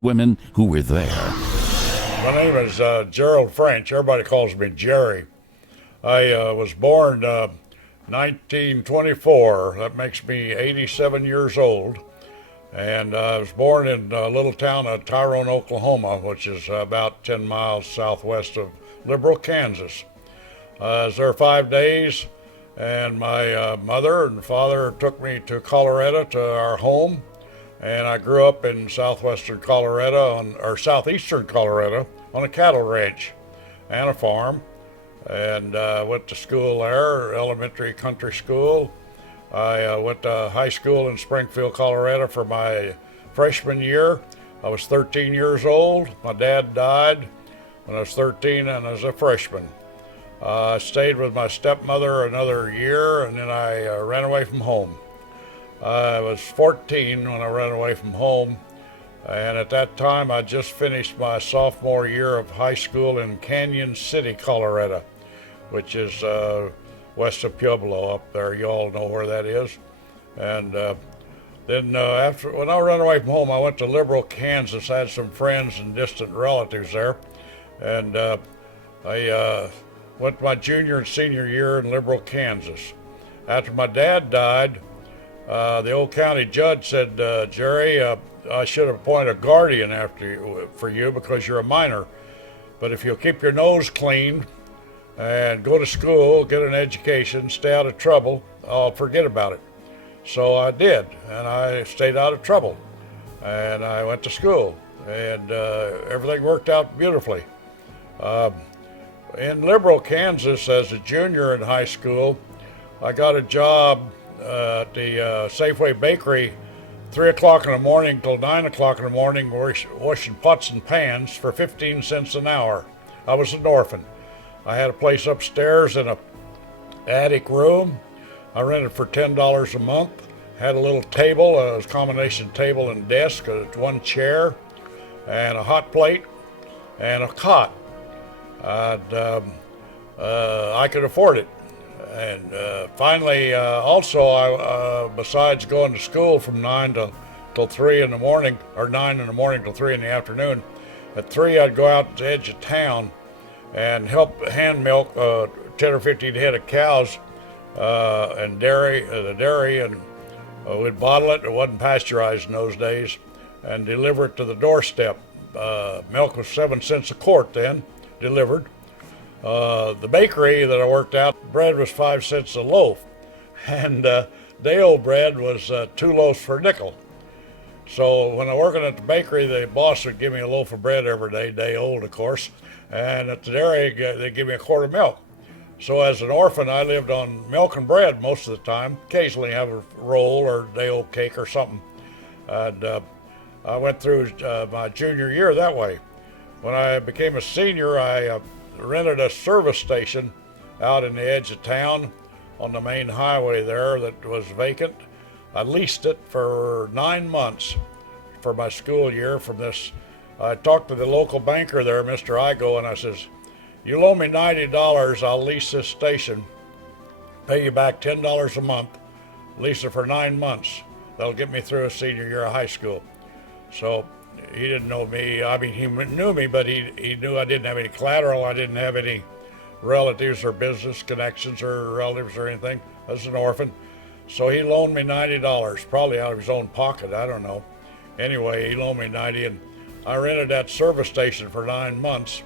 women who were there. My name is Gerald French. Everybody calls me Jerry. I was born 1924. That makes me 87 years old. And I was born in a little town of Tyrone, Oklahoma, which is about 10 miles southwest of Liberal, Kansas. I was there 5 days, and my mother and father took me to Colorado, to our home. And I grew up in southwestern Colorado, or southeastern Colorado, on a cattle ranch and a farm. And went to school there, elementary country school. I went to high school in Springfield, Colorado for my freshman year. I was 13 years old. My dad died when I was 13 and I was a freshman. I stayed with my stepmother another year, and then I ran away from home. I was 14 when I ran away from home, and at that time I just finished my sophomore year of high school in Canyon City, Colorado, which is west of Pueblo up there. You all know where that is. And then when I ran away from home, I went to Liberal, Kansas. I had some friends and distant relatives there. And I went my junior and senior year in Liberal, Kansas. After my dad died, the old county judge said, Jerry, I should appoint a guardian for you because you're a minor. But if you'll keep your nose clean and go to school, get an education, stay out of trouble, I'll forget about it. So I did, and I stayed out of trouble. And I went to school, and everything worked out beautifully. In Liberal, Kansas, as a junior in high school, I got a job at the Safeway Bakery 3 o'clock in the morning till 9 o'clock in the morning, washing pots and pans for 15 cents an hour. I was an orphan. I had a place upstairs in a attic room. I rented for $10 a month. Had a little table, a combination table and desk, one chair, and a hot plate, and a cot. I could afford it. And finally, also, besides going to school from 9 till 3 in the morning, or 9 in the morning till 3 in the afternoon, at 3 I'd go out to the edge of town and help hand milk 10 or 15 head of cows and the dairy, and we'd bottle it. It wasn't pasteurized in those days, and deliver it to the doorstep. Milk was 7 cents a quart then, delivered. The bakery that I worked at, bread was 5 cents a loaf, and day-old bread was 2 loaves for a nickel. So when I was working at the bakery, the boss would give me a loaf of bread every day, day-old of course, and at the dairy they'd give me a quart of milk. So as an orphan, I lived on milk and bread most of the time, occasionally have a roll or day-old cake or something. And I went through my junior year that way. When I became a senior, I rented a service station out in the edge of town on the main highway there that was vacant. I leased it for 9 months for my school year from this. I talked to the local banker there, Mr. Igo, and I says, you loan me $90, I'll lease this station, pay you back $10 a month, lease it for 9 months. That'll get me through a senior year of high school. So he didn't know me. I mean, he knew me, but he knew I didn't have any collateral. I didn't have any relatives or business connections or relatives or anything. I was an orphan. So he loaned me $90, probably out of his own pocket, I don't know. Anyway, he loaned me 90, and I rented that service station for 9 months,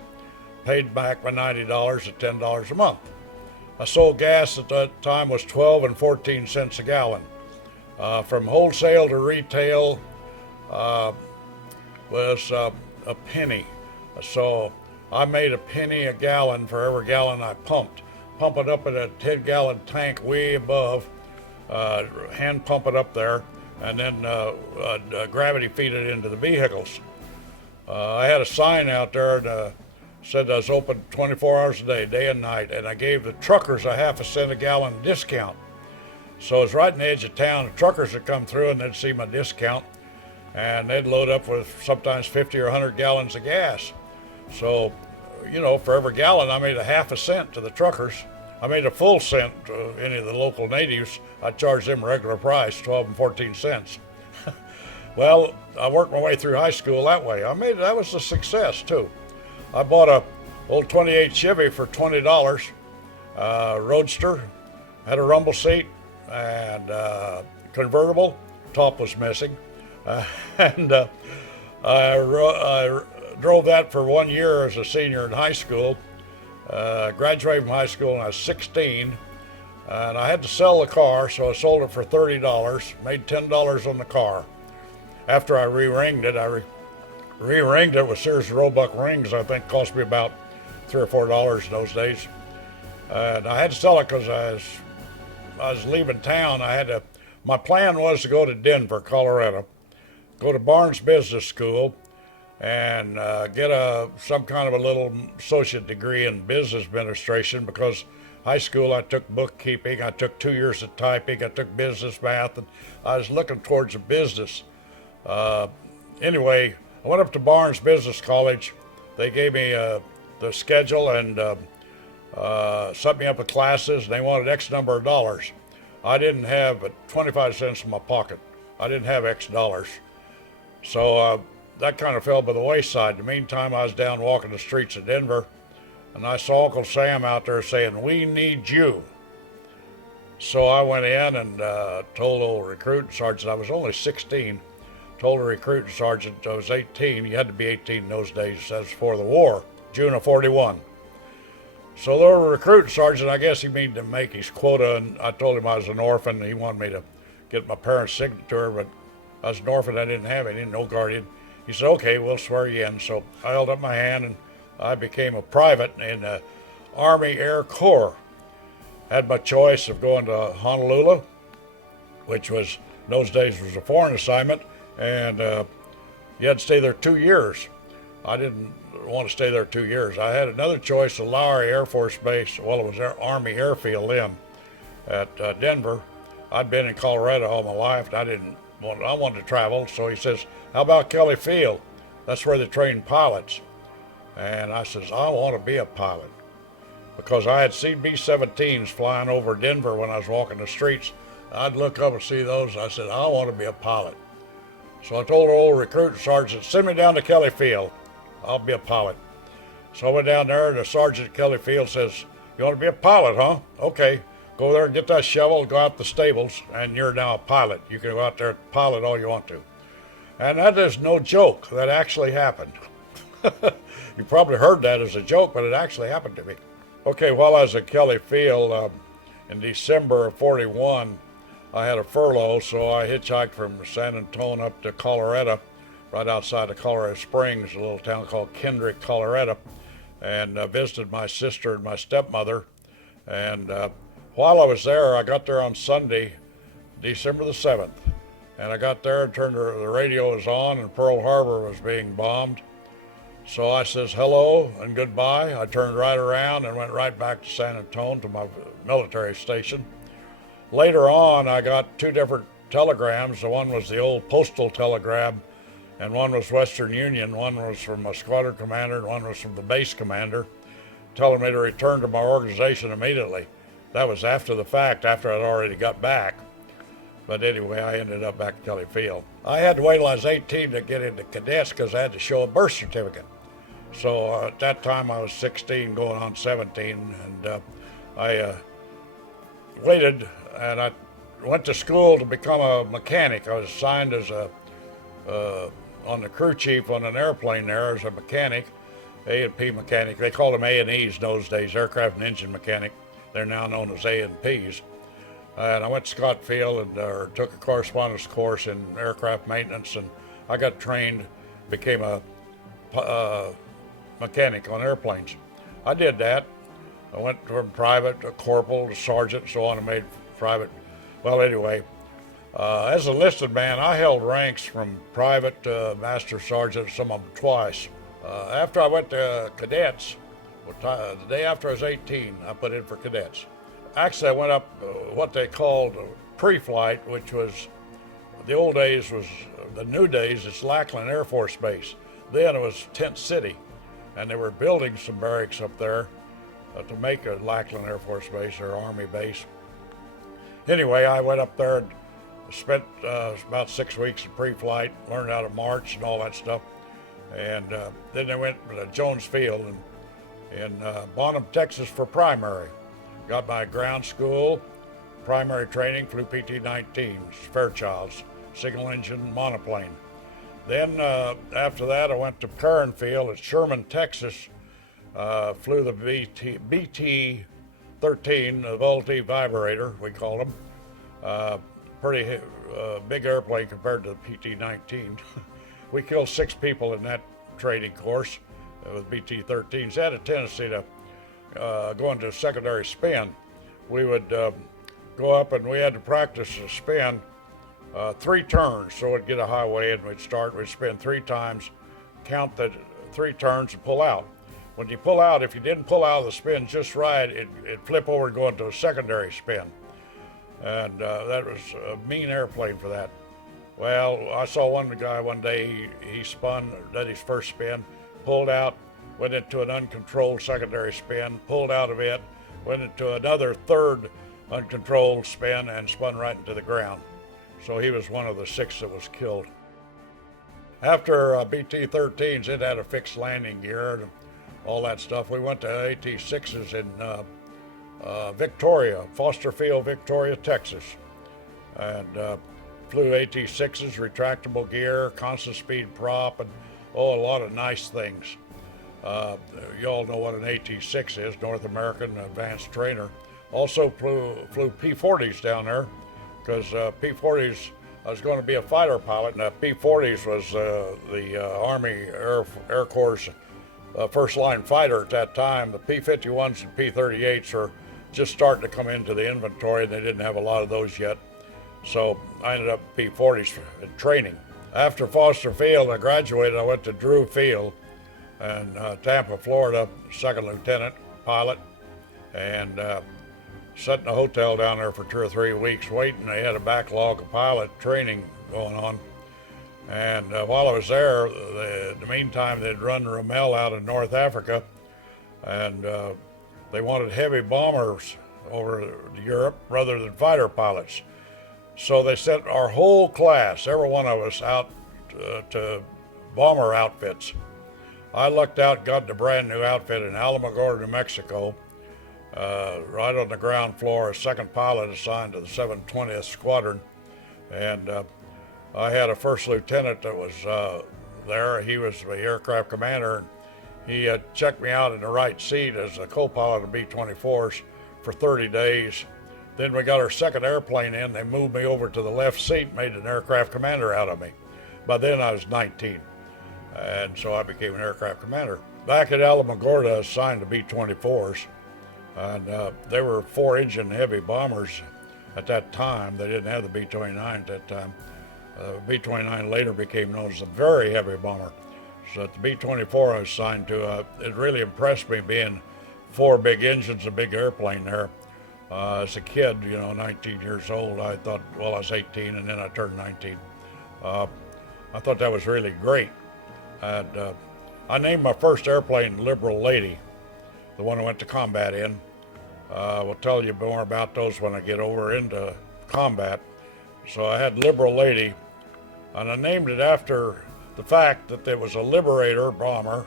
paid back my $90 at $10 a month. I sold gas at that time was 12 and 14 cents a gallon. From wholesale to retail was a penny. So I made a penny a gallon for every gallon I pumped. Pump it up in a 10-gallon tank way above, hand pump it up there, and then gravity feed it into the vehicles. I had a sign out there that said I was open 24 hours a day, day and night, and I gave the truckers a half a cent a gallon discount. So it was right in the edge of town. The truckers would come through and they'd see my discount, and they'd load up with sometimes 50 or 100 gallons of gas. So, you know, for every gallon, I made a half a cent to the truckers. I made a full cent to any of the local natives. I charged them regular price, 12 and 14 cents. Well, I worked my way through high school that way. That was a success too. I bought a old 28 Chevy for $20, Roadster, had a rumble seat and convertible. Top was missing, and I drove that for 1 year as a senior in high school. Graduated from high school when I was 16, and I had to sell the car, so I sold it for $30, made $10 on the car. After I re-ringed it, re-ringed it with Sears Roebuck rings. I think cost me about $3 or $4 in those days. And I had to sell it because I was leaving town. My plan was to go to Denver, Colorado, go to Barnes Business School, and get some kind of a little associate degree in business administration, because high school I took bookkeeping, I took 2 years of typing, I took business math, and I was looking towards a business. Anyway, I went up to Barnes Business College. They gave me the schedule and set me up with classes, and they wanted X number of dollars. I didn't have but 25 cents in my pocket. I didn't have X dollars. So that kind of fell by the wayside. In the meantime, I was down walking the streets of Denver, and I saw Uncle Sam out there saying, "We need you." So I went in and told old recruiting sergeant, I was only 16, told the recruiting sergeant I was 18. You had to be 18 in those days. That was before the war, June of 41. So the recruiting sergeant, I guess he meant to make his quota, and I told him I was an orphan. He wanted me to get my parents' signature, but I was an orphan. I didn't have any, no guardian. He said, "Okay, we'll swear you in." So I held up my hand, and I became a private in the Army Air Corps. Had my choice of going to Honolulu, which was, in those days, was a foreign assignment, and you had to stay there 2 years. I didn't want to stay there 2 years. I had another choice of Lowry Air Force Base. Well, it was Army Airfield then at Denver. I'd been in Colorado all my life, and I wanted to travel. So he says, "How about Kelly Field? That's where they train pilots." And I says, "I want to be a pilot," because I had seen B-17s flying over Denver when I was walking the streets. I'd look up and see those. I said, "I want to be a pilot." So I told the old recruiting sergeant, "Send me down to Kelly Field. I'll be a pilot." So I went down there, and the sergeant at Kelly Field says, "You want to be a pilot, huh? Okay, go there and get that shovel, go out the stables, and you're now a pilot. You can go out there and pilot all you want to." And that is no joke. That actually happened. You probably heard that as a joke, but it actually happened to me. Okay, while I was at Kelly Field, in December of 41, I had a furlough, so I hitchhiked from San Antonio up to Colorado, right outside of Colorado Springs, a little town called Kendrick, Colorado, and visited my sister and my stepmother. And while I was there, I got there on Sunday, December the 7th. And I got there and turned the radio was on, and Pearl Harbor was being bombed. So I says hello and goodbye. I turned right around and went right back to San Antonio to my military station. Later on, I got 2 different telegrams. One was the old postal telegram, and one was Western Union. One was from a squadron commander, and one was from the base commander, telling me to return to my organization immediately. That was after the fact, after I'd already got back. But anyway, I ended up back at Kelly Field. I had to wait till I was 18 to get into cadets because I had to show a birth certificate. So at that time I was 16 going on 17, and I waited, and I went to school to become a mechanic. I was assigned as on the crew chief on an airplane there as a mechanic, A&P mechanic. They called them A&Es in those days, aircraft and engine mechanic. They're now known as A&Ps. And I went to Scott Field and took a correspondence course in aircraft maintenance, and I got trained, became a mechanic on airplanes. I did that. I went from private to corporal to sergeant, so on, and made private. Well, anyway, as a enlisted man, I held ranks from private to master sergeant, some of them twice. After I went to cadets, the day after I was 18, I put in for cadets. Actually, I went up what they called pre-flight, which was, the old days was, the new days, it's Lackland Air Force Base. Then it was Tent City, and they were building some barracks up there to make a Lackland Air Force Base or Army base. Anyway, I went up there and Spent about 6 weeks in pre-flight, learned how to march and all that stuff. And then they went to Jones Field in Bonham, Texas for primary. Got my ground school, primary training, flew PT-19s, Fairchilds, single engine monoplane. Then after that, I went to Perrin Field at Sherman, Texas, flew the BT-13, the Volti Vibrator, we call them. Pretty big airplane compared to the PT-19. We killed 6 people in that training course with BT-13s. They had a tendency to go into a secondary spin. We would go up and we had to practice a spin 3 turns, so we'd get a highway and we'd spin 3 times, count the 3 turns and pull out. When you pull out, if you didn't pull out of the spin just right, it'd flip over and go into a secondary spin. And that was a mean airplane for that. Well, I saw one guy one day, he spun, did his first spin, pulled out, went into an uncontrolled secondary spin, pulled out of it, went into another third uncontrolled spin and spun right into the ground. So he was one of the 6 that was killed. After BT-13s, it had a fixed landing gear and all that stuff. We went to AT-6s in Victoria, Foster Field, Victoria, Texas. And flew AT-6s, retractable gear, constant speed prop, and a lot of nice things. You all know what an AT-6 is, North American Advanced Trainer. Also flew P-40s down there, because P-40s, I was going to be a fighter pilot, and P-40s was the Army Air Corps first line fighter at that time. The P-51s and P-38s are just starting to come into the inventory, and they didn't have a lot of those yet. So I ended up P-40s in training. After Foster Field, I graduated. I went to Drew Field in Tampa, Florida, second lieutenant pilot, and sat in a hotel down there for 2 or 3 weeks waiting. They had a backlog of pilot training going on. And while I was there, in the meantime, they'd run Rommel out in North Africa, and they wanted heavy bombers over to Europe rather than fighter pilots. So they sent our whole class, every one of us, out to bomber outfits. I lucked out, got a brand new outfit in Alamogordo, New Mexico, right on the ground floor, a second pilot assigned to the 720th Squadron. And I had a first lieutenant that was there. He was the aircraft commander, and he checked me out in the right seat as a co-pilot of B-24s for 30 days. Then we got our second airplane in. They moved me over to the left seat, made an aircraft commander out of me. By then I was 19, and so I became an aircraft commander. Back at Alamogordo, assigned to B-24s, and they were 4-engine heavy bombers at that time. They didn't have the B-29 at that time. B-29 later became known as a very heavy bomber. So at the B-24 I was assigned to, it really impressed me being 4 big engines, a big airplane there. As a kid, 19 years old, I thought, well, I was 18 and then I turned 19. I thought that was really great. And I named my first airplane Liberal Lady, the one I went to combat in. We'll tell you more about those when I get over into combat. So I had Liberal Lady, and I named it after the fact that there was a Liberator bomber.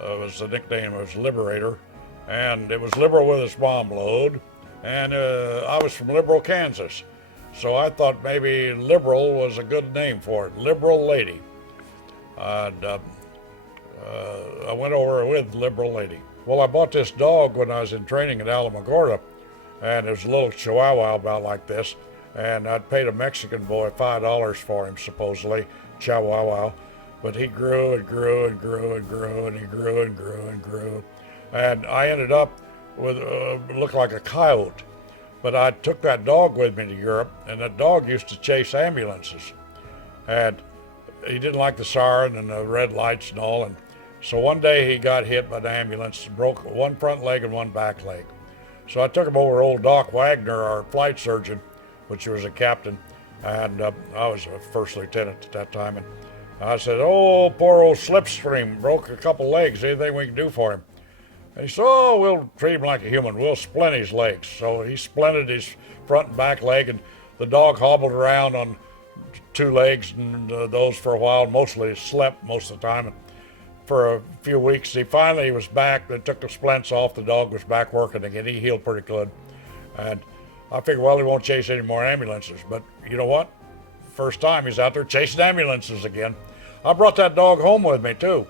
It was the nickname, it was Liberator, and it was liberal with its bomb load. And I was from Liberal, Kansas, so I thought maybe Liberal was a good name for it, Liberal Lady. And I went over with Liberal Lady. Well, I bought this dog when I was in training at Alamogordo, and it was a little Chihuahua about like this, and I'd paid a Mexican boy $5 for him, supposedly, Chihuahua, but he grew and grew and grew and grew, and he grew and grew and grew, and I ended up with looked like a coyote. But I took that dog with me to Europe, and that dog used to chase ambulances, and he didn't like the siren and the red lights and all. And so one day he got hit by the ambulance, broke one front leg and one back leg. So I took him over to old Doc Wagner, our flight surgeon, which was a captain, and I was a first lieutenant at that time. And I said, "Oh, poor old Slipstream broke a couple legs. Anything we can do for him?" And he said, "Oh, we'll treat him like a human. We'll splint his legs." So he splinted his front and back leg, and the dog hobbled around on two legs and those for a while, mostly slept most of the time. And for a few weeks, he finally was back. They took the splints off. The dog was back working again. He healed pretty good. And I figured, well, he won't chase any more ambulances. But you know what? First time he's out there chasing ambulances again. I brought that dog home with me too.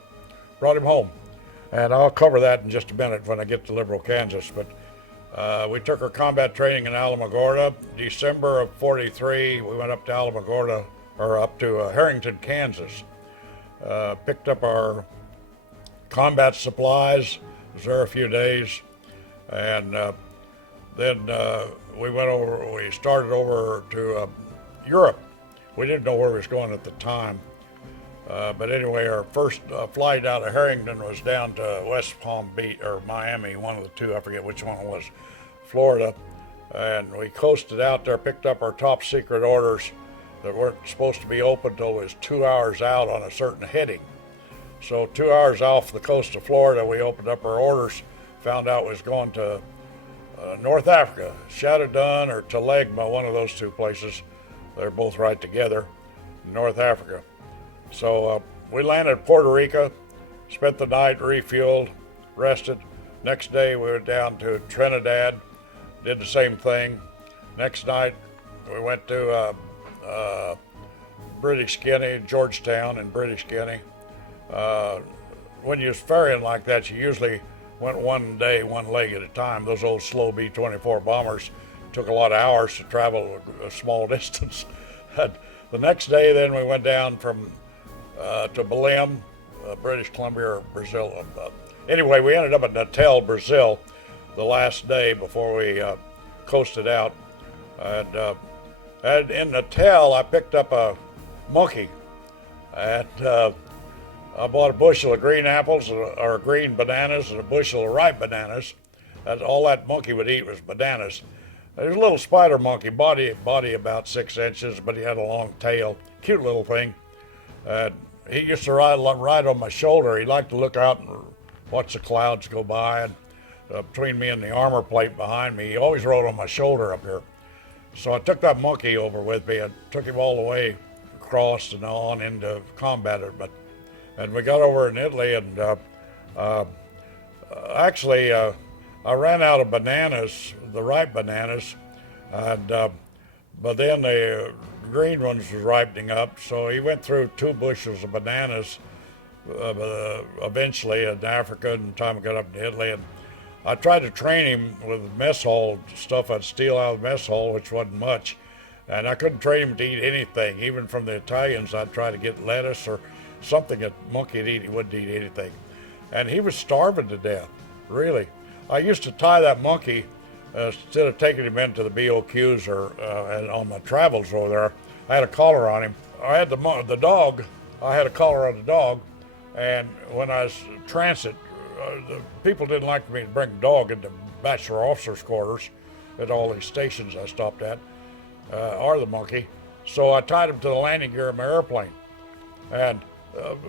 Brought him home. And I'll cover that in just a minute when I get to Liberal, Kansas. But we took our combat training in Alamogordo. December of 43, we went up to Alamogordo, or up to Harrington, Kansas. Picked up our combat supplies, was there a few days, and then we started over to Europe. We didn't know where we was going at the time. But anyway, our first flight out of Harrington was down to West Palm Beach, or Miami, one of the two, I forget which one it was, Florida. And we coasted out there, picked up our top secret orders that weren't supposed to be open until it was 2 hours out on a certain heading. So 2 hours off the coast of Florida, we opened up our orders, found out we was going to North Africa, Shadadun or Talegma, one of those two places. They're both right together, North Africa. So we landed at Puerto Rico, spent the night, refueled, rested. Next day we went down to Trinidad, did the same thing. Next night we went to British Guinea, Georgetown in British Guinea. When you're ferrying like that, you usually went one day, one leg at a time. Those old slow B-24 bombers took a lot of hours to travel a small distance. The next day then we went down to Belém, British Columbia, or Brazil. Anyway, we ended up at Natal, Brazil, the last day before we coasted out. And in Natal, I picked up a monkey, and I bought a bushel of green apples, or green bananas, and a bushel of ripe bananas. And all that monkey would eat was bananas. He was a little spider monkey, body about 6 inches, but he had a long tail, cute little thing. He used to ride on my shoulder. He liked to look out and watch the clouds go by. And between me and the armor plate behind me, he always rode on my shoulder up here. So I took that monkey over with me and took him all the way across and on into combat. And we got over in Italy, and actually I ran out of bananas, the ripe bananas, and but then the green ones was ripening up, so he went through 2 bushels of bananas eventually in Africa, and the time I got up to Italy. And I tried to train him with mess hall stuff I'd steal out of the mess hall, which wasn't much, and I couldn't train him to eat anything. Even from the Italians, I'd try to get lettuce or something that monkey would eat. He wouldn't eat anything, and he was starving to death, really. I used to tie that monkey instead of taking him into the BOQs or on my travels over there. I had a collar on him. I had the dog. I had a collar on the dog, and when I was transit, the people didn't like me to bring the dog into bachelor officers' quarters at all these stations I stopped at, or the monkey. So I tied him to the landing gear of my airplane, and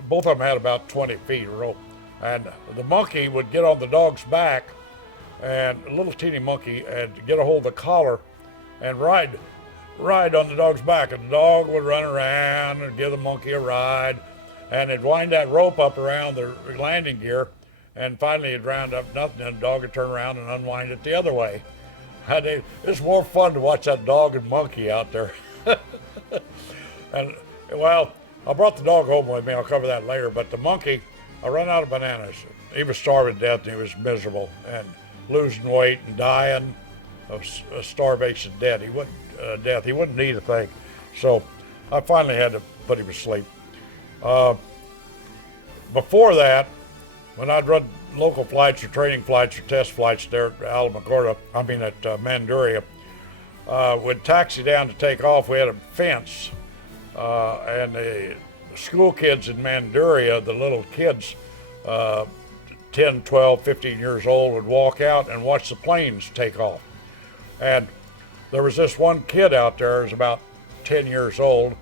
both of them had about 20 feet of rope. And the monkey would get on the dog's back, and a little teeny monkey, and get a hold of the collar and ride on the dog's back. And the dog would run around and give the monkey a ride, and it'd wind that rope up around the landing gear, and finally it'd round up nothing, and the dog would turn around and unwind it the other way. And it's more fun to watch that dog and monkey out there. And, well, I brought the dog home with me. I'll cover that later. But the monkey, I ran out of bananas. He was starving to death, and he was miserable and losing weight and dying of starvation, dead. He wouldn't eat a thing. So I finally had to put him to sleep. Before that, when I'd run local flights or training flights or test flights there at Alamogordo, at Manduria, we'd taxi down to take off. We had a fence, and the school kids in Manduria, the little kids, 10, 12, 15 years old, would walk out and watch the planes take off. And there was this one kid out there who was about 10 years old.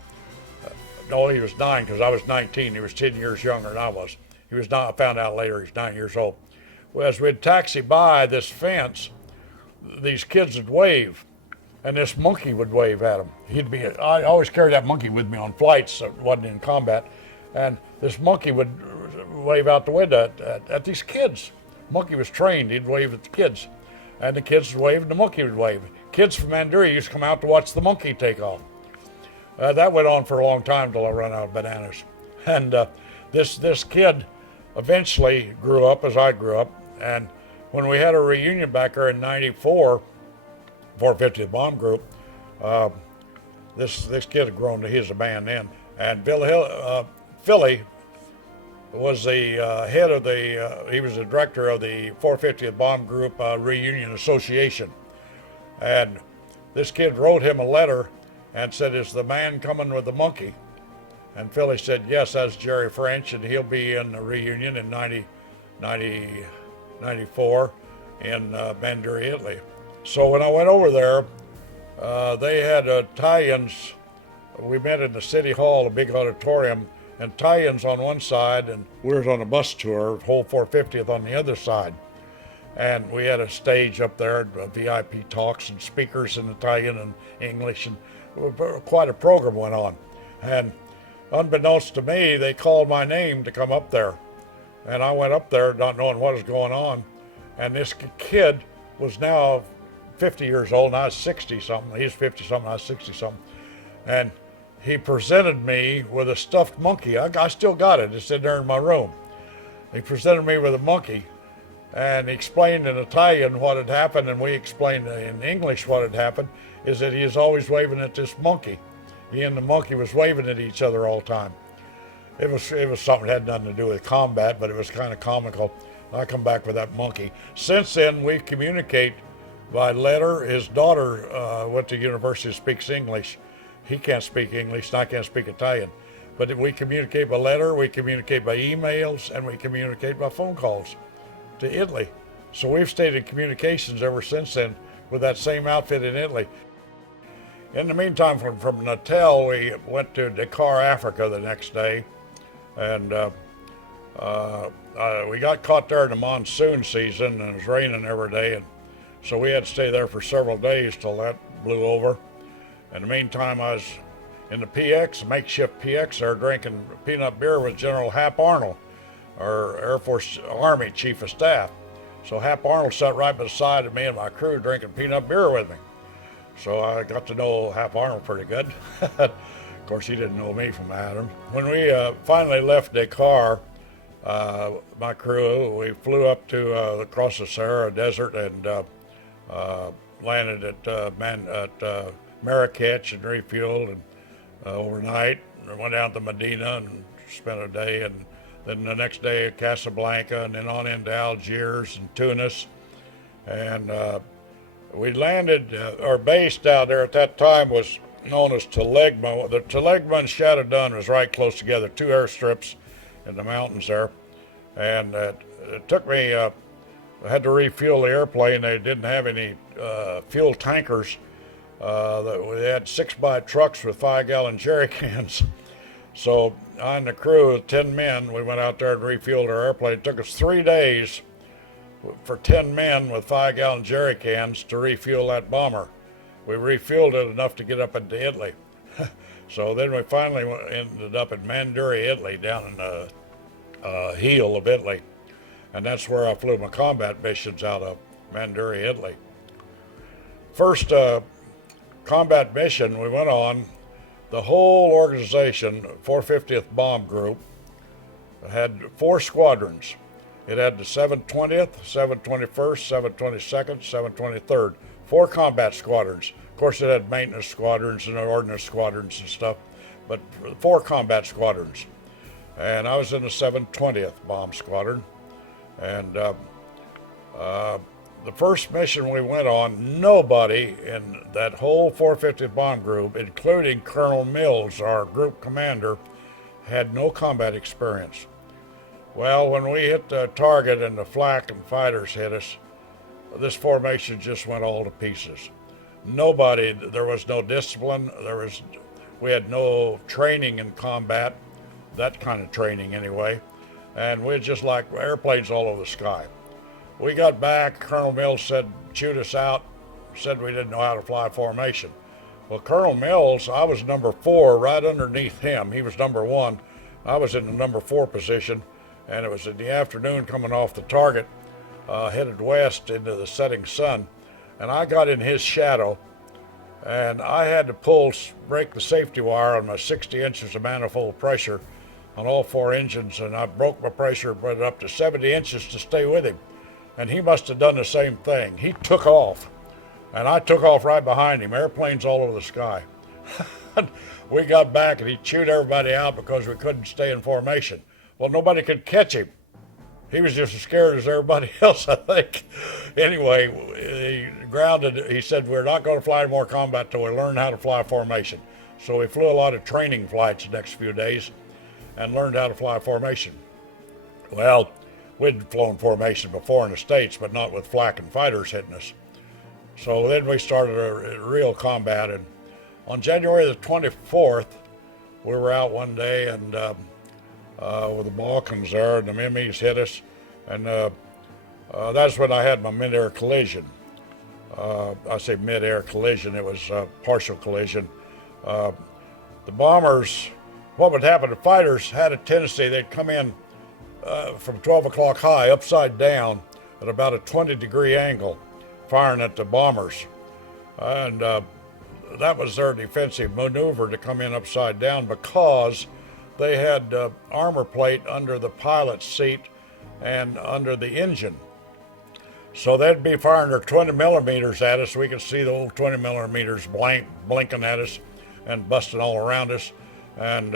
No, he was 9 because I was 19. He was 10 years younger than I was. He was not, I found out later he's 9 years old. Well, as we'd taxi by this fence, these kids would wave. and this monkey would wave at him. I always carried that monkey with me on flights that wasn't in combat, and this monkey would wave out the window at these kids. Monkey was trained, he'd wave at the kids, and the kids would wave and the monkey would wave. Kids from Mandarin used to come out to watch the monkey take off. That went on for a long time till I ran out of bananas. And this kid eventually grew up as I grew up, and when we had a reunion back there in '94, 450th Bomb Group, this kid had grown to, he was a man then, and Philly was the head of he was the director of the 450th Bomb Group Reunion Association. And this kid wrote him a letter and said, "Is the man coming with the monkey?" And Philly said, "Yes, that's Jerry French, and he'll be in the reunion in 94 in Mandarin, Italy." So when I went over there, they had Italians. We met in the city hall, a big auditorium, and Italians on one side, and we were on a bus tour, whole 450th on the other side. And we had a stage up there, VIP talks and speakers in Italian and English, and quite a program went on. And unbeknownst to me, they called my name to come up there. And I went up there not knowing what was going on. And this kid was now 50 years old, and I was 60-something. He was 50-something, I was 60-something. And he presented me with a stuffed monkey. I still got it. It's in there in my room. He presented me with a monkey, and he explained in Italian what had happened, and we explained in English what had happened, is that he was always waving at this monkey. He and the monkey was waving at each other all the time. It was something that had nothing to do with combat, but it was kind of comical. I come back with that monkey. Since then, we communicate by letter. His daughter went to university, speaks English. He can't speak English, and I can't speak Italian. But we communicate by letter, we communicate by emails, and we communicate by phone calls to Italy. So we've stayed in communications ever since then with that same outfit in Italy. In the meantime, from Natal, we went to Dakar, Africa the next day, and we got caught there in the monsoon season, and it was raining every day, and so we had to stay there for several days till that blew over. In the meantime, I was in the PX, makeshift PX there, drinking peanut beer with General Hap Arnold, our Air Force Army Chief of Staff. So Hap Arnold sat right beside of me and my crew drinking peanut beer with me. So I got to know Hap Arnold pretty good. Of course, he didn't know me from Adam. When we finally left Dakar, my crew, we flew up to across the Sahara Desert and landed at Marrakech and refueled and overnight. And went down to Medina and spent a day, and then the next day at Casablanca, and then on into Algiers and Tunis. And we landed, our base down there at that time was known as Telegma. The Telegma and Stratodun was right close together, two airstrips in the mountains there. And it took me, I had to refuel the airplane. They didn't have any fuel tankers. They had 6x trucks with 5-gallon jerry cans. So I and the crew, 10 men, we went out there and refueled our airplane. It took us 3 days for 10 men with 5-gallon jerry cans to refuel that bomber. We refueled it enough to get up into Italy. So then we finally ended up in Mandarin, Italy, down in the heel of Italy. And that's where I flew my combat missions out of, Mandarin, Italy. First combat mission we went on, the whole organization, 450th Bomb Group, had 4 squadrons. It had the 720th, 721st, 722nd, 723rd, 4 combat squadrons. Of course, it had maintenance squadrons and ordnance squadrons and stuff, but 4 combat squadrons. And I was in the 720th Bomb Squadron. And the first mission we went on, nobody in that whole 450th Bomb Group, including Colonel Mills, our group commander, had no combat experience. Well, when we hit the target and the flak and fighters hit us, this formation just went all to pieces. Nobody, there was no discipline, we had no training in combat, that kind of training anyway, and we just like airplanes all over the sky. We got back, Colonel Mills said, shoot us out, said we didn't know how to fly formation. Well, Colonel Mills, I was number 4, right underneath him. He was number 1. I was in the number 4 position, and it was in the afternoon coming off the target, headed west into the setting sun. And I got in his shadow, and I had to break the safety wire on my 60 inches of manifold pressure on all 4 engines, and I broke my pressure, put it up to 70 inches to stay with him. And he must have done the same thing. He took off, and I took off right behind him, airplanes all over the sky. We got back, and he chewed everybody out because we couldn't stay in formation. Well, nobody could catch him. He was just as scared as everybody else, I think. Anyway, he grounded. He said, we're not going to fly any more combat till we learn how to fly formation. So we flew a lot of training flights the next few days and learned how to fly formation. Well, we'd flown formation before in the States, but not with flak and fighters hitting us. So then we started a real combat. And on January the 24th, we were out one day and with the Balkans there, and the Mimis hit us. And that's when I had my mid-air collision. I say mid-air collision, it was partial collision. The bombers, what would happen, the fighters had a tendency, they'd come in from 12 o'clock high, upside down, at about a 20-degree angle, firing at the bombers. And that was their defensive maneuver, to come in upside down, because they had armor plate under the pilot's seat and under the engine. So they'd be firing their 20 millimeters at us. We could see the old 20 millimeters blinking at us and busting all around us. And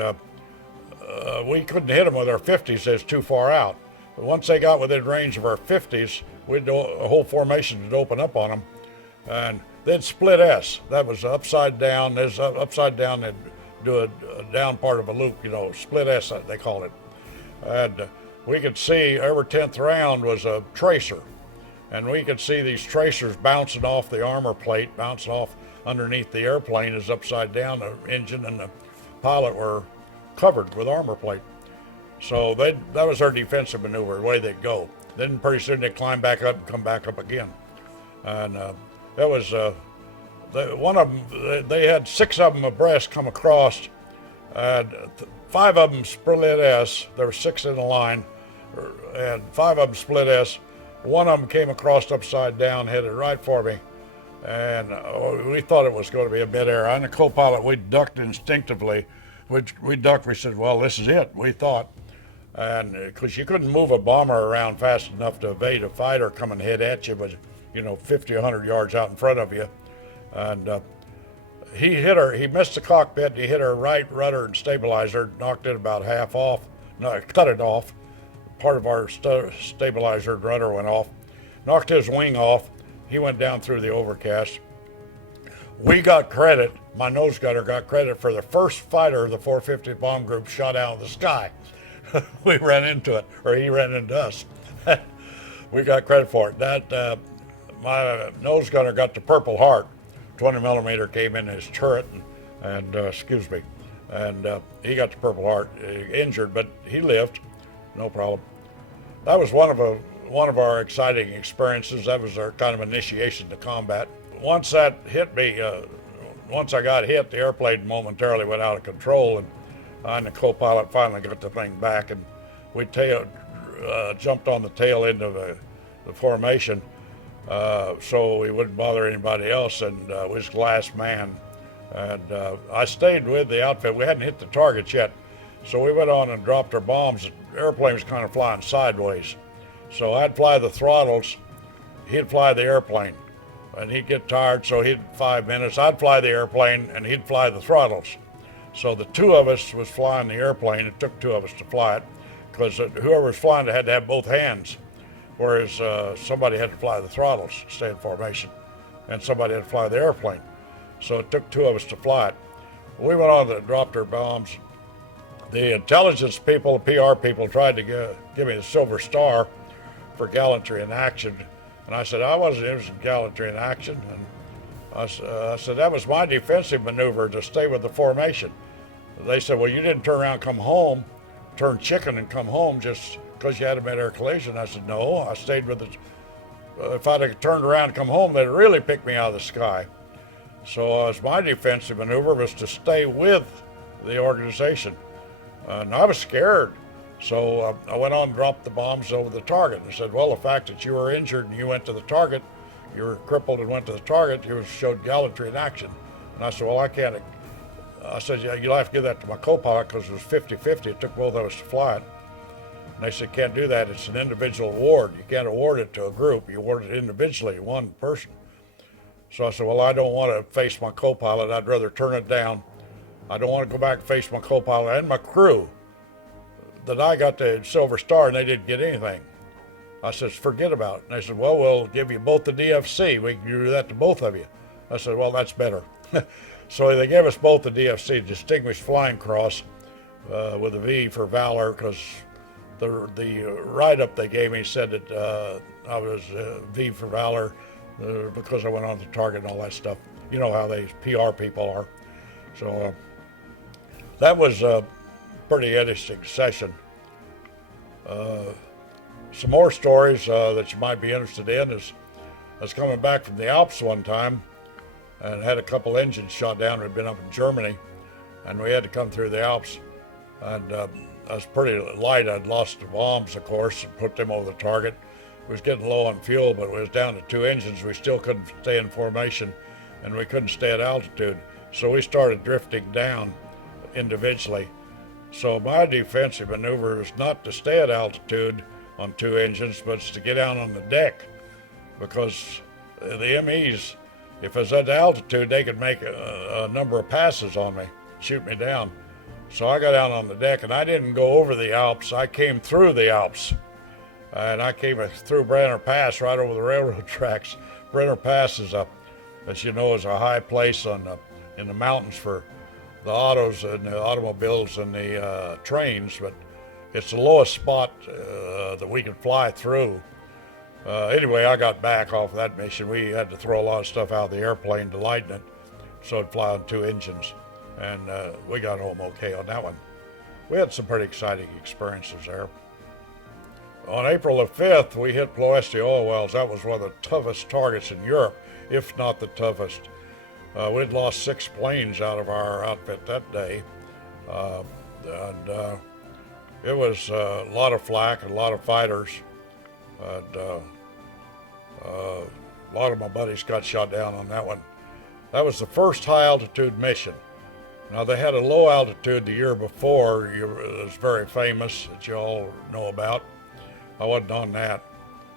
we couldn't hit them with our 50s, they was too far out. But once they got within range of our 50s, a whole formation would open up on them. And they'd split S. That was upside down. There's upside down, they'd do a down part of a loop, split S, they called it. And we could see every 10th round was a tracer. And we could see these tracers bouncing off the armor plate, bouncing off underneath the airplane as upside down. The engine and the pilot were covered with armor plate. So that was their defensive maneuver, the way they'd go. Then pretty soon they'd climb back up and come back up again. And that was, one of them, they had 6 of them abreast come across, and 5 of them split S. There were 6 in the line, and 5 of them split S. One of them came across upside down, headed right for me, and we thought it was going to be a midair. I and the co-pilot, we ducked instinctively. We ducked, we said, well, this is it, we thought. And because you couldn't move a bomber around fast enough to evade a fighter coming head at you, but 50, 100 yards out in front of you. And he missed the cockpit, he hit her right rudder and stabilizer, knocked it about half off, cut it off. Part of our stabilizer and rudder went off, knocked his wing off. He went down through the overcast. We got credit, my nose gunner got credit for the first fighter the 450 bomb group shot out of the sky. We ran into it, or he ran into us. We got credit for it. My nose gunner got the Purple Heart. 20 millimeter came in his turret, and he got the Purple Heart, injured, but he lived, no problem. That was one of our exciting experiences. That was our kind of initiation to combat. Once that hit me, once I got hit, the airplane momentarily went out of control, and I and the co-pilot finally got the thing back, and we jumped on the tail end of the formation, so we wouldn't bother anybody else, and was the last man. And I stayed with the outfit. We hadn't hit the targets yet, so we went on and dropped our bombs. The airplane was kind of flying sideways, so I'd fly the throttles, he'd fly the airplane, and he'd get tired, so he'd 5 minutes. I'd fly the airplane, and he'd fly the throttles. So the 2 of us was flying the airplane. It took 2 of us to fly it, because whoever was flying it had to have both hands, whereas somebody had to fly the throttles, stay in formation, and somebody had to fly the airplane. So it took 2 of us to fly it. We went on and dropped our bombs. The intelligence people, the PR people, tried to give me the Silver Star for gallantry in action. And I said, I wasn't interested in gallantry in action. And I said, that was my defensive maneuver, to stay with the formation. They said, well, you didn't turn around and come home, turn chicken and come home just because you had a mid-air collision. I said, no, I stayed with if I'd have turned around and come home, they'd really picked me out of the sky. So as my defensive maneuver was to stay with the organization. And I was scared. So I went on and dropped the bombs over the target. And said, well, the fact that you were injured and you went to the target, you were crippled and went to the target, you showed gallantry in action. And I said, well, I can't. I said, yeah, you'll have to give that to my co-pilot because it was 50-50. It took both of us to fly it. And they said, can't do that. It's an individual award. You can't award it to a group. You award it individually, one person. So I said, well, I don't want to face my co-pilot. I'd rather turn it down. I don't want to go back and face my co-pilot and my crew. That I got the Silver Star and they didn't get anything. I said, forget about it. And they said, well, we'll give you both the DFC. We can do that to both of you. I said, well, that's better. So they gave us both the DFC, Distinguished Flying Cross, with a V for Valor, because the write-up they gave me said that I was V for Valor because I went on the target and all that stuff. You know how these PR people are. So that was a pretty interesting session. Some more stories that you might be interested in is I was coming back from the Alps one time and had a couple engines shot down. We'd been up in Germany and we had to come through the Alps. And I was pretty light. I'd lost the bombs, of course, and put them over the target. We was getting low on fuel, but we was down to 2 engines. We still couldn't stay in formation and we couldn't stay at altitude. So we started drifting down individually. So my defensive maneuver is not to stay at altitude on 2 engines, but it's to get down on the deck, because the MEs, if I was at altitude, they could make a number of passes on me, shoot me down. So I got down on the deck, and I didn't go over the Alps. I came through the Alps, and I came through Braniff Pass right over the railroad tracks. Braniff Pass is as you know, is a high place in the mountains for the autos and the automobiles and the trains, but it's the lowest spot that we could fly through. Anyway, I got back off of that mission. We had to throw a lot of stuff out of the airplane to lighten it, so it'd fly on 2 engines, and we got home okay on that one. We had some pretty exciting experiences there. On April the 5th, we hit Ploesti oil wells. That was one of the toughest targets in Europe, if not the toughest. We'd lost 6 planes out of our outfit that day, and it was a lot of flak and a lot of fighters, and a lot of my buddies got shot down on that one. That was the first high altitude mission. Now they had a low altitude the year before. It was very famous that you all know about. I wasn't on that,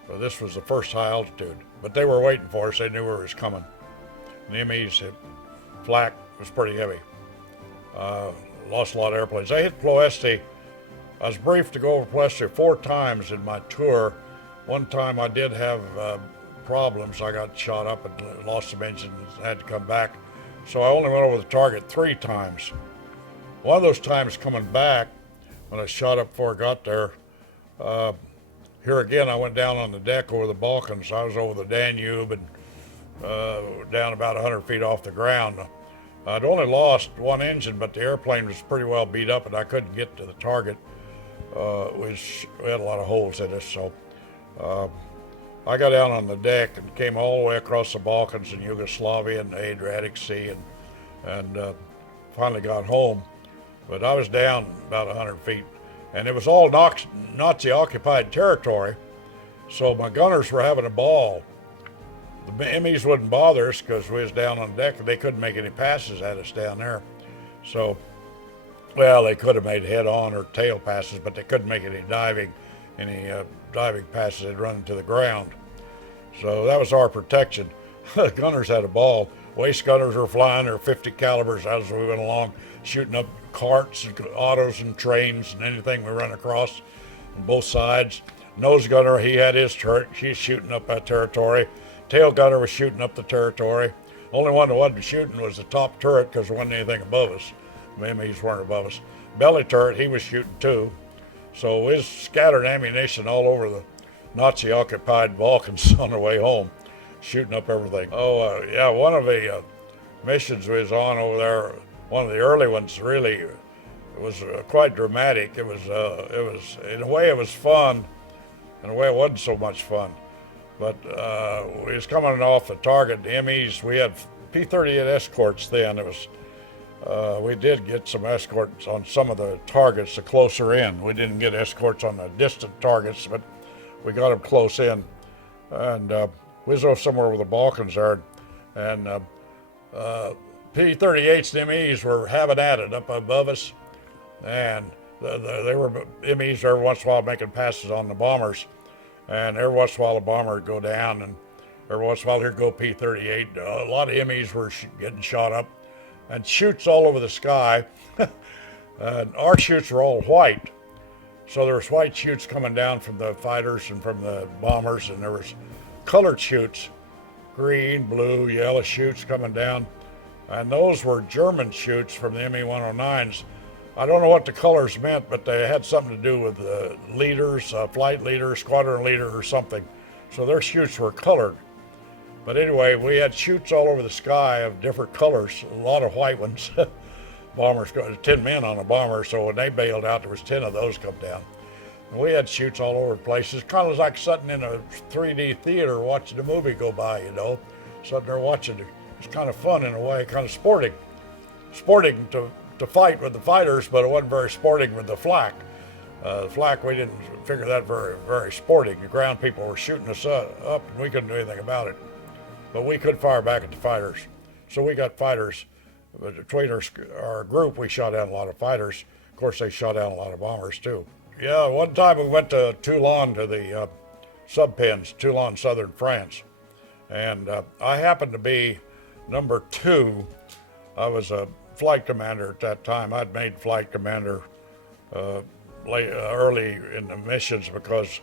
but this was the first high altitude. But they were waiting for us. They knew we was coming. And the MEs hit flak was pretty heavy. Lost a lot of airplanes. I hit Ploesti. I was briefed to go over Ploesti 4 times in my tour. One time I did have problems. I got shot up and lost some engines and had to come back. So I only went over the target 3 times. One of those times coming back, when I shot up before I got there, here again I went down on the deck over the Balkans. I was over the Danube and down about 100 feet off the ground. I'd only lost 1 engine, but the airplane was pretty well beat up and I couldn't get to the target. We had a lot of holes in us, so I got down on the deck and came all the way across the Balkans and Yugoslavia and the Adriatic Sea and finally got home. But I was down about 100 feet, and it was all Nazi-occupied territory, so my gunners were having a ball. The MEs wouldn't bother us because we was down on deck and they couldn't make any passes at us down there. So, well, they could have made head-on or tail passes, but they couldn't make any diving passes. They'd run into the ground. So that was our protection. The gunners had a ball. Waist gunners were flying their 50 calibers as we went along, shooting up carts and autos and trains and anything we run across on both sides. Nose gunner, he had his turret. He's shooting up that territory. Tail gunner was shooting up the territory. Only one that wasn't shooting was the top turret because there wasn't anything above us. The MEs weren't above us. Belly turret, he was shooting too. So we was scattered ammunition all over the Nazi-occupied Balkans on the way home, shooting up everything. Yeah, one of the missions we was on over there, one of the early ones, really, it was quite dramatic. It was in a way it was fun, in a way it wasn't so much fun. But we was coming off the target, the MEs. We had P-38 escorts then. It was we did get some escorts on some of the targets, the closer in. We didn't get escorts on the distant targets, but we got them close in. And we was over somewhere over the Balkans there, and P-38s and MEs were having at it up above us, and they were MEs every once in a while making passes on the bombers, and every once in a while a bomber would go down, and every once in a while here'd go P-38. A lot of MEs were getting shot up, and chutes all over the sky. And our chutes were all white, so there was white chutes coming down from the fighters and from the bombers, and there was colored chutes, green, blue, yellow chutes coming down, and those were German chutes from the ME-109s. I don't know what the colors meant, but they had something to do with the leaders, flight leader, squadron leader, or something. So their chutes were colored. But anyway, we had chutes all over the sky of different colors, a lot of white ones. Bombers, 10 men on a bomber, so when they bailed out, there was 10 of those come down. And we had chutes all over places, kind of like sitting in a 3D theater watching a movie go by, you know. Sitting there watching it. It's kind of fun in a way, kind of sporting. Sporting to fight with the fighters, but it wasn't very sporting with the flak. The flak, we didn't figure that very sporting. The ground people were shooting us up, and we couldn't do anything about it. But we could fire back at the fighters. So we got fighters. Between our group, we shot down a lot of fighters. Of course, they shot down a lot of bombers, too. Yeah, one time we went to Toulon to the sub-pens, Toulon, southern France. And I happened to be number 2. I was a flight commander at that time. I'd made flight commander early in the missions because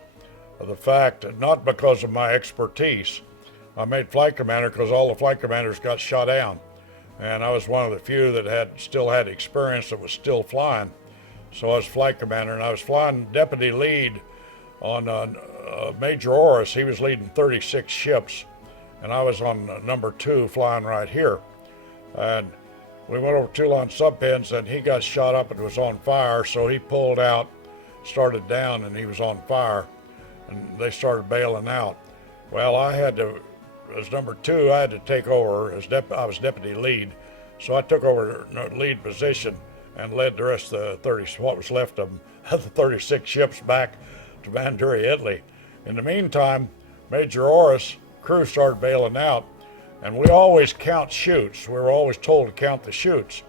of the fact, not because of my expertise. I made flight commander because all the flight commanders got shot down. And I was one of the few that still had experience that was still flying. So I was flight commander, and I was flying deputy lead on Major Orris. He was leading 36 ships, and I was on number 2 flying right here. And we went over Toulon sub-pens, and he got shot up and was on fire, so he pulled out, started down, and he was on fire, and they started bailing out. Well, I had to, as number 2, I had to take over, I was deputy lead, so I took over the lead position and led the rest of what was left of them, the 36 ships back to Manduria, Italy. In the meantime, Major Orris' crew started bailing out, and we always count chutes. We were always told to count the chutes.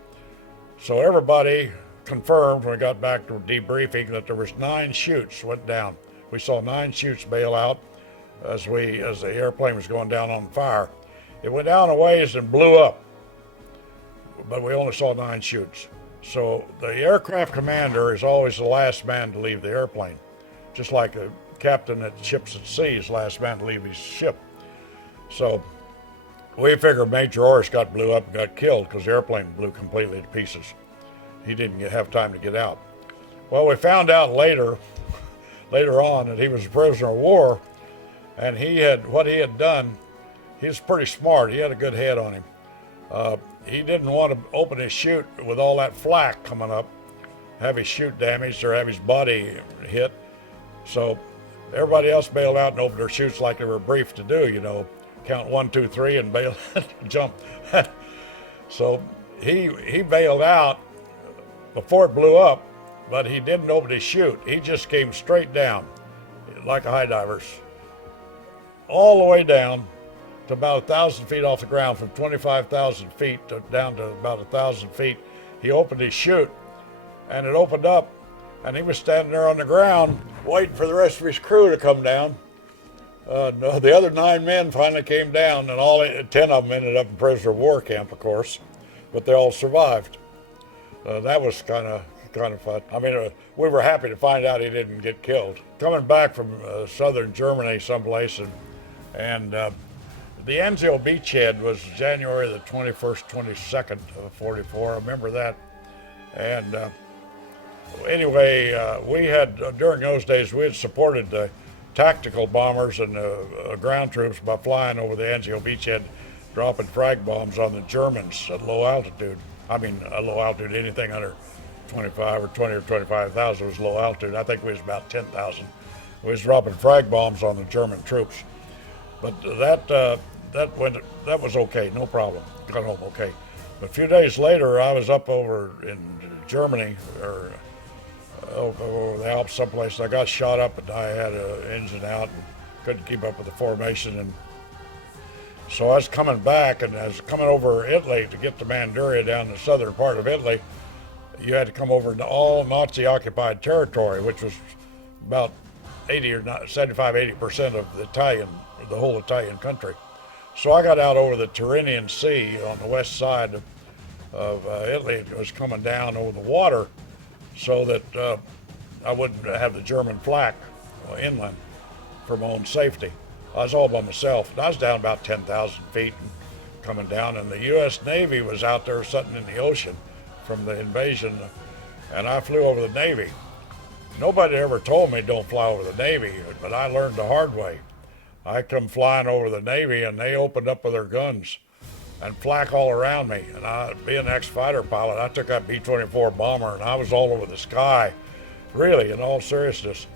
So everybody confirmed when we got back to debriefing that there was 9 chutes went down. We saw 9 chutes bail out as the airplane was going down on fire. It went down a ways and blew up, but we only saw 9 chutes. So the aircraft commander is always the last man to leave the airplane, just like a captain at ships at sea is the last man to leave his ship. So we figured Major Orris got blew up and got killed because the airplane blew completely to pieces. He didn't have time to get out. Well, we found out later on that he was a prisoner of war, and what he had done, he was pretty smart. He had a good head on him. He didn't want to open his chute with all that flak coming up, have his chute damaged or have his body hit. So everybody else bailed out and opened their chutes like they were briefed to do, you know, count 1, 2, 3 and bail, jump. So he bailed out before it blew up, but he didn't open his chute. He just came straight down like a high divers, all the way down to about 1,000 feet off the ground, from 25,000 feet down to about 1,000 feet. He opened his chute, and it opened up, and he was standing there on the ground waiting for the rest of his crew to come down. No, the other 9 men finally came down, and all 10 of them ended up in prisoner of war camp, of course, but they all survived. That was kind of fun. I mean, we were happy to find out he didn't get killed. Coming back from southern Germany someplace, and the Anzio beachhead was January the 21st, 22nd of 44. I remember that. And anyway, we had, during those days, we had supported the tactical bombers and ground troops by flying over the Anzio beachhead, dropping frag bombs on the Germans at low altitude. I mean, low altitude, anything under 25 or 20 or 25,000 was low altitude. I think we was about 10,000. We was dropping frag bombs on the German troops. But that was okay, no problem. Got home okay. But a few days later, I was up over in Germany or over the Alps someplace. I got shot up and I had an engine out and couldn't keep up with the formation. And so I was coming back and I was coming over Italy to get to Manduria down the southern part of Italy. You had to come over into all Nazi-occupied territory, which was about 75-80% of the whole Italian country. So I got out over the Tyrrhenian Sea on the west side of Italy. It was coming down over the water so that I wouldn't have the German flak inland for my own safety. I was all by myself, and I was down about 10,000 feet and coming down, and the U.S. Navy was out there sitting in the ocean from the invasion, and I flew over the Navy. Nobody ever told me don't fly over the Navy, but I learned the hard way. I come flying over the Navy, and they opened up with their guns and flak all around me. And I, being an ex-fighter pilot, I took that B-24 bomber, and I was all over the sky. Really, in all seriousness,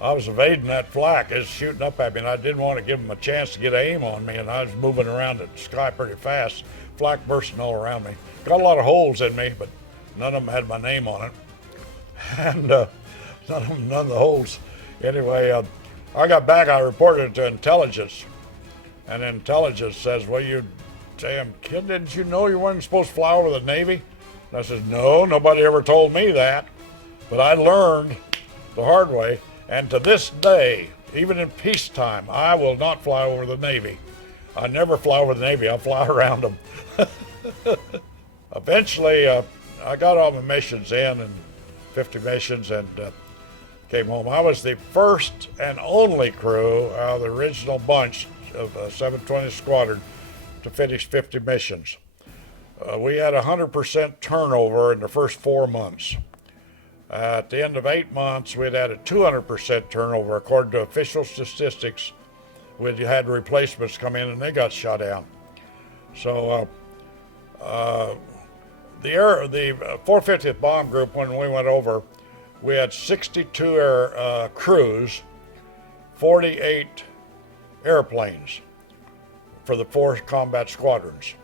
I was evading that flak. It was shooting up at me, and I didn't want to give them a chance to get aim on me, and I was moving around the sky pretty fast, flak bursting all around me. Got a lot of holes in me, but none of them had my name on it. And none of the holes. Anyway, I got back, I reported it to intelligence, and intelligence says, well, you damn kid, didn't you know you weren't supposed to fly over the Navy? And I said, no, nobody ever told me that, but I learned the hard way, and to this day, even in peacetime, I will not fly over the Navy. I never fly over the Navy, I fly around them. Eventually, I got all my missions in, and 50 missions, and came home. I was the first and only crew out of the original bunch of 720 Squadron to finish 50 missions. We had 100% turnover in the first 4 months. At the end of 8 months, we'd had a 200% turnover. According to official statistics, we'd had replacements come in and they got shot down. So the 450th Bomb Group, when we went over, we had 62 crews, 48 airplanes for the 4 combat squadrons.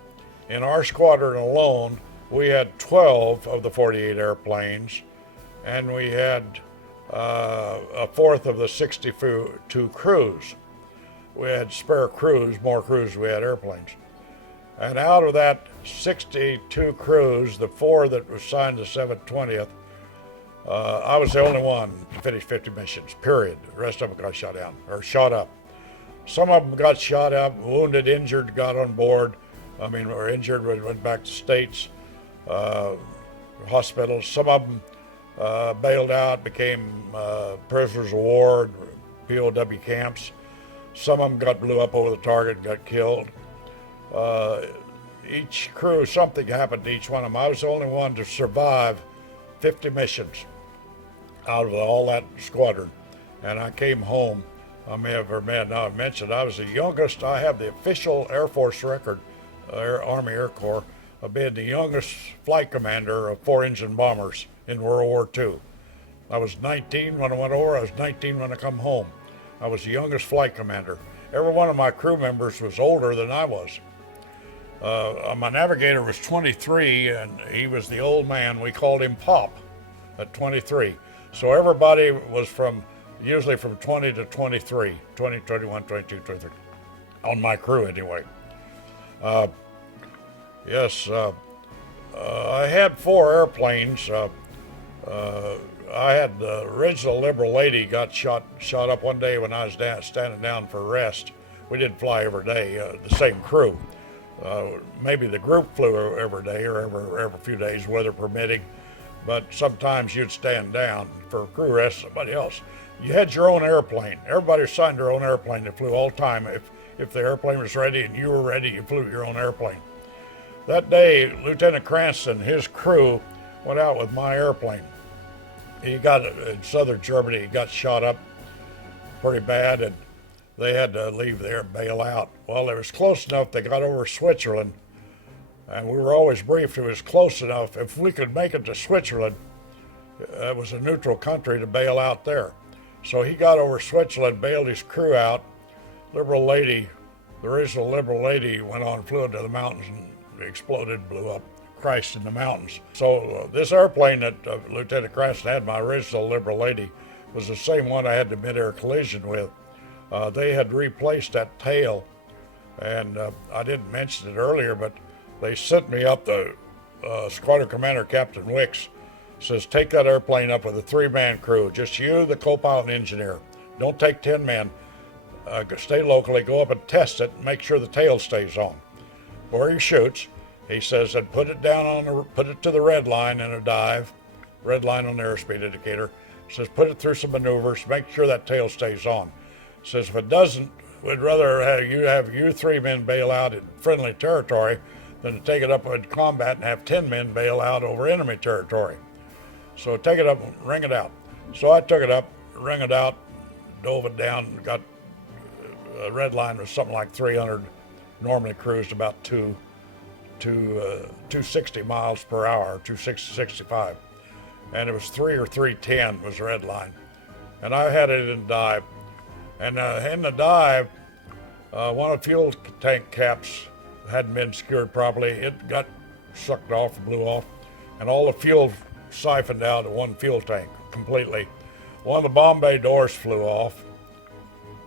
In our squadron alone, we had 12 of the 48 airplanes, and we had a fourth of the 62 crews. We had spare crews, more crews than we had airplanes. And out of that 62 crews, the 4 that were assigned to 720th, I was the only one to finish 50 missions, period. The rest of them got shot down, or shot up. Some of them got shot up, wounded, injured, got on board. I mean, were injured, went back to states, hospitals. Some of them bailed out, became prisoners of war, POW camps. Some of them got blew up over the target and got killed. Each crew, something happened to each one of them. I was the only one to survive 50 missions out of all that squadron. And I came home. I may have mentioned I was the youngest. I have the official Air Force record, Army Air Corps, of being the youngest flight commander of 4-engine bombers in World War II. I was 19 when I went over. I was 19 when I come home. I was the youngest flight commander. Every one of my crew members was older than I was. My navigator was 23, and he was the old man. We called him Pop at 23. So everybody was usually from 20 to 23, 20, 21, 22, 23, on my crew anyway. Yes, I had 4 airplanes. I had the original Liberal lady got shot up one day when I was standing down for rest. We didn't fly every day, the same crew. Maybe the group flew every day or every few days, weather permitting, but sometimes you'd stand down for crew rest, somebody else. You had your own airplane. Everybody assigned their own airplane. They flew all the time. If the airplane was ready and you were ready, you flew your own airplane. That day, Lieutenant Cranston, his crew, went out with my airplane. He got in southern Germany, he got shot up pretty bad, and they had to leave there and bail out. Well, it was close enough, they got over Switzerland, and we were always briefed it was close enough. If we could make it to Switzerland, it was a neutral country, to bail out there. So he got over Switzerland, bailed his crew out. Liberal lady the original Liberal lady went on, flew into the mountains and exploded, blew up, crashed in the mountains. So this airplane that Lieutenant Craston had, my original Liberal lady, was the same one I had the mid-air collision with. They had replaced that tail, and I didn't mention it earlier, but they sent me up. The Squadron Commander Captain Wicks says, take that airplane up with a 3-man crew, just you, the co-pilot and engineer. Don't take 10 men. Stay locally, go up and test it, and make sure the tail stays on. Before he shoots, he says, and put it to the red line in a dive, red line on the airspeed indicator. He says, put it through some maneuvers, make sure that tail stays on. He says, if it doesn't, we'd rather have you 3 men bail out in friendly territory than to take it up in combat and have 10 men bail out over enemy territory. So take it up and ring it out. So I took it up, ring it out, dove it down, got a red line was something like 300, normally cruised about 260 miles per hour, 265. And it was 3 or 310 was the red line. And I had it in dive. And in the dive, one of the fuel tank caps hadn't been secured properly. It got sucked off and blew off. And all the fuel siphoned out of one fuel tank completely. One of the bomb bay doors flew off.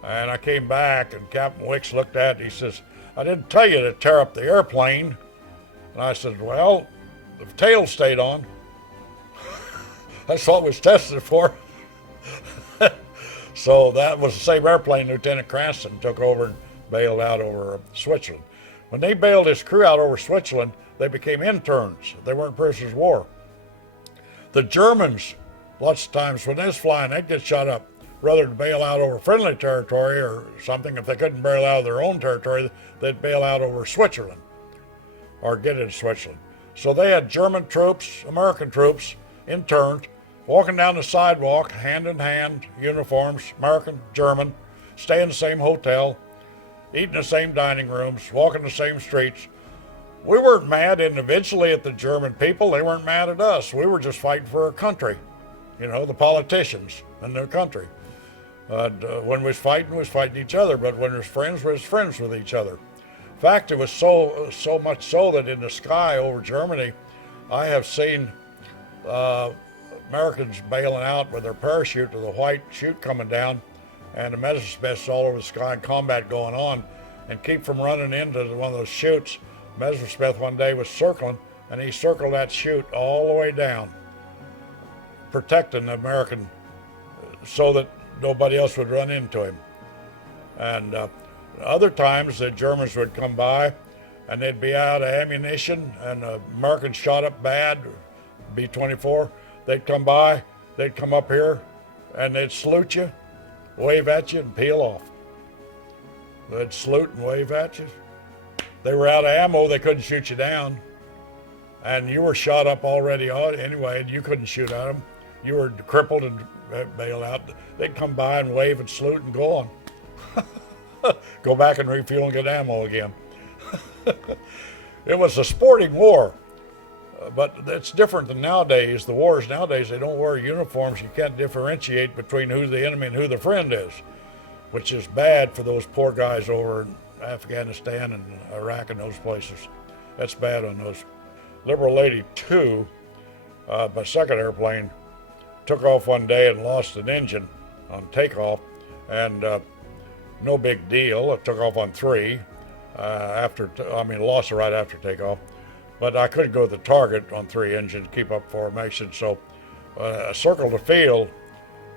And I came back, and Captain Wicks looked at it. He says, I didn't tell you to tear up the airplane. And I said, well, the tail stayed on. That's what was tested for. So that was the same airplane Lieutenant Cranston took over and bailed out over Switzerland. When they bailed his crew out over Switzerland, they became interns. They weren't prisoners of war. The Germans, lots of times when they was flying, they'd get shot up. Rather than bail out over friendly territory or something, if they couldn't bail out of their own territory, they'd bail out over Switzerland or get into Switzerland. So they had German troops, American troops, interned, walking down the sidewalk, hand in hand, uniforms, American, German, stay in the same hotel, eating the same dining rooms, walking the same streets. We weren't mad individually at the German people. They weren't mad at us. We were just fighting for our country, the politicians and their country. When we was fighting each other, but when we was friends with each other. In fact, it was so much so that in the sky over Germany, I have seen Americans bailing out with their parachute to the white chute coming down, and the Messerschmitts all over the sky and combat going on, and keep from running into one of those chutes. Messerschmitt one day was circling, and he circled that chute all the way down, protecting the American so that nobody else would run into him. And other times the Germans would come by and they'd be out of ammunition, and the Americans shot up bad, B-24. They'd come by, they'd come up here, and they'd salute you, wave at you, and peel off. They'd salute and wave at you. They were out of ammo, they couldn't shoot you down. And you were shot up already anyway, and you couldn't shoot at them. You were crippled and bail out. They'd come by and wave and salute and go on. Go back and refuel and get ammo again. It was a sporting war, but it's different than nowadays. The wars nowadays, they don't wear uniforms. You can't differentiate between who the enemy and who the friend is, which is bad for those poor guys over in Afghanistan and Iraq and those places. That's bad on those. Liberal Lady 2, my second airplane, took off one day and lost an engine on takeoff, and no big deal. It took off on 3 lost it right after takeoff, but I couldn't go to the target on 3 engines, keep up formation, so I circled the field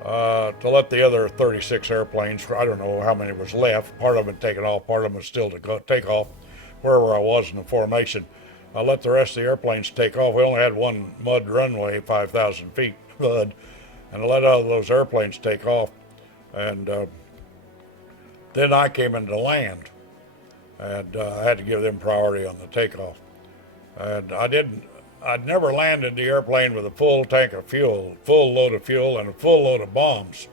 to let the other 36 airplanes, I don't know how many was left, part of them had taken off, part of them was still to take off, wherever I was in the formation. I let the rest of the airplanes take off. We only had one mud runway, 5,000 feet mud, and I let all of those airplanes take off. And then I came into land, and I had to give them priority on the takeoff. And I'd never landed the airplane with a full tank of fuel, full load of fuel, and a full load of bombs.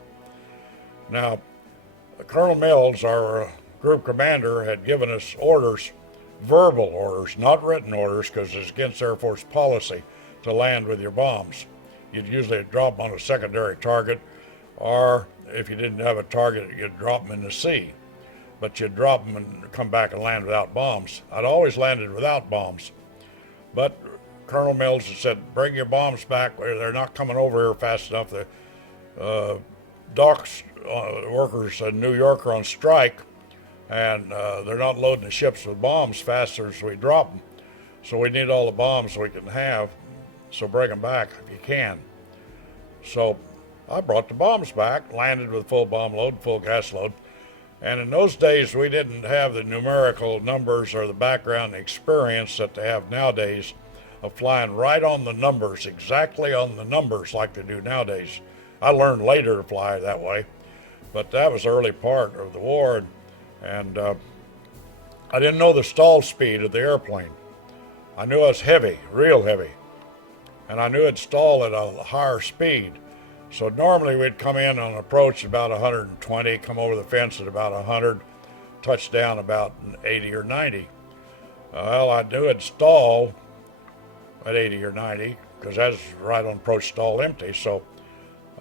Now, Colonel Mills, our group commander, had given us orders, verbal orders, not written orders, because it's against Air Force policy to land with your bombs. You'd usually drop them on a secondary target, or if you didn't have a target, you'd drop them in the sea. but you'd drop them and come back and land without bombs. I'd always landed without bombs, but Colonel Mills had said, bring your bombs back. They're not coming over here fast enough. The docks workers in New York are on strike, and they're not loading the ships with bombs faster as we drop them. So we need all the bombs we can have, so bring them back if you can. So I brought the bombs back, landed with full bomb load, full gas load. And in those days, we didn't have the numerical numbers or the background experience that they have nowadays of flying right on the numbers, exactly on the numbers like they do nowadays. I learned later to fly that way, but that was the early part of the war. And I didn't know the stall speed of the airplane. I knew I was heavy, real heavy, and I knew it'd stall at a higher speed. So normally we'd come in on approach about 120, come over the fence at about 100, touch down about 80 or 90. Well, I knew it'd stall at 80 or 90 because that's right on approach stall empty. So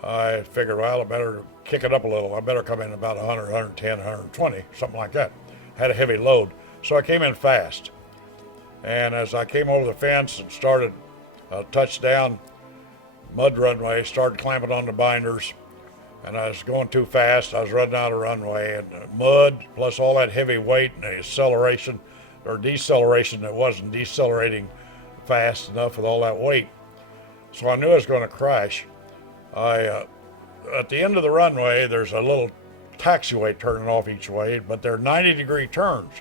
I figured, well, I better kick it up a little. I better come in about 100, 110, 120, something like that. Had a heavy load. So I came in fast. And as I came over the fence and started touchdown, mud runway, started clamping on the binders, and I was going too fast. I was running out of runway, and mud plus all that heavy weight and the acceleration or deceleration that wasn't decelerating fast enough with all that weight. So I knew I was going to crash. At the end of the runway, there's a little taxiway turning off each way, but they're 90-degree turns.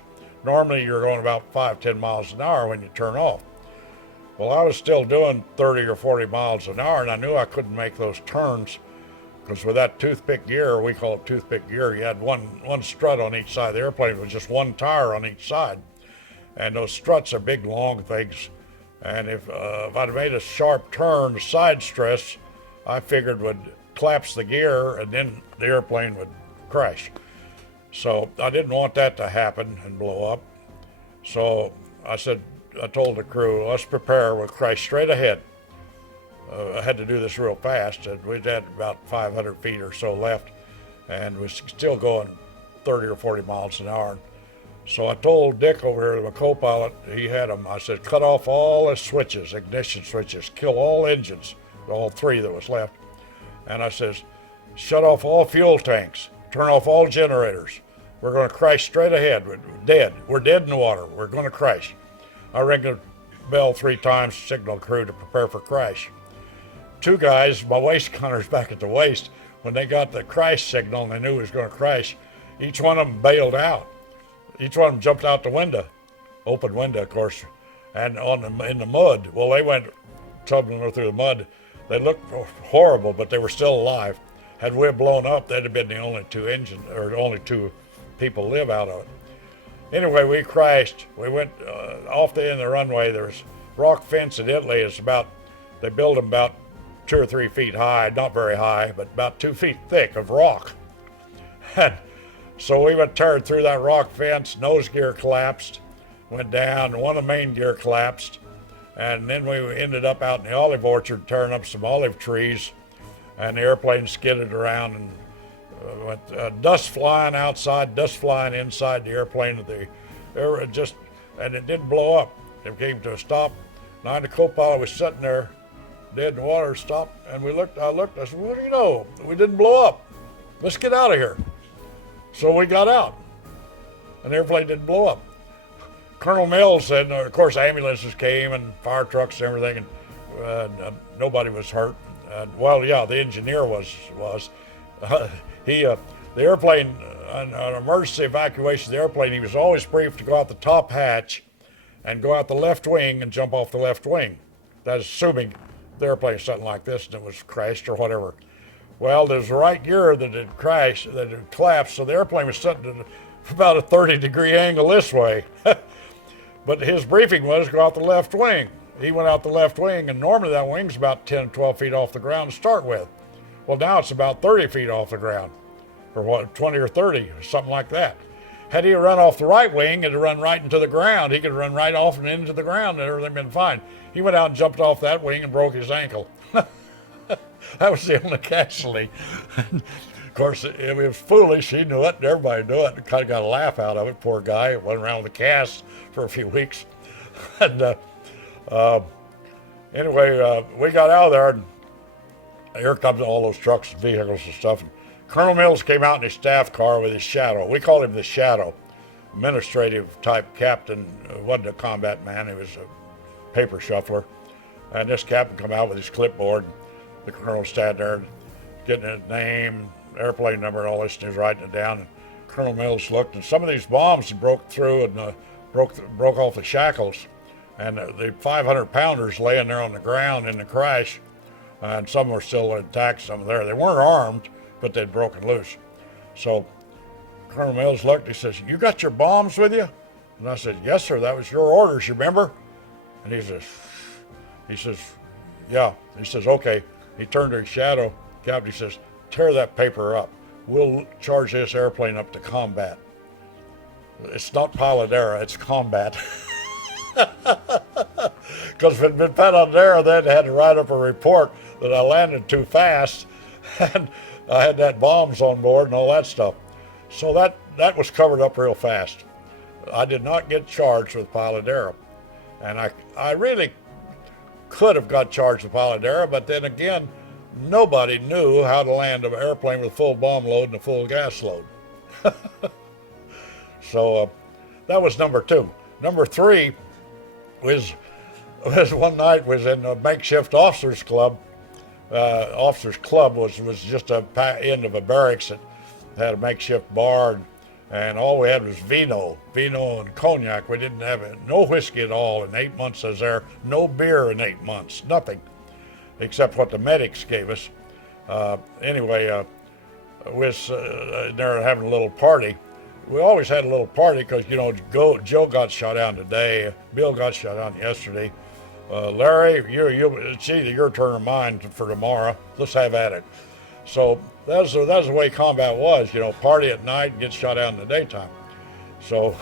Normally you're going about 5-10 miles an hour when you turn off. Well, I was still doing 30 or 40 miles an hour, and I knew I couldn't make those turns because with that toothpick gear, we call it toothpick gear, you had one strut on each side of the airplane with just one tire on each side. And those struts are big, long things. And if I'd made a sharp turn, the side stress, I figured would collapse the gear, and then the airplane would crash. So I didn't want that to happen and blow up. So I told the crew, let's prepare, we'll crash straight ahead. I had to do this real fast, and we had about 500 feet or so left, and we was still going 30 or 40 miles an hour. So I told Dick over here, the co-pilot, he had them, I said, cut off all the switches, ignition switches, kill all engines, all three that was left. And I says, shut off all fuel tanks, turn off all generators. We're going to crash straight ahead. We're dead. We're dead in the water. We're going to crash. I rang the bell 3 times, signal crew to prepare for crash. 2 guys, my waist cutters back at the waist, when they got the crash signal and they knew it was going to crash, each one of them bailed out. Each one of them jumped out the window, open window, of course, and in the mud. Well, they went tumbling through the mud. They looked horrible, but they were still alive. Had we blown up, they'd have been the only 2 people live out of it. Anyway, we crashed. We went off the end of the runway. There's rock fence in Italy. They build them about 2 or 3 feet high, not very high, but about 2 feet thick of rock. And so we went tearing through that rock fence. Nose gear collapsed, went down. One of the main gear collapsed. And then we ended up out in the olive orchard tearing up some olive trees. And the airplane skidded around and went dust flying outside, dust flying inside the airplane. And it didn't blow up. It came to a stop. And I and the co-pilot was sitting there, dead in the water, stopped, and I looked, I said, what do you know? We didn't blow up. Let's get out of here. So we got out, and the airplane didn't blow up. Colonel Mills said, of course, ambulances came and fire trucks and everything, and nobody was hurt. Well, yeah, the engineer was. The airplane, on emergency evacuation of the airplane, he was always briefed to go out the top hatch and go out the left wing and jump off the left wing. That's assuming the airplane was something like this and it was crashed or whatever. Well, there's the right gear that had crashed, that had collapsed, so the airplane was sitting at about a 30-degree angle this way. But his briefing was go out the left wing. He went out the left wing, and normally that wing's about 10, 12 feet off the ground to start with. Well, now it's about 30 feet off the ground, or what, 20 or 30, or something like that. Had he run off the right wing, it'd run right into the ground. He could run right off and into the ground, and everything been fine. He went out and jumped off that wing and broke his ankle. That was the only casualty. Of course, it was foolish. He knew it, and everybody knew it. Kind of got a laugh out of it. Poor guy went around with a cast for a few weeks. And anyway, we got out of there, and here comes all those trucks and vehicles and stuff. And Colonel Mills came out in his staff car with his shadow. We called him the Shadow, administrative type captain. Wasn't a combat man. He was a paper shuffler. And this captain come out with his clipboard. The colonel standing there, getting his name, airplane number, and all this, and he was writing it down. And Colonel Mills looked, and some of these bombs broke through and broke off the shackles. And the 500-pounders laying there on the ground in the crash, and some were still intact, some there. They weren't armed, but they'd broken loose. So Colonel Mills looked, he says, "You got your bombs with you?" And I said, "Yes, sir, that was your orders, you remember?" And he says, "Yeah." He says, "Okay." He turned to his shadow captain, he says, "Tear that paper up. We'll charge this airplane up to combat. It's not pilot era, it's combat." Because if it had been pilot era, then they had to write up a report that I landed too fast and I had that bombs on board and all that stuff. So that was covered up real fast. I did not get charged with pilot error. And I really could have got charged with pilot error, but then again, nobody knew how to land an airplane with full bomb load and a full gas load. So that was number 2. Number 3 was one night was in a makeshift officers club. Officers club was just a end of a barracks that had a makeshift bar, and all we had was vino and cognac. We didn't have no whiskey at all in 8 months I was there. No beer in 8 months, nothing, except what the medics gave us. Anyway, we was there having a little party. We always had a little party because, you know, Joe got shot down today. Bill got shot down yesterday. Larry, it's either your turn or mine for tomorrow. Let's have at it. So that's the way combat was, you know, party at night and get shot down in the daytime. So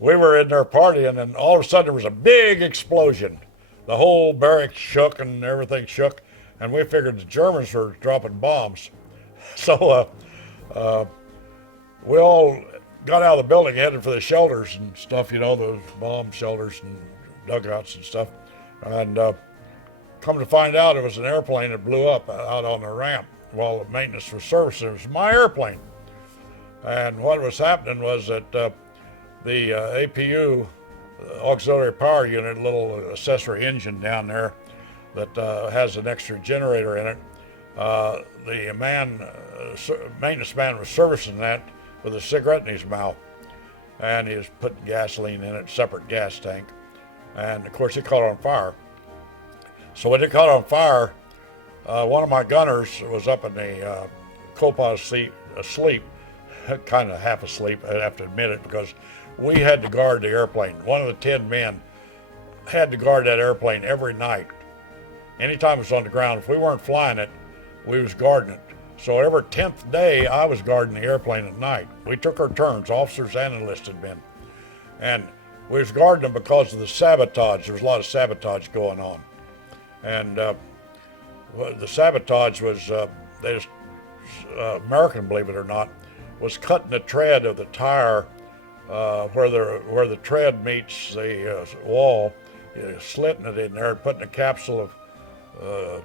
we were in there partying, and all of a sudden there was a big explosion. The whole barracks shook and everything shook, and we figured the Germans were dropping bombs. So we all got out of the building, headed for the shelters and stuff, you know, those bomb shelters and dugouts and stuff. And come to find out, it was an airplane that blew up out on the ramp while the maintenance was servicing. It was my airplane. And what was happening was that the APU, auxiliary power unit, a little accessory engine down there that has an extra generator in it, the maintenance man was servicing that with a cigarette in his mouth, and he was putting gasoline in it, separate gas tank, and of course it caught on fire. So when it caught on fire, one of my gunners was up in the co-pilot seat asleep, kind of half asleep, I have to admit it, because we had to guard the airplane. One of the 10 men had to guard that airplane every night. Anytime it was on the ground, if we weren't flying it, we was guarding it. So every 10th day, I was guarding the airplane at night. We took our turns, officers and enlisted men. And we was guarding them because of the sabotage. There was a lot of sabotage going on. And the sabotage was, American, believe it or not, was cutting the tread of the tire where the tread meets the wall, slitting it in there and putting a capsule of,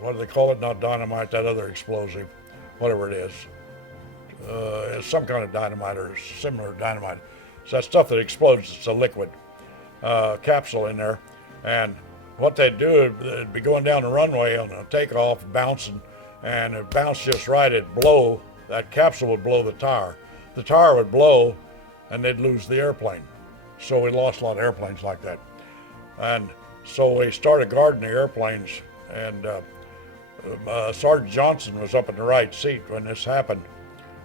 what do they call it? Not dynamite, that other explosive, whatever it is. It's some kind of dynamite or similar dynamite. It's that stuff that explodes. It's a liquid capsule in there. And what they'd do, they'd be going down the runway on a takeoff, bouncing, and it bounced just right, it'd blow, that capsule would blow the tire. The tire would blow, and they'd lose the airplane. So we lost a lot of airplanes like that. And so we started guarding the airplanes, and Sergeant Johnson was up in the right seat when this happened,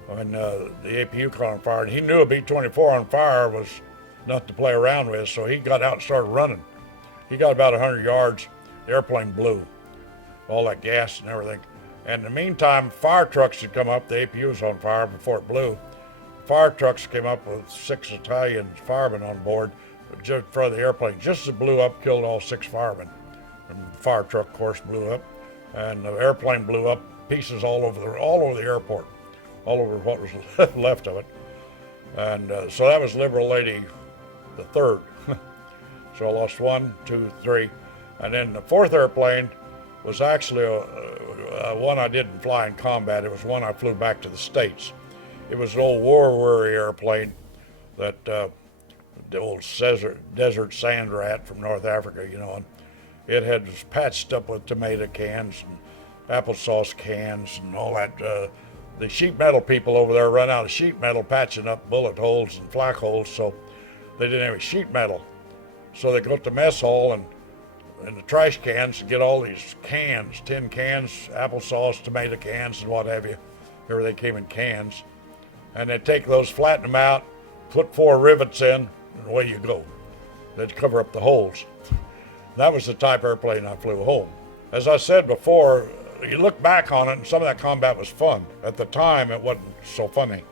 when the APU caught on fire. And he knew a B-24 on fire was nothing to play around with, so he got out and started running. He got about 100 yards, the airplane blew, all that gas and everything. And in the meantime, fire trucks had come up. The APU was on fire before it blew. Fire trucks came up with 6 Italian firemen on board just in front of the airplane. Just as it blew up, killed all 6 firemen. And the fire truck, of course, blew up. And the airplane blew up pieces all over the airport, all over what was left of it. And so that was Liberal Lady, the third. So I lost 1, 2, 3. And then the fourth airplane was actually one I didn't fly in combat. It was one I flew back to the States. It was an old war-weary airplane that the old desert sand rat from North Africa, you know, and it had was patched up with tomato cans and applesauce cans and all that. The sheet metal people over there run out of sheet metal patching up bullet holes and flak holes, so they didn't have any sheet metal. So they go to the mess hall and in the trash cans and get all these cans, tin cans, applesauce, tomato cans, and what have you. Everything came in cans. And they take those, flatten them out, put 4 rivets in, and away you go. They'd cover up the holes. That was the type of airplane I flew home. As I said before, you look back on it, and some of that combat was fun. At the time, it wasn't so funny.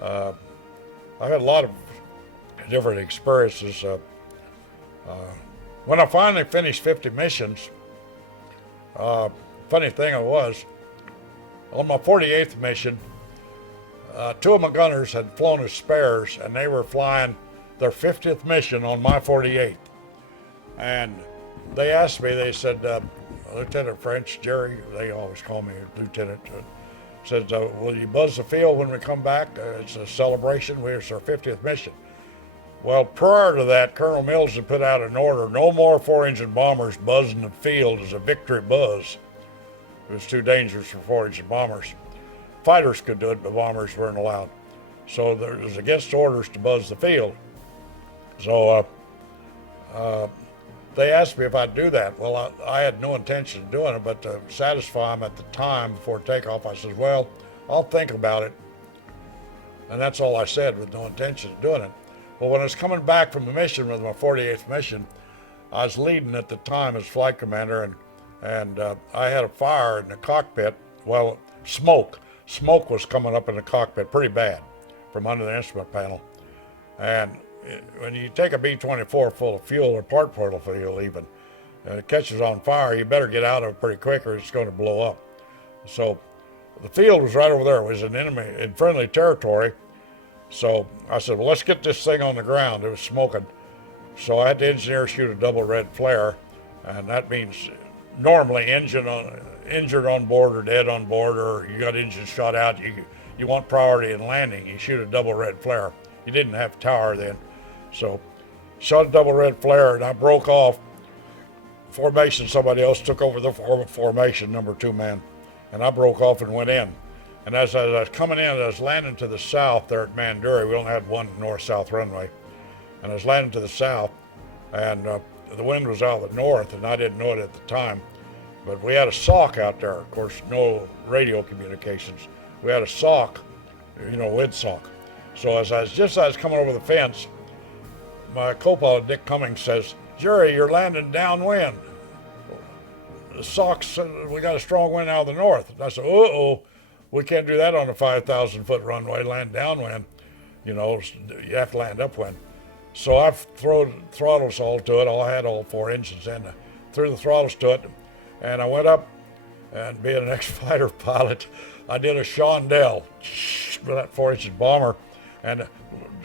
I had a lot of different experiences. When I finally finished 50 missions, funny thing it was, on my 48th mission, 2 of my gunners had flown as spares, and they were flying their 50th mission on my 48th. And they asked me, they said, Lieutenant French, Jerry, they always call me Lieutenant, said, will you buzz the field when we come back? It's a celebration, it's our 50th mission. Well, prior to that, Colonel Mills had put out an order, no more 4-engine bombers buzzing the field as a victory buzz. It was too dangerous for 4-engine bombers. Fighters could do it, but bombers weren't allowed. So there was against orders to buzz the field. So they asked me if I'd do that. Well, I had no intention of doing it, but to satisfy them at the time before takeoff, I said, well, I'll think about it. And that's all I said, with no intention of doing it. Well, when I was coming back from the mission with my 48th mission, I was leading at the time as flight commander, and I had a fire in the cockpit. Well, smoke was coming up in the cockpit pretty bad from under the instrument panel. And when you take a B-24 full of fuel, or part full of fuel even, and it catches on fire, you better get out of it pretty quick or it's going to blow up. So the field was right over there. It was an enemy in friendly territory. So I said, well, let's get this thing on the ground. It was smoking. So I had the engineer shoot a double red flare, and that means normally injured on board or dead on board, or you got engine shot out, you want priority in landing, you shoot a double red flare. You didn't have tower then. So shot a double red flare, and I broke off formation. Somebody else took over the formation, number 2 man, and I broke off and went in. And as I was coming in, I was landing to the south there at Manduri. We only had one north-south runway. And I was landing to the south, and the wind was out of the north, and I didn't know it at the time. But we had a sock out there. Of course, no radio communications. We had a sock, wind sock. So as I was coming over the fence, my co-pilot, Dick Cummings, says, Jerry, you're landing downwind. The sock said, we got a strong wind out of the north. And I said, uh-oh. We can't do that on a 5,000-foot runway, land downwind. You have to land upwind. So I threw throttles all to it. I had all 4 engines in. I threw the throttles to it, and I went up, and being an ex-fighter pilot, I did a Shondell with that 4-engine bomber, and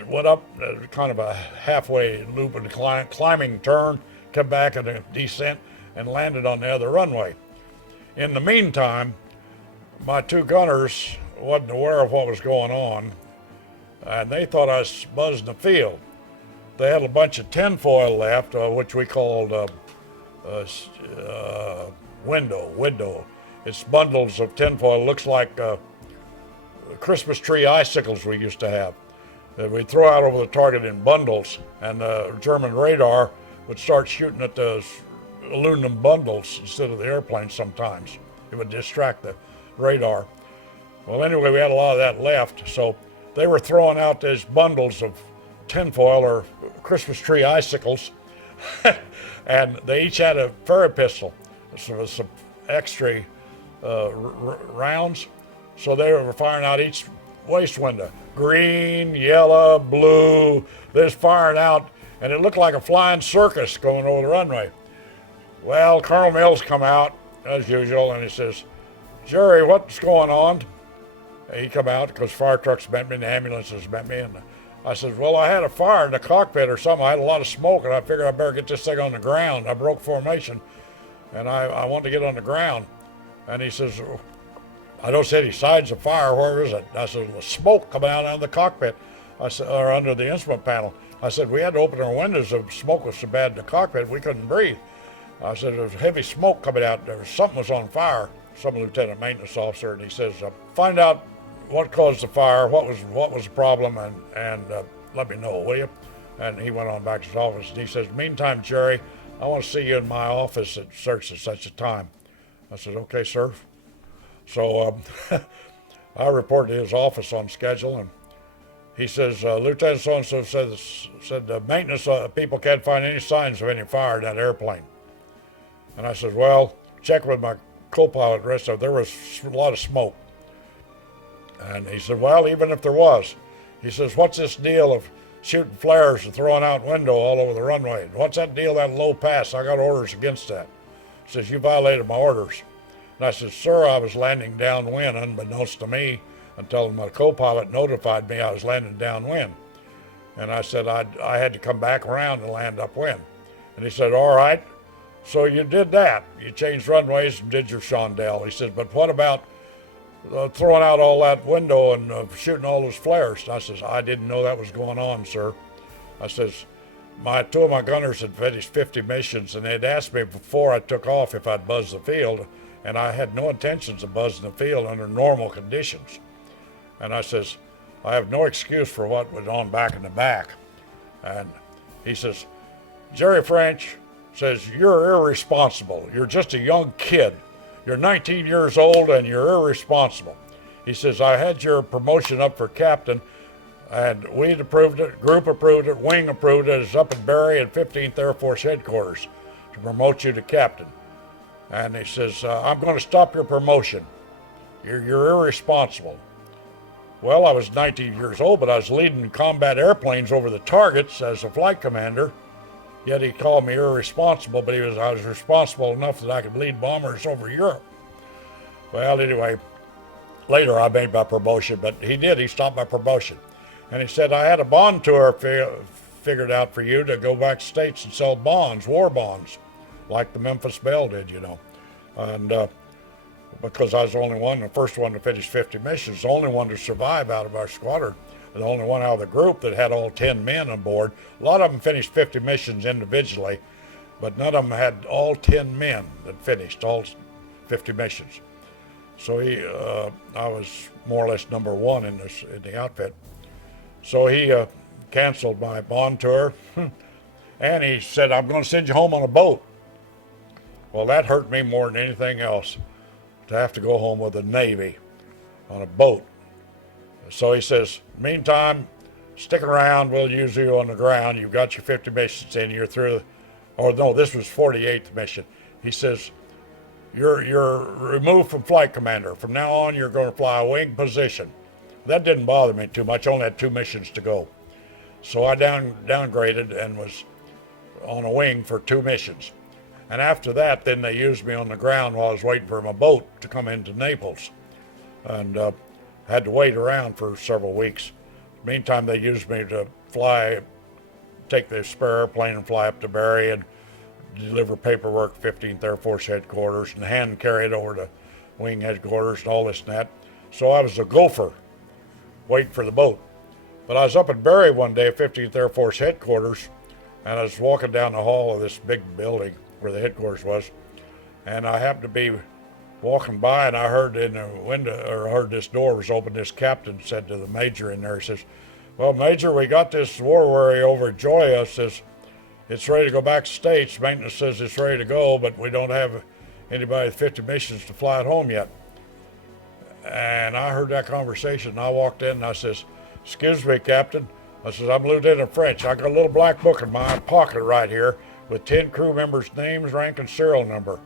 went up kind of a halfway loop and climbing turn, come back in a descent, and landed on the other runway. In the meantime, my 2 gunners wasn't aware of what was going on, and they thought I was buzzing the field. They had a bunch of tinfoil left, which we called window. It's bundles of tinfoil. Looks like Christmas tree icicles we used to have that we'd throw out over the target in bundles, and the German radar would start shooting at those aluminum bundles instead of the airplane sometimes. It would distract the radar. Well, anyway, we had a lot of that left, so they were throwing out these bundles of tinfoil or Christmas tree icicles, and they each had a ferry pistol, so some extra rounds. So they were firing out each waist window, green, yellow, blue. They was firing out, and it looked like a flying circus going over the runway. Well, Colonel Mills come out as usual, and he says, Jerry, what's going on? He come out because fire trucks met me and the ambulances met me. And I said, well, I had a fire in the cockpit or something. I had a lot of smoke, and I figured I better get this thing on the ground. I broke formation, and I wanted to get on the ground. And he says, I don't see any signs of fire. Where is it? I said, well, smoke coming out of the cockpit. I said, or under the instrument panel. I said, we had to open our windows. The smoke was so bad in the cockpit we couldn't breathe. I said, there was heavy smoke coming out. Something was on fire. Some lieutenant maintenance officer, and he says, find out what caused the fire, what was the problem, and let me know, will you? And he went on back to his office, and he says, meantime, Jerry, I want to see you in my office at such and such a time. I said, okay, sir. So I reported to his office on schedule, and he says, Lieutenant so-and-so said the maintenance people can't find any signs of any fire in that airplane. And I said, well, check with my co-pilot, the rest of it. There was a lot of smoke. And he said, well, even if there was, he says, what's this deal of shooting flares and throwing out window all over the runway? What's that deal, that low pass? I got orders against that. He says, you violated my orders. And I said, sir, I was landing downwind, unbeknownst to me, until my co-pilot notified me I was landing downwind. And I said, I had to come back around and land upwind. And he said, all right, so you did that. You changed runways and did your Shondell. He said, but what about throwing out all that window and shooting all those flares? And I says, I didn't know that was going on, sir. I says, two of my gunners had finished 50 missions, and they'd asked me before I took off if I'd buzz the field, and I had no intentions of buzzing the field under normal conditions. And I says, I have no excuse for what went on back in the back. And he says, Jerry French says, you're irresponsible. You're just a young kid. You're 19 years old and you're irresponsible. He says, I had your promotion up for captain, and we'd approved it, group approved it, wing approved it. It's up in Barry at 15th Air Force Headquarters to promote you to captain. And he says, I'm going to stop your promotion. You're irresponsible. Well, I was 19 years old, but I was leading combat airplanes over the targets as a flight commander. Yet he called me irresponsible, but I was responsible enough that I could lead bombers over Europe. Well, anyway, later I made my promotion, but he stopped my promotion. And he said, I had a bond tour figured out for you to go back to States and sell bonds, war bonds, like the Memphis Belle did, you know. And because I was the first one to finish 50 missions, the only one to survive out of our squadron, the only one out of the group that had all 10 men on board. A lot of them finished 50 missions individually, but none of them had all 10 men that finished all 50 missions. So I was more or less number one in the outfit. So he canceled my bond tour, and he said, I'm going to send you home on a boat. Well, that hurt me more than anything else, to have to go home with the Navy on a boat. So he says, meantime, stick around, we'll use you on the ground. You've got your 50 missions in, you're through, this was 48th mission. He says, you're removed from flight commander. From now on, you're going to fly a wing position. That didn't bother me too much. I only had 2 missions to go. So I downgraded and was on a wing for 2 missions. And after that, then they used me on the ground while I was waiting for my boat to come into Naples. And had to wait around for several weeks. Meantime, they used me to take the spare airplane and fly up to Barry and deliver paperwork 15th Air Force Headquarters and hand carry it over to Wing Headquarters and all this and that. So I was a gopher waiting for the boat. But I was up at Barry one day at 15th Air Force Headquarters, and I was walking down the hall of this big building where the headquarters was, and I happened to be walking by, and I heard in the window, or heard this door was open. This captain said to the major in there, he says, well, Major, we got this war worry over at Joya. Says it's ready to go back to States. Maintenance says it's ready to go, but we don't have anybody with 50 missions to fly it home yet. And I heard that conversation, and I walked in, and I says, excuse me, Captain. I says, I'm Lieutenant French. I got a little black book in my pocket right here with 10 crew members' names, rank, and serial number.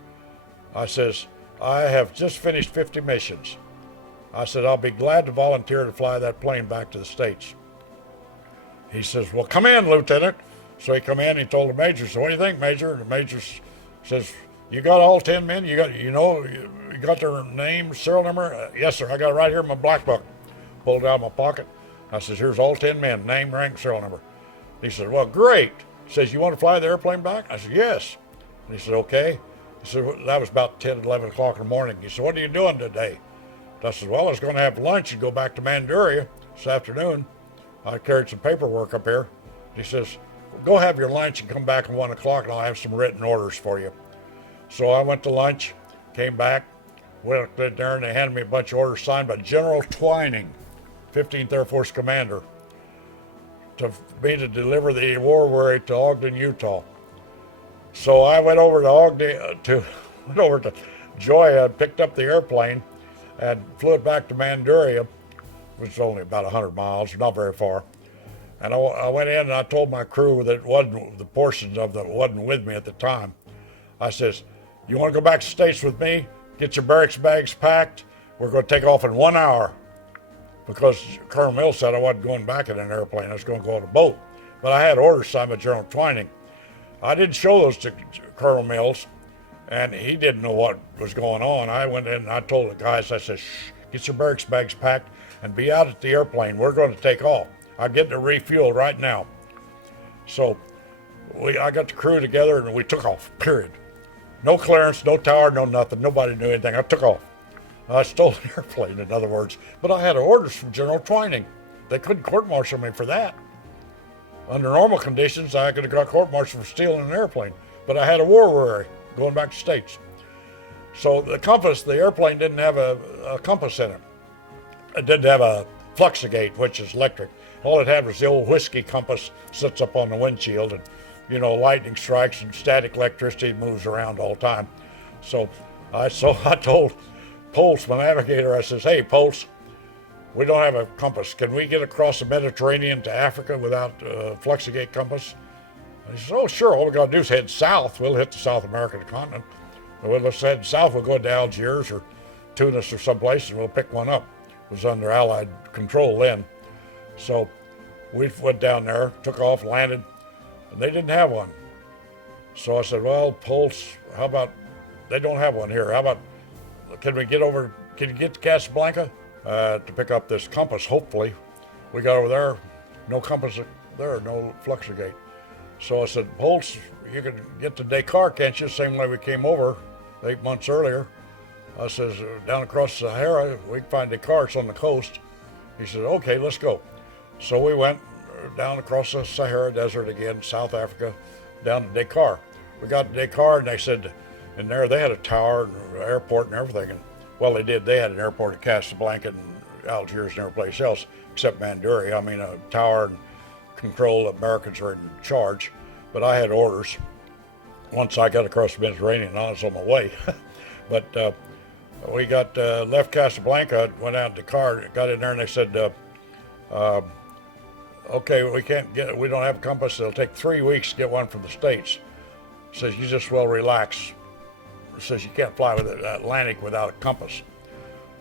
I says, I have just finished 50 missions. I said, I'll be glad to volunteer to fly that plane back to the States. He says, well, come in, Lieutenant. So he come in, he told the Major, so what do you think, Major? And the Major says, You got all 10 men? You got their name, serial number? Yes, sir. I got it right here in my black book. Pulled it out of my pocket. I says, here's all 10 men, name, rank, serial number. He said, well, great. He says, you want to fly the airplane back? I said, yes. And he said, okay. He said, well, that was about 10, 11 o'clock in the morning. He said, what are you doing today? I said, well, I was going to have lunch and go back to Manduria this afternoon. I carried some paperwork up here. He says, go have your lunch and come back at 1 o'clock and I'll have some written orders for you. So I went to lunch, came back, went up there and they handed me a bunch of orders signed by General Twining, 15th Air Force Commander, to me to deliver the war weary to Ogden, Utah. So I went over to Joya, picked up the airplane, and flew it back to Manduria, which is only about 100 miles, not very far. And I went in and I told my crew that wasn't the portions of that wasn't with me at the time. I says, you want to go back to the States with me? Get your barracks bags packed. We're going to take off in 1 hour. Because Colonel Mills said I wasn't going back in an airplane. I was going to go on a boat. But I had orders signed by General Twining. I didn't show those to Colonel Mills, and he didn't know what was going on. I went in and I told the guys, I said, shh, get your barracks bags packed and be out at the airplane. We're going to take off. I'm getting to refuel right now. So I got the crew together and we took off, period. No clearance, no tower, no nothing. Nobody knew anything. I took off. I stole the airplane, in other words. But I had orders from General Twining. They couldn't court-martial me for that. Under normal conditions, I could have got court-martialed for stealing an airplane. But I had a war weary going back to States. So the compass, the airplane didn't have a compass in it. It didn't have a fluxigate, which is electric. All it had was the old whiskey compass sits up on the windshield, and lightning strikes and static electricity moves around all the time. So I told Pulse, my navigator, I says, hey, Pulse, we don't have a compass. Can we get across the Mediterranean to Africa without a fluxigate compass? And he says, oh, sure. All we got to do is head south. We'll hit the South American continent. Well, let's head south. We'll go to Algiers or Tunis or someplace, and we'll pick one up. It was under Allied control then. So we went down there, took off, landed, and they didn't have one. So I said, well, Pulse, how about, they don't have one here. How about, can you get to Casablanca to pick up this compass, hopefully. We got over there, no compass there, no fluxigate. So I said, Pulse, you can get to Dakar, can't you? Same way we came over 8 months earlier. I says, down across Sahara, we can find Dakar, it's on the coast. He said, okay, let's go. So we went down across the Sahara Desert again, South Africa, down to Dakar. We got to Dakar and they said, and there they had a tower and an airport and everything. And well, they did. They had an airport at Casablanca and Algiers and every place else except Manduria. I mean, a tower and control. Americans were in charge, but I had orders. Once I got across the Mediterranean, I was on my way. But we got left Casablanca, went out to Dakar, got in there, and they said, okay, we don't have a compass. It'll take 3 weeks to get one from the States. Says, you just well relax. Says, you can't fly with the Atlantic without a compass.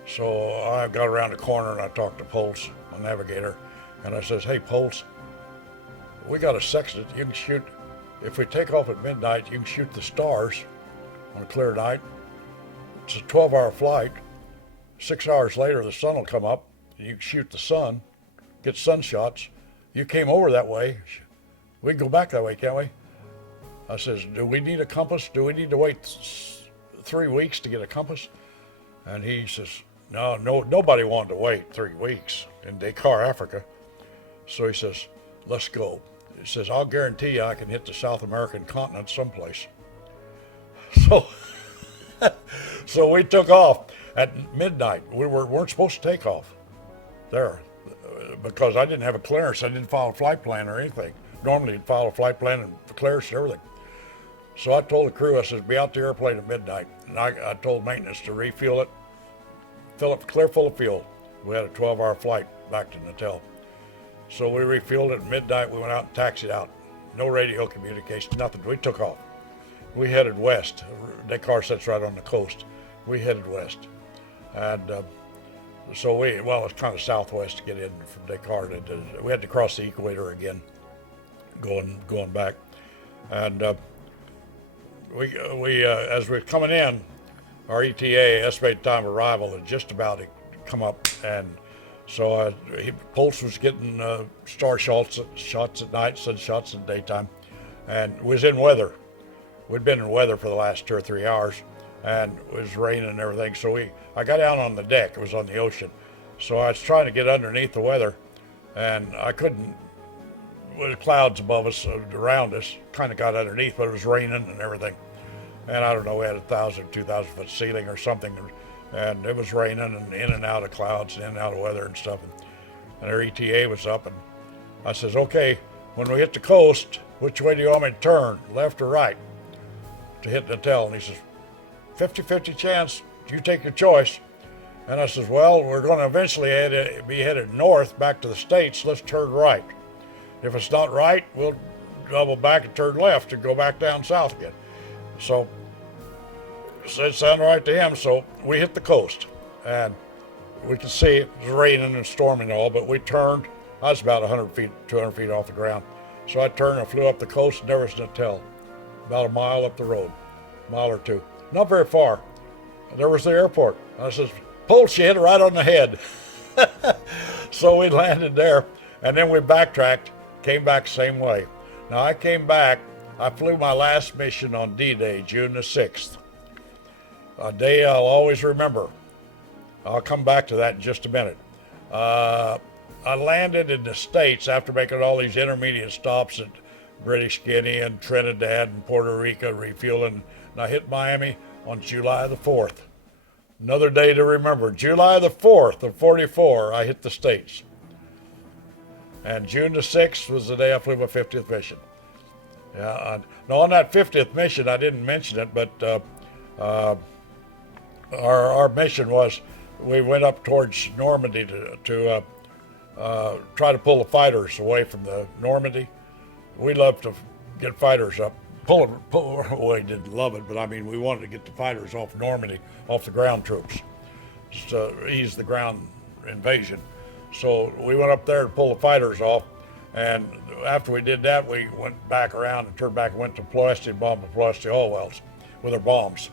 So I got around the corner and I talked to Pulse, my navigator, and I says, hey, Pulse, we got a sextant. You can shoot, if we take off at midnight, you can shoot the stars on a clear night. It's a 12-hour flight. 6 hours later, the sun will come up. You can shoot the sun, get sunshots. You came over that way. We can go back that way, can't we? I says, do we need a compass? Do we need to wait 3 weeks to get a compass? And he says, no, nobody wanted to wait 3 weeks in Dakar, Africa. So he says, let's go. He says, I'll guarantee you I can hit the South American continent someplace. So we took off at midnight. We weren't supposed to take off there because I didn't have a clearance. I didn't file a flight plan or anything. Normally you'd file a flight plan and clearance and everything. So I told the crew, I said, be out the airplane at midnight. And I told maintenance to refuel it, fill it clear full of fuel. We had a 12-hour flight back to Natal. So we refueled it at midnight. We went out and taxied out. No radio communication, nothing. We took off. We headed west. Dakar sits right on the coast. We headed west. And so it's kind of southwest to get in from Dakar. We had to cross the equator again, going back. And we as we're coming in, our ETA, estimated time of arrival, had just about come up, and so Pulse was getting star shots at night, sun shots in the daytime, and was in weather. We'd been in weather for the last 2 or 3 hours, and it was raining and everything. So I got down on the deck. It was on the ocean, so I was trying to get underneath the weather, and I couldn't. With clouds above us, around us, kind of got underneath, but it was raining and everything. And I don't know, we had 1,000, 2,000 foot ceiling or something, and it was raining and in and out of clouds and in and out of weather and stuff. And our ETA was up, and I says, okay, when we hit the coast, which way do you want me to turn, left or right, to hit Natal? And he says, 50-50 chance, you take your choice. And I says, well, we're going to eventually be headed north back to the States, let's turn right. If it's not right, we'll double back and turn left and go back down south again. So it sounded right to him, so we hit the coast. And we could see it was raining and storming and all, but we turned. I was about 100 feet, 200 feet off the ground. So I turned and flew up the coast, and there was Natal, about a mile up the road, a mile or two. Not very far. There was the airport. I says, Pulse, you hit it right on the head. So we landed there, and then we backtracked. Came back the same way. Now I came back, I flew my last mission on D-Day, June the 6th. A day I'll always remember. I'll come back to that in just a minute. I landed in the States after making all these intermediate stops at British Guiana and Trinidad and Puerto Rico, refueling, and I hit Miami on July the 4th. Another day to remember. July the 4th of 44, I hit the States. And June the 6th was the day I flew my 50th mission. Yeah, now on that 50th mission, I didn't mention it, but our mission was we went up towards Normandy to try to pull the fighters away from the Normandy. We love to get fighters up. Well, we didn't love it, but I mean, we wanted to get the fighters off Normandy, off the ground troops, to ease the ground invasion. So we went up there to pull the fighters off, and after we did that, we went back around and turned back and went to Ploesti and bombed the Ploesti oil wells with our bombs.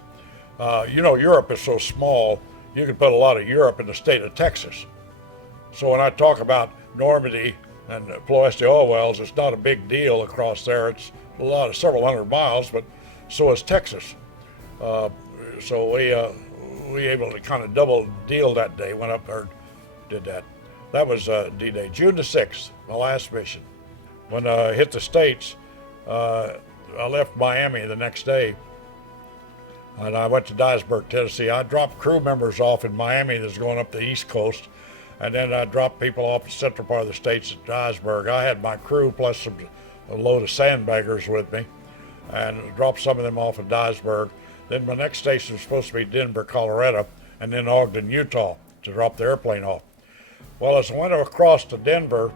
You know, Europe is so small, you can put a lot of Europe in the state of Texas. So when I talk about Normandy and Ploesti oil wells, it's not a big deal across there. It's several hundred miles, but so is Texas. So we able to kind of double deal that day, went up there, did that. That was D-Day, June the 6th, my last mission. When I hit the States, I left Miami the next day, and I went to Dyersburg, Tennessee. I dropped crew members off in Miami that's going up the East Coast, and then I dropped people off in the central part of the States at Dyersburg. I had my crew plus a load of sandbaggers with me, and dropped some of them off at Dyersburg. Then my next station was supposed to be Denver, Colorado, and then Ogden, Utah, to drop the airplane off. Well, as I went across to Denver,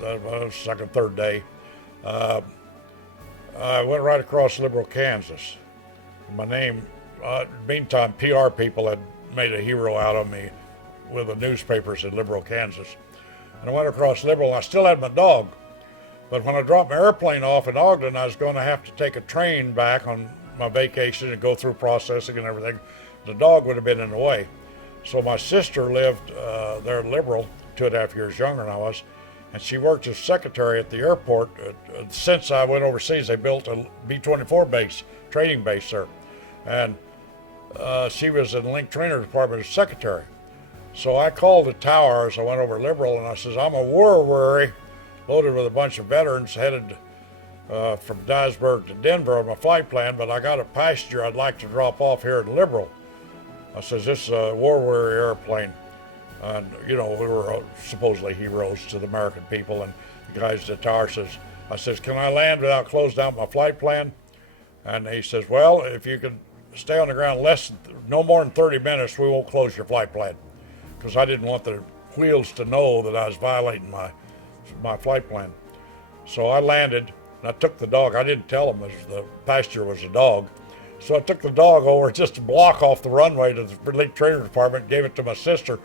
the second, third day, I went right across Liberal, Kansas. My name, meantime, PR people had made a hero out of me with the newspapers in Liberal, Kansas. And I went across Liberal, and I still had my dog. But when I dropped my airplane off in Ogden, I was going to have to take a train back on my vacation and go through processing and everything. The dog would have been in the way. So my sister lived there at Liberal, 2.5 years younger than I was, and she worked as secretary at the airport. Since I went overseas, they built a B-24 base, training base there. And she was in the Link Trainer Department as secretary. So I called the tower as I went over Liberal, and I says, I'm a war worry, loaded with a bunch of veterans headed from Dyersburg to Denver on my flight plan, but I got a passenger I'd like to drop off here at Liberal. I says, this is a war warrior airplane. And, you know, we were supposedly heroes to the American people. And the guys at the tower says, I says, can I land without closing out my flight plan? And he says, well, if you can stay on the ground no more than 30 minutes, we won't close your flight plan. Because I didn't want the wheels to know that I was violating my flight plan. So I landed, and I took the dog. I didn't tell them the passenger was a dog. So I took the dog over just a block off the runway to the Link Trainer Department, gave it to my sister.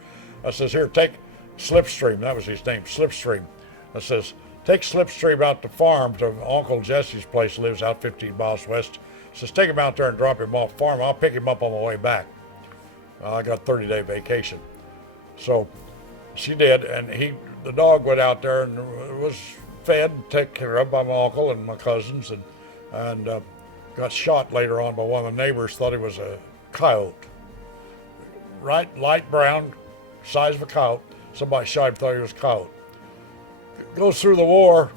I says, here, take Slipstream. That was his name, Slipstream. I says, take Slipstream out to farm to Uncle Jesse's place, lives out 15 miles west Says, take him out there and drop him off farm. I'll pick him up on my way back. I got a 30-day vacation. So she did, and the dog went out there and was fed and taken care of by my uncle and my cousins, and got shot later on by one of the neighbors. Thought he was a coyote. Right, light brown, size of a coyote. Somebody shot him, thought he was a coyote. Goes through the war,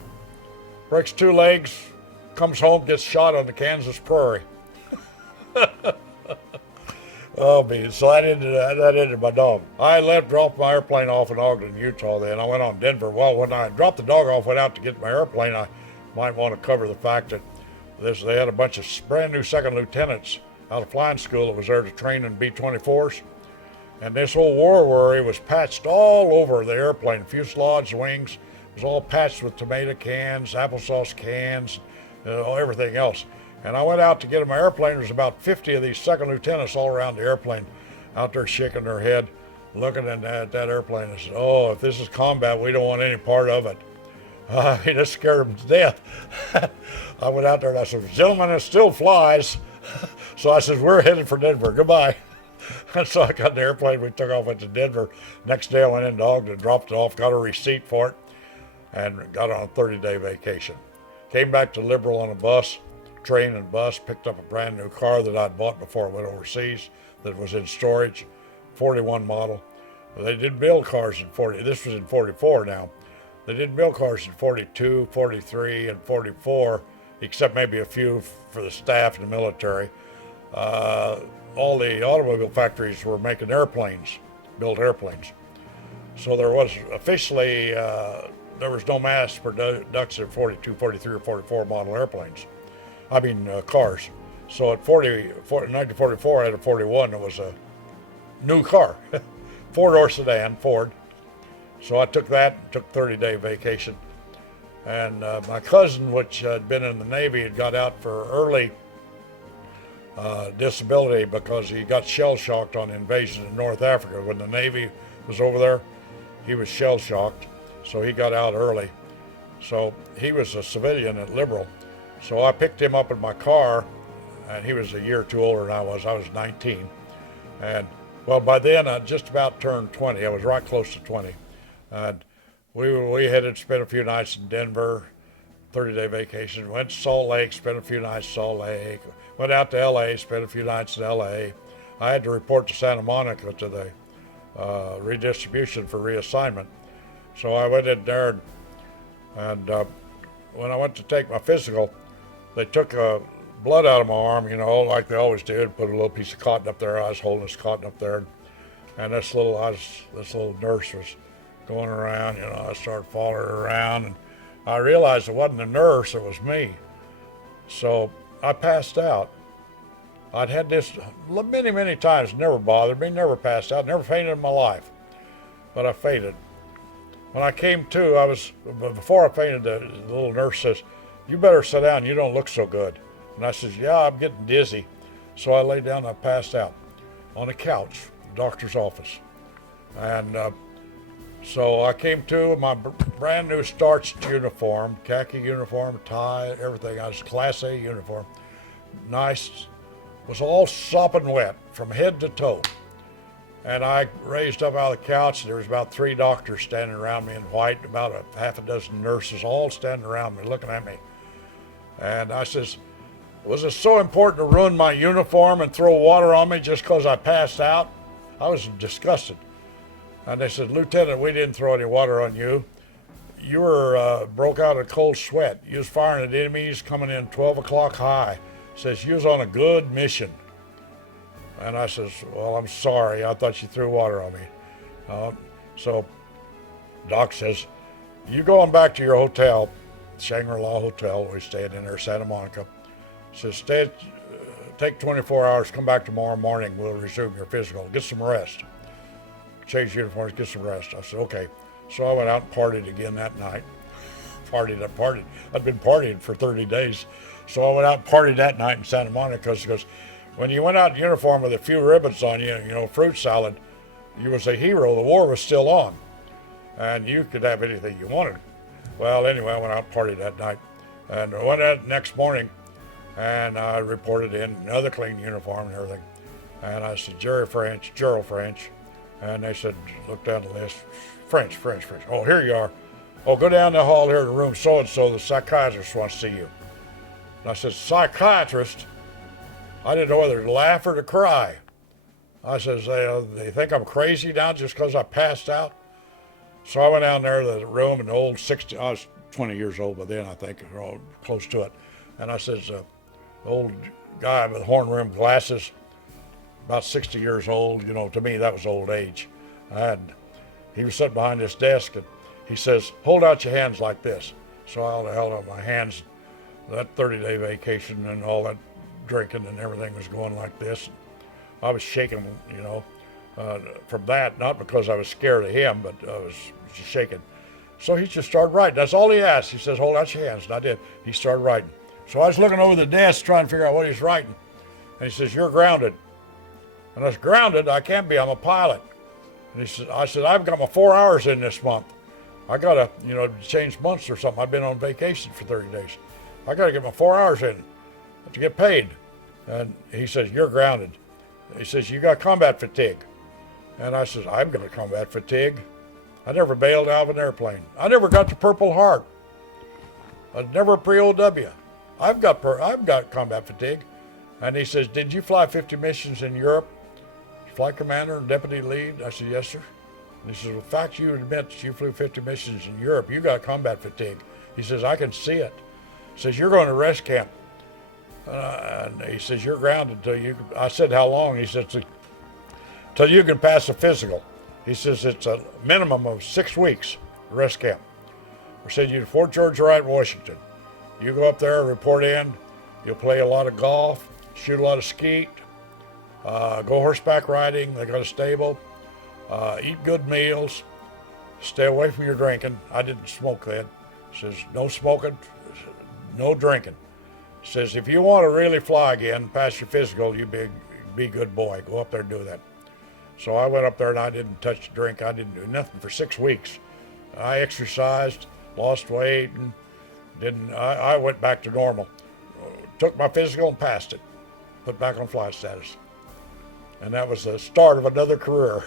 breaks 2 legs, comes home, gets shot on the Kansas prairie. Oh, man. So that ended my dog. I dropped my airplane off in Ogden, Utah then. I went on Denver. Well, when I dropped the dog off, went out to get my airplane, I might want to cover the fact that they had a bunch of brand new second lieutenants out of flying school that was there to train in B-24s. And this old war worry was patched all over the airplane, fuselage, wings. It was all patched with tomato cans, applesauce cans, everything else. And I went out to get in my airplane. There was about 50 of these second lieutenants all around the airplane, out there shaking their head, looking at that airplane. And said, oh, if this is combat, we don't want any part of it. It just scared them to death. I went out there and I said, gentlemen, it still flies. So I said, we're headed for Denver. Goodbye. And so I got in the airplane. We took off, went to Denver. Next day I went into Ogden, dropped it off, got a receipt for it, and got on a 30-day vacation. Came back to Liberal on a bus. Train and bus, picked up a brand new car that I'd bought before I went overseas that was in storage, 41 model. They didn't build cars in 40, this was in 44 now. They didn't build cars in 42, 43, and 44, except maybe a few for the staff and the military. All the automobile factories were making airplanes, built airplanes. So there was officially, there was no mass production of 42, 43, or 44 model airplanes. Cars. So at 1944, I had a 41 that was a new car, 4-door sedan, Ford. So I took that, took 30-day vacation. And my cousin, which had been in the Navy, had got out for early disability because he got shell-shocked on the invasion in North Africa. When the Navy was over there, he was shell-shocked, so he got out early. So he was a civilian at Liberal. So I picked him up in my car, and he was a year or two older than I was. I was 19. And, well, by then I just about turned 20. I was right close to 20. And we headed, spent a few nights in Denver, 30-day vacation. Went to Salt Lake, spent a few nights in Salt Lake. Went out to L.A., spent a few nights in L.A. I had to report to Santa Monica to the redistribution for reassignment. So I went in there, and when I went to take my physical, they took blood out of my arm, like they always did, put a little piece of cotton up there. I was holding this cotton up there, and this little nurse was going around, I started following her around, and I realized it wasn't the nurse, it was me. So I passed out. I'd had this many, many times, never bothered me, never passed out, never fainted in my life, but I fainted. When I came to, before I fainted, the little nurse says, you better sit down, you don't look so good. And I says, yeah, I'm getting dizzy. So I lay down and I passed out on a couch, doctor's office. And so I came to my brand new starched uniform, khaki uniform, tie, everything. I was Class A uniform. Nice, was all sopping wet from head to toe. And I raised up out of the couch, and there was about 3 doctors standing around me in white, about a half a dozen nurses, all standing around me, looking at me. And I says, was it so important to ruin my uniform and throw water on me just because I passed out? I was disgusted. And they said, Lieutenant, we didn't throw any water on you. You were broke out of cold sweat. You was firing at enemies coming in 12 o'clock high. Says, you was on a good mission. And I says, well, I'm sorry. I thought you threw water on me. So Doc says, you going back to your hotel, Shangri-La Hotel, we stayed in there, Santa Monica. Says, take 24 hours, come back tomorrow morning, we'll resume your physical. Get some rest. Change uniforms, get some rest. I said, okay. So I went out and partied again that night. Partied. I'd been partying for 30 days. So I went out and partied that night in Santa Monica because when you went out in uniform with a few ribbons on you, fruit salad, you was a hero. The war was still on. And you could have anything you wanted. Well, anyway, I went out and partied that night. And I went out next morning, And I reported in another clean uniform and everything. And I said, Gerald French. And they said, look down the list, French. Oh, here you are. Oh, go down the hall here to room so-and-so, the psychiatrist wants to see you. And I said, psychiatrist? I didn't know whether to laugh or to cry. I says, they think I'm crazy now just because I passed out? So I went down there to the room, and the old I was 20 years old by then, I think, or close to it. And I says, old guy with horn-rimmed glasses, about 60 years old, to me that was old age. And he was sitting behind this desk, and he says, hold out your hands like this. So I held out my hands. That 30-day vacation and all that drinking and everything was going like this. I was shaking, from that, not because I was scared of him, but I was just shaking. So he just started writing. That's all he asked. He says, hold out your hands. And I did. He started writing. So I was looking over the desk trying to figure out what he's writing. And he says, you're grounded. And I was grounded. I can't be. I'm a pilot. And I said, I've got my 4 hours in this month. I got to, change months or something. I've been on vacation for 30 days. I got to get my 4 hours in to get paid. And he says, you're grounded. He says, you got combat fatigue. And I says, I've got combat fatigue. I never bailed out of an airplane. I never got the Purple Heart. I never pre-OW. I've got combat fatigue. And he says, did you fly 50 missions in Europe? Flight commander and deputy lead? I said, yes, sir. And he says, well, the fact you admit that you flew 50 missions in Europe, you got combat fatigue. He says, I can see it. He says, you're going to rest camp. And he says, you're grounded till you, I said, how long? He says, till you can pass a physical. He says, it's a minimum of 6 weeks, rest camp. We said, you to Fort George Wright, Washington. You go up there, report in, you'll play a lot of golf, shoot a lot of skeet, go horseback riding, they got a stable, eat good meals, stay away from your drinking. I didn't smoke then. He says, no smoking, no drinking. He says, if you want to really fly again, pass your physical, you be a good boy. Go up there and do that. So I went up there and I didn't touch the drink. I didn't do nothing for 6 weeks. I exercised, lost weight, and I went back to normal. Took my physical and passed it. Put back on flight status. And that was the start of another career.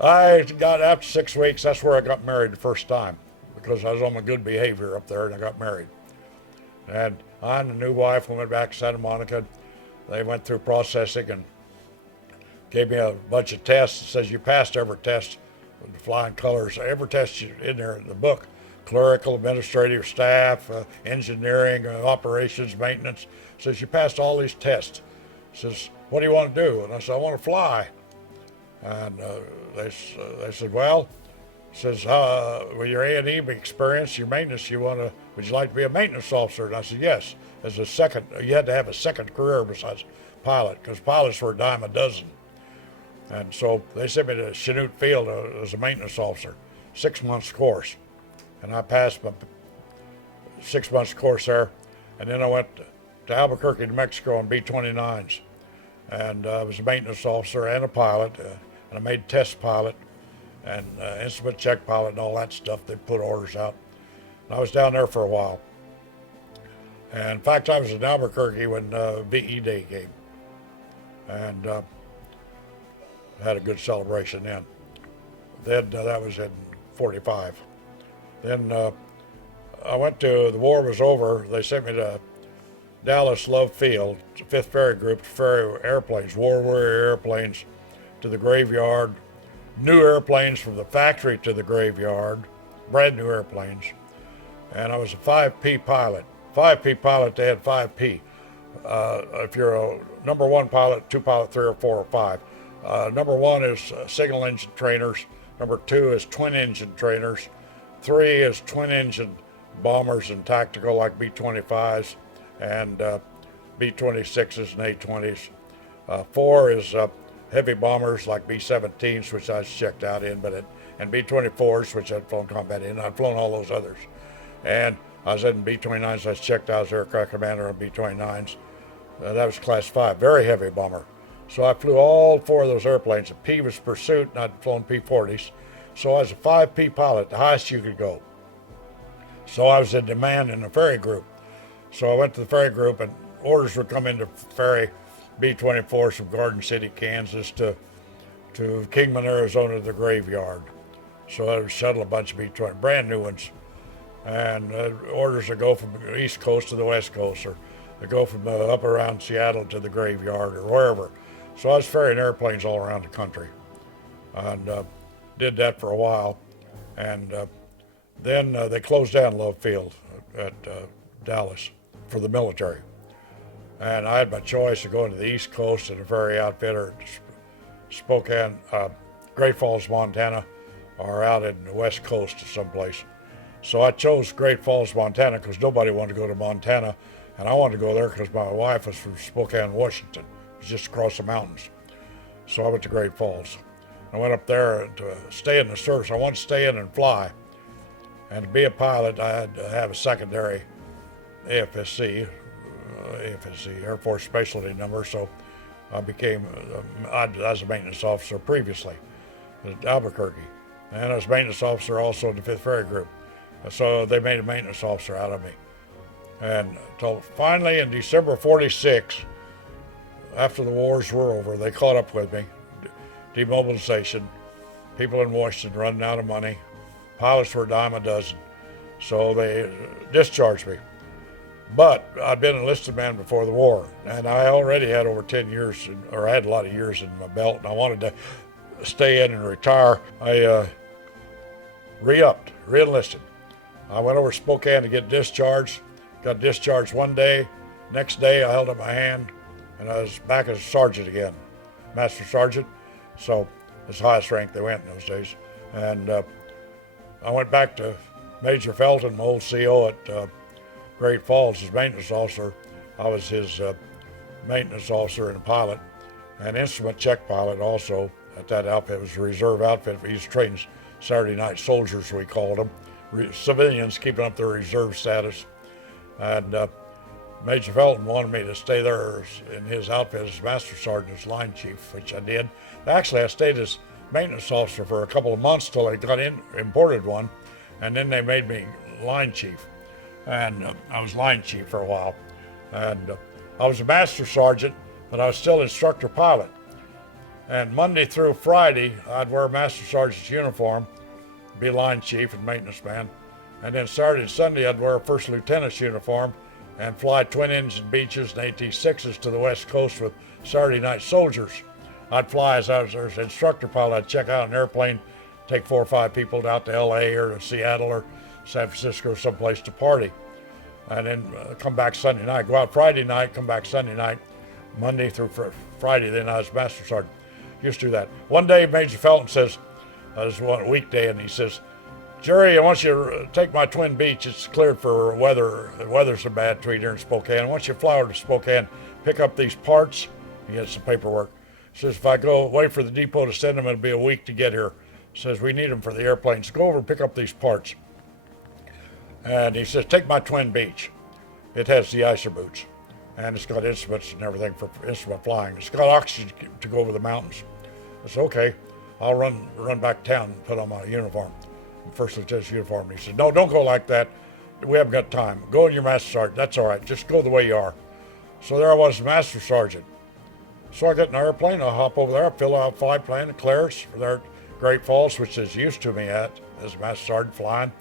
I got, after 6 weeks, that's where I got married the first time, because I was on my good behavior up there and I got married. And I and the new wife went back to Santa Monica. They went through processing and gave me a bunch of tests. It says you passed every test with the flying colors. Every test in there in the book: clerical, administrative, staff, engineering, operations, maintenance. It says you passed all these tests. It says, what do you want to do? And I said, I want to fly. And they said, well, says, with your A&E experience, your maintenance, would you like to be a maintenance officer? And I said, yes. As a second, you had to have a second career besides pilot, because pilots were a dime a dozen. And so they sent me to Chinook Field as a maintenance officer, 6 months course. And I passed my 6 months course there. And then I went to Albuquerque, New Mexico on B-29s. And I was a maintenance officer and a pilot. And I made test pilot and instrument check pilot and all that stuff. They put orders out. And I was down there for a while. And in fact, I was in Albuquerque when VE Day came. And had a good celebration then. Then that was in 45. Then I went to, the war was over, they sent me to Dallas Love Field, 5th Ferry Group, to ferry airplanes, war warrior airplanes, to the graveyard, new airplanes from the factory to the graveyard, brand new airplanes. And I was a 5P pilot. 5P pilot, they had 5P. If you're a number 1 pilot, 2 pilot, 3 or 4 or 5. Number 1 is single engine trainers. Number 2 is twin engine trainers. 3 is twin engine bombers and tactical like B-25s and B-26s and A-20s. 4 is heavy bombers like B-17s, which I was checked out in, and B-24s, which I'd flown combat in. I'd flown all those others. And I was in B-29s. I was checked out as aircraft commander on B-29s. That was class 5, very heavy bomber. So I flew all 4 of those airplanes. The P was pursuit, and I'd flown P-40s. So I was a 5P pilot, the highest you could go. So I was in demand in the ferry group. So I went to the ferry group, and orders would come into ferry B-24s from Garden City, Kansas to Kingman, Arizona, to the graveyard. So I would shuttle a bunch of B-20, brand new ones. And orders would go from the East Coast to the West Coast, or they go from up around Seattle to the graveyard, or wherever. So I was ferrying airplanes all around the country, and did that for a while. And then they closed down Love Field at Dallas for the military. And I had my choice of going to the East Coast and a ferry outfitter at Spokane, Great Falls, Montana, or out in the West Coast or someplace. So I chose Great Falls, Montana, because nobody wanted to go to Montana, and I wanted to go there because my wife was from Spokane, Washington. It was just across the mountains. So I went to Great Falls. I went up there to stay in the service. I wanted to stay in and fly. And to be a pilot, I had to have a secondary AFSC, Air Force Specialty number, so I became, I was a maintenance officer previously at Albuquerque. And I was maintenance officer also in the 5th Ferry Group. So they made a maintenance officer out of me. And until finally in December 46, after the wars were over, they caught up with me. Demobilization, people in Washington running out of money, pilots were a dime a dozen. So they discharged me. But I'd been an enlisted man before the war, and I already had over 10 years, or I had a lot of years in my belt, and I wanted to stay in and retire. I re-enlisted. I went over to Spokane to get discharged, got discharged one day. Next day I held up my hand, and I was back as a sergeant again, master sergeant. So it's the highest rank they went in those days. And I went back to Major Felton, my old CO at Great Falls, as maintenance officer. I was his maintenance officer and a pilot, and instrument check pilot also at that outfit. It was a reserve outfit. He used to train Saturday night soldiers, we called them, civilians keeping up their reserve status. And Major Felton wanted me to stay there in his outfit as master sergeant, as line chief, which I did. Actually, I stayed as maintenance officer for a couple of months till they imported one, and then they made me line chief. And I was line chief for a while. And I was a master sergeant, but I was still instructor pilot. And Monday through Friday, I'd wear a master sergeant's uniform, be line chief and maintenance man. And then Saturday and Sunday, I'd wear a first lieutenant's uniform and fly twin-engine Beechers and AT-6s to the West Coast with Saturday night soldiers. I'd fly as I was an instructor pilot. I'd check out an airplane, take 4 or 5 people out to LA or to Seattle or San Francisco or someplace to party. And then come back Sunday night. Go out Friday night, come back Sunday night, Monday through Friday. Then I was master sergeant. Used to do that. One day, Major Felton says, it was one weekday, and he says, "Jerry, I want you to take my twin Beech. It's cleared for weather. The weather's a bad treat here in Spokane. I want you to fly over to Spokane, pick up these parts." He had some paperwork. He says, "If I go wait for the depot to send them, it'll be a week to get here." He says, "We need them for the airplanes. Go over and pick up these parts." And he says, "Take my twin Beech. It has the icer boots, and it's got instruments and everything for instrument flying. It's got oxygen to go over the mountains." I said, "Okay, I'll run back to town and put on my uniform, first lieutenant's uniform." And he said, "No, don't go like that. We haven't got time. Go in your master sergeant. That's all right. Just go the way you are." So there I was, master sergeant. So I get in an airplane. I hop over there. I fill out flight plan and clearance for there at Great Falls, which is used to me at as a master sergeant flying,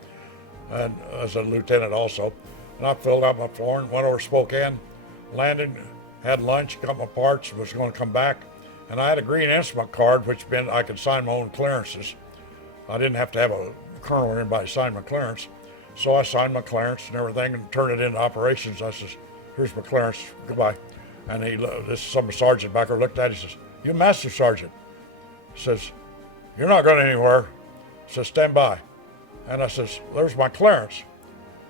and as a lieutenant also. And I filled out my form, went over to Spokane, landed, had lunch, got my parts, was going to come back. And I had a green instrument card, which meant I could sign my own clearances. I didn't have to have a colonel or anybody sign my clearance. So I signed my clearance and everything and turned it into operations. I says, "Here's my clearance, goodbye." And this is some sergeant back there looked at it, he says, "You master sergeant." He says, "You're not going anywhere." He says, "Stand by." And I says, "There's my clearance.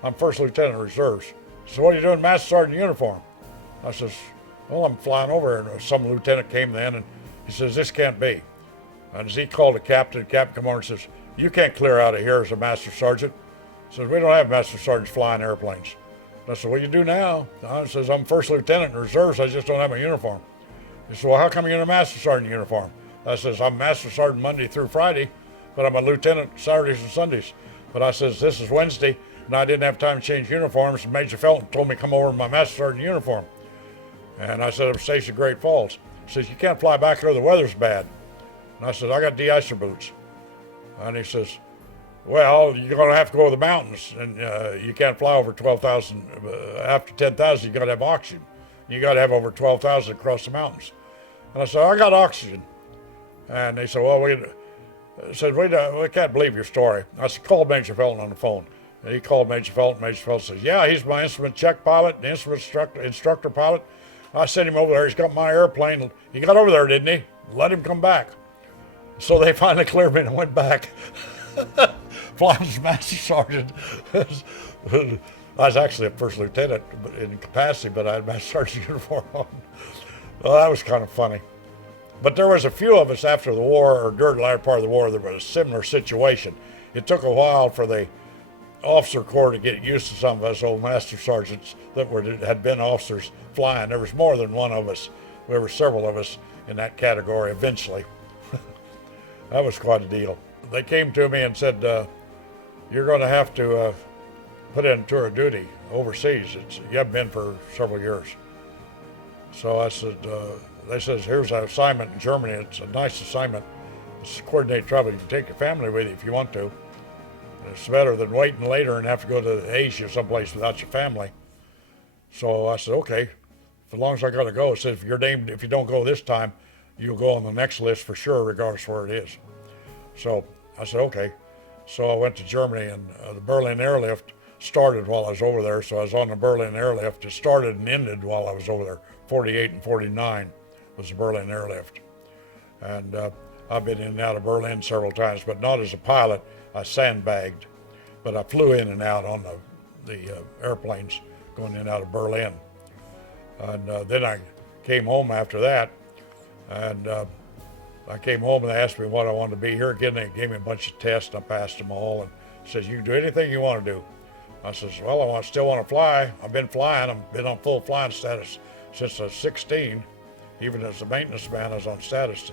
I'm first lieutenant of reserves." He said, "What are you doing, master sergeant uniform?" I says, "Well, I'm flying over," and some lieutenant came then, and he says, "This can't be." And as he called the captain come over and says, "You can't clear out of here as a master sergeant." He says, "We don't have master sergeants flying airplanes." And I said, "What do you do now?" I says, "I'm first lieutenant in reserves. I just don't have my uniform." He said, "Well, how come you're in a master sergeant uniform?" I says, "I'm master sergeant Monday through Friday, but I'm a lieutenant Saturdays and Sundays." But I says, "This is Wednesday, and I didn't have time to change uniforms, and Major Felton told me to come over in my Master Sergeant uniform. And I said, I'm stationed at Great Falls. He says, you can't fly back there, the weather's bad. And I said, I got de-icer boots. And he says, well, you're going to have to go over the mountains, and you can't fly over 12,000. After 10,000, you got to have oxygen. You got to have over 12,000 across the mountains. And I said, I got oxygen. And they said, well, we can't believe your story. I said, call Major Felton on the phone. And he called Major Felton. Major Felton says, yeah, he's my instrument check pilot, and instrument instructor pilot. I sent him over there. He's got my airplane. He got over there, didn't he? Let him come back. So they finally cleared me and went back. Flying as Master Sergeant. I was actually a first lieutenant in capacity, but I had Master Sergeant uniform on. Well, that was kind of funny. But there was a few of us after the war, or during the latter part of the war, there was a similar situation. It took a while for the officer corps to get used to some of us old Master Sergeants that had been officers flying. There was more than one of us. There were several of us in that category eventually. That was quite a deal. They came to me and said, you're going to have to put in tour of duty overseas. You haven't been for several years. So I said, they says, here's an assignment in Germany. It's a nice assignment. It's coordinated travel. You can take your family with you if you want to. It's better than waiting later and have to go to Asia someplace without your family. So I said, okay, as long as I got to go. It says, if you're named, if you don't go this time, you'll go on the next list for sure, regardless where it is. So I said, okay. So I went to Germany, and the Berlin airlift started while I was over there. So I was on the Berlin airlift. It started and ended while I was over there. 48 and 49 was the Berlin airlift. And I've been in and out of Berlin several times, but not as a pilot. I sandbagged, but I flew in and out on the airplanes going in and out of Berlin. And then I came home after that, and I came home and they asked me what I wanted to be. Here again, they gave me a bunch of tests, and I passed them all, and says, you can do anything you want to do. I says, well, I still want to fly. I've been flying. I've been on full flying status since I was 16. Even as a maintenance man, I was on status.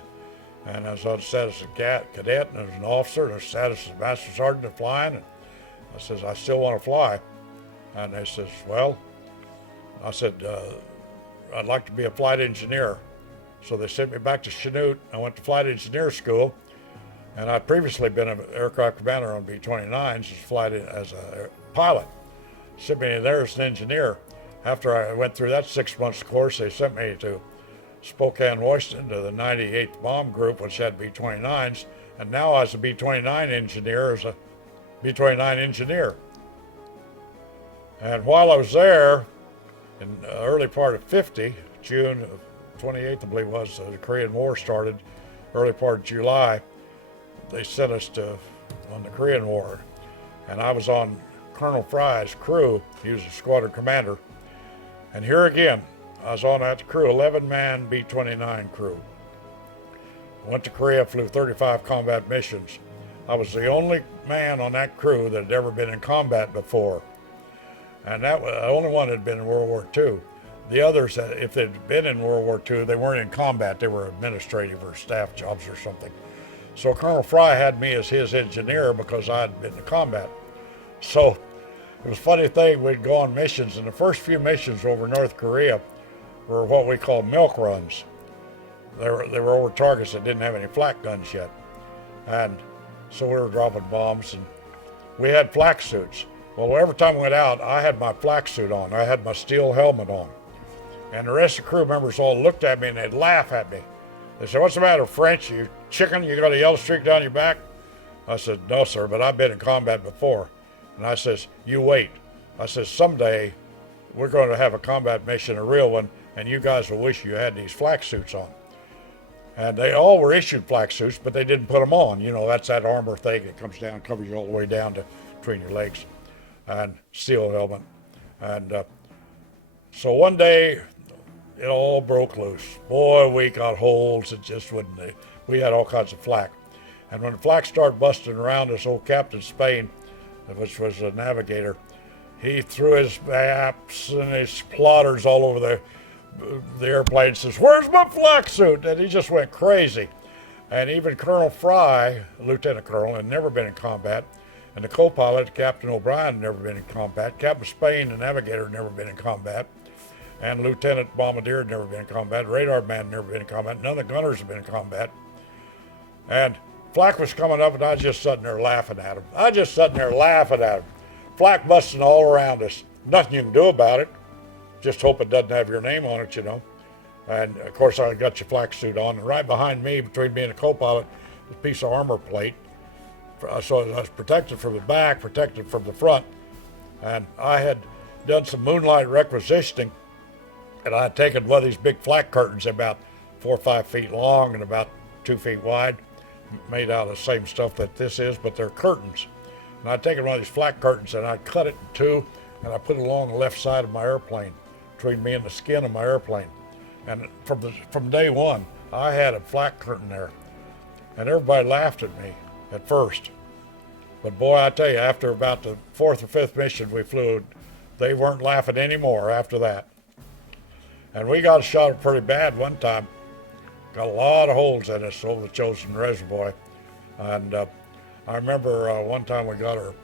And I was on status as a cadet, and as an officer, and a status as Master Sergeant of flying. And I says, I still want to fly. And they says, well, I said, I'd like to be a flight engineer. So they sent me back to Chanute. I went to flight engineer school, and I'd previously been an aircraft commander on B-29s as a pilot. Sent me there as an engineer. After I went through that 6 months course, they sent me to Spokane, Washington, to the 98th Bomb Group, which had B-29s, and now I was a B-29 engineer, as a B-29 engineer. And while I was there, in the early part of 50, June of 28th, I believe it was, the Korean War started, early part of July, they sent us on the Korean War. And I was on Colonel Fry's crew. He was a squadron commander. And here again, I was on that crew, 11-man B-29 crew. Went to Korea, flew 35 combat missions. I was the only man on that crew that had ever been in combat before. And that was the only one that had been in World War II. The others, if they'd been in World War II, they weren't in combat. They were administrative or staff jobs or something. So Colonel Fry had me as his engineer because I had been in combat. So it was a funny thing, we'd go on missions, and the first few missions over North Korea were what we call milk runs. They were over targets that didn't have any flak guns yet. And so we were dropping bombs, and we had flak suits. Well, every time we went out, I had my flak suit on. I had my steel helmet on. And the rest of the crew members all looked at me and they'd laugh at me. They said, what's the matter, French? You chicken? You got a yellow streak down your back? I said, no, sir, but I've been in combat before. And I says, you wait. I says, someday we're going to have a combat mission, a real one, and you guys will wish you had these flak suits on. And they all were issued flak suits, but they didn't put them on. You know, that's that armor thing that comes down, covers you all the way down to between your legs, and steel helmet. And so one day, it all broke loose. Boy, we got holes. It just wouldn't. We had all kinds of flak. And when the flak started busting around us, old Captain Spain, which was a navigator, he threw his maps and his plotters all over the airplane and says, where's my flak suit? And he just went crazy. And even Colonel Fry, Lieutenant Colonel, had never been in combat, And the co-pilot, Captain O'Brien, had never been in combat. Captain Spain, the navigator, had never been in combat. And Lieutenant Bombardier had never been in combat. Radar man had never been in combat. None of the gunners had been in combat. And flak was coming up, and I was just sitting there laughing at him. Flak busting all around us. Nothing you can do about it. Just hope it doesn't have your name on it, you know. And of course, I got your flak suit on. And right behind me, between me and the co-pilot, was a piece of armor plate. So I was protected from the back, protected from the front. And I had done some moonlight requisitioning. And I had taken one of these big flak curtains, about 4 or 5 feet long and about 2 feet wide, made out of the same stuff that this is, but they're curtains. And I'd taken one of these flak curtains and I cut it in two, and I put it along the left side of my airplane, between me and the skin of my airplane. And from day one, I had a flak curtain there. And everybody laughed at me at first. But boy, I tell you, after about the 4th or 5th mission we flew, they weren't laughing anymore after that. And we got shot up pretty bad one time. Got a lot of holes in us over the Chosin Reservoir. And I remember one time we got our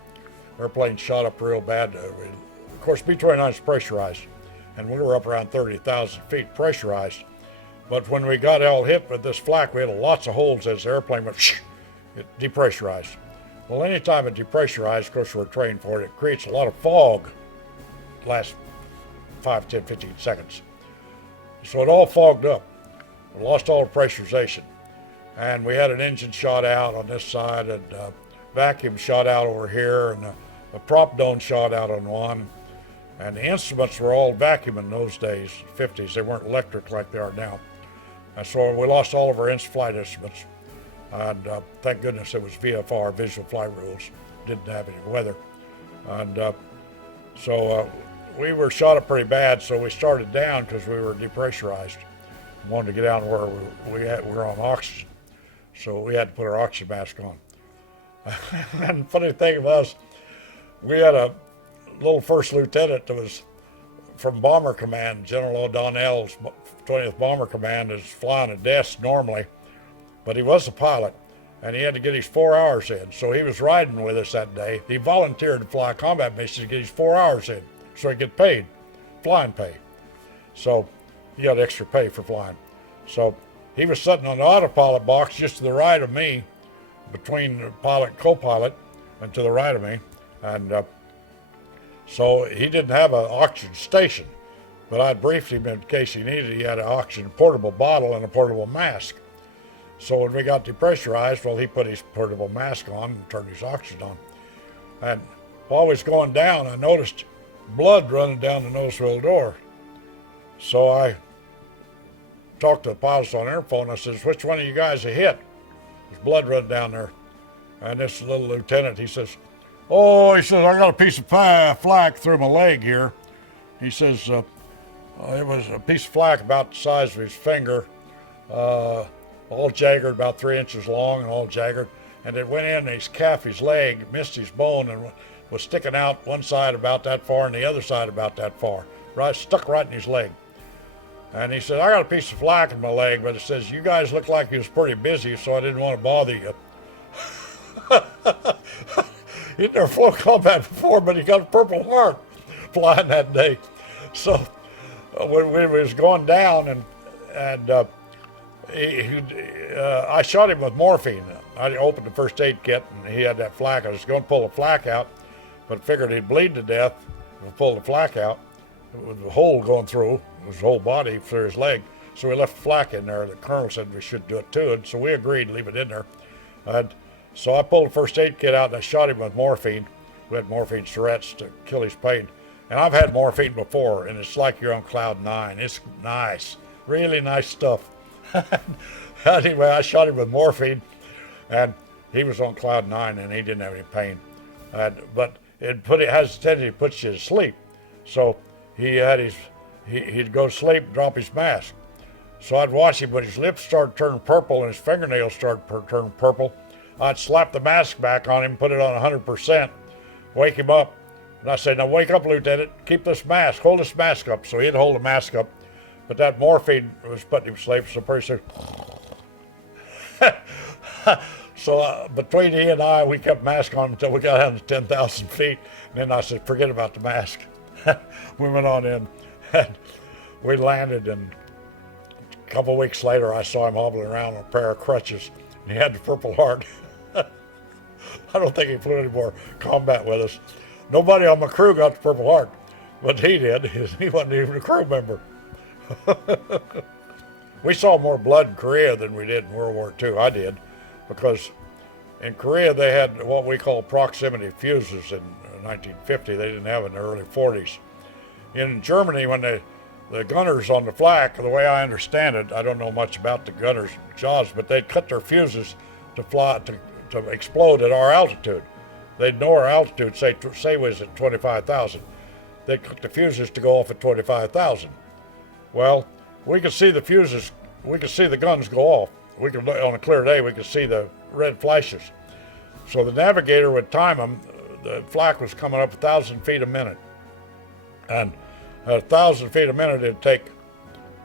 airplane shot up real bad. Of course, B-29 is pressurized, and we were up around 30,000 feet pressurized. But when we got all hit with this flak, we had lots of holes as the airplane went, it depressurized. Well, anytime it depressurized, of course, we're trained for it, it creates a lot of fog the last 5, 10, 15 seconds. So it all fogged up. We lost all the pressurization. And we had an engine shot out on this side, and vacuum shot out over here, and the prop dome shot out on one. And the instruments were all vacuum in those days, 50s. They weren't electric like they are now. And so we lost all of our flight instruments. And thank goodness it was VFR, Visual Flight Rules. Didn't have any weather. And so we were shot up pretty bad, so we started down because we were depressurized. We wanted to get down where we were on oxygen. So we had to put our oxygen mask on. And the funny thing was, we had a little first lieutenant that was from Bomber Command. General O'Donnell's 20th Bomber Command is flying a desk normally, but he was a pilot, and he had to get his 4 hours in. So he was riding with us that day. He volunteered to fly a combat mission to get his 4 hours in, so he get paid, flying pay. So he got extra pay for flying. So he was sitting on the autopilot box just to the right of me, between the pilot and co-pilot, and to the right of me. And so he didn't have an oxygen station, but I briefed him in case he needed it. He had an oxygen portable bottle and a portable mask. So when we got depressurized, well, he put his portable mask on and turned his oxygen on. And while we was going down, I noticed blood running down the nose wheel door. So I talked to the pilots on airphone. I says, which one of you guys are hit? There's blood running down there. And this little lieutenant, he says, I got a piece of flak through my leg here. He says, it was a piece of flak about the size of his finger, all jagged, about 3 inches long and all jagged. And it went in his calf, his leg, missed his bone, and was sticking out one side about that far and the other side about that far. Right, stuck right in his leg. And he said, I got a piece of flak in my leg, but it says, you guys look like you was pretty busy, so I didn't want to bother you. He'd never flown combat before, but he got a Purple Heart flying that day. So when we was going down, and I shot him with morphine. I opened the first aid kit, and he had that flak. I was going to pull the flak out, but figured he'd bleed to death if I pulled the flak out. With a hole going through his whole body through his leg. So we left the flak in there. The colonel said we should do it too, and so we agreed to leave it in there. And so I pulled the first aid kit out and I shot him with morphine. We had morphine syringes to kill his pain. And I've had morphine before, and it's like you're on cloud 9. It's nice, really nice stuff. Anyway, I shot him with morphine, and he was on cloud 9, and he didn't have any pain. But it has a tendency to put you to sleep. So he'd go to sleep and drop his mask. So I'd watch him when his lips started turning purple and his fingernails started turning purple. I'd slap the mask back on him, put it on 100%, wake him up. And I said, now wake up, Lieutenant, keep this mask, hold this mask up. So he'd hold the mask up, but that morphine was putting him to sleep, so pretty soon, So between he and I, we kept mask on until we got down to 10,000 feet. And then I said, forget about the mask. We went on in, and we landed, and a couple of weeks later, I saw him hobbling around on a pair of crutches, and he had the Purple Heart. I don't think he flew any more combat with us. Nobody on my crew got the Purple Heart, but he did. He wasn't even a crew member. We saw more blood in Korea than we did in World War II. I did, because in Korea they had what we call proximity fuses in 1950. They didn't have it in the early 40s. In Germany, when the gunners on the flak, the way I understand it, I don't know much about the gunners' jobs, but they'd cut their fuses to fly to explode at our altitude. They'd know our altitude, say was at 25,000. They'd cut the fuses to go off at 25,000. Well, we could see the fuses, we could see the guns go off. We could, on a clear day, we could see the red flashes. So the navigator would time them. The flak was coming up 1,000 feet a minute. And at 1,000 feet a minute, it'd take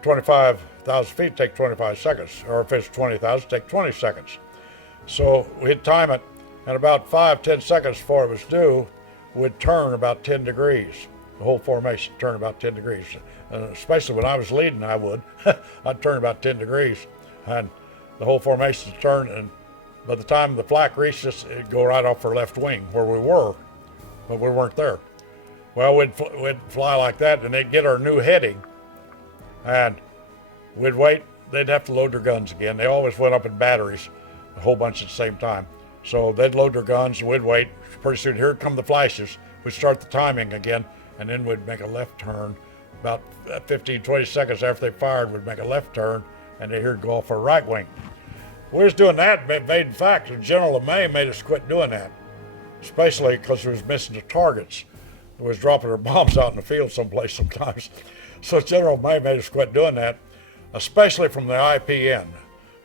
25,000 feet, take 25 seconds. Or if it's 20,000, take 20 seconds. So we'd time it, and about 5-10 seconds before it was due, we'd turn about 10 degrees. The whole formation turned about 10 degrees. Especially when I was leading, I would. I'd turn about 10 degrees, and the whole formation would turn, and by the time the flak reached us, it'd go right off our left wing, where we were, but we weren't there. Well, we'd fly like that, and they'd get our new heading, and we'd wait. They'd have to load their guns again. They always went up in batteries, a whole bunch at the same time. So they'd load their guns, and we'd wait. Pretty soon, here come the flashes. We'd start the timing again, and then we'd make a left turn. About 15-20 seconds after they fired, we'd make a left turn, and they'd hear it go off our right wing. We was doing that, in fact, General LeMay made us quit doing that, especially because we was missing the targets. We was dropping our bombs out in the field someplace sometimes. So General LeMay made us quit doing that, especially from the IPN.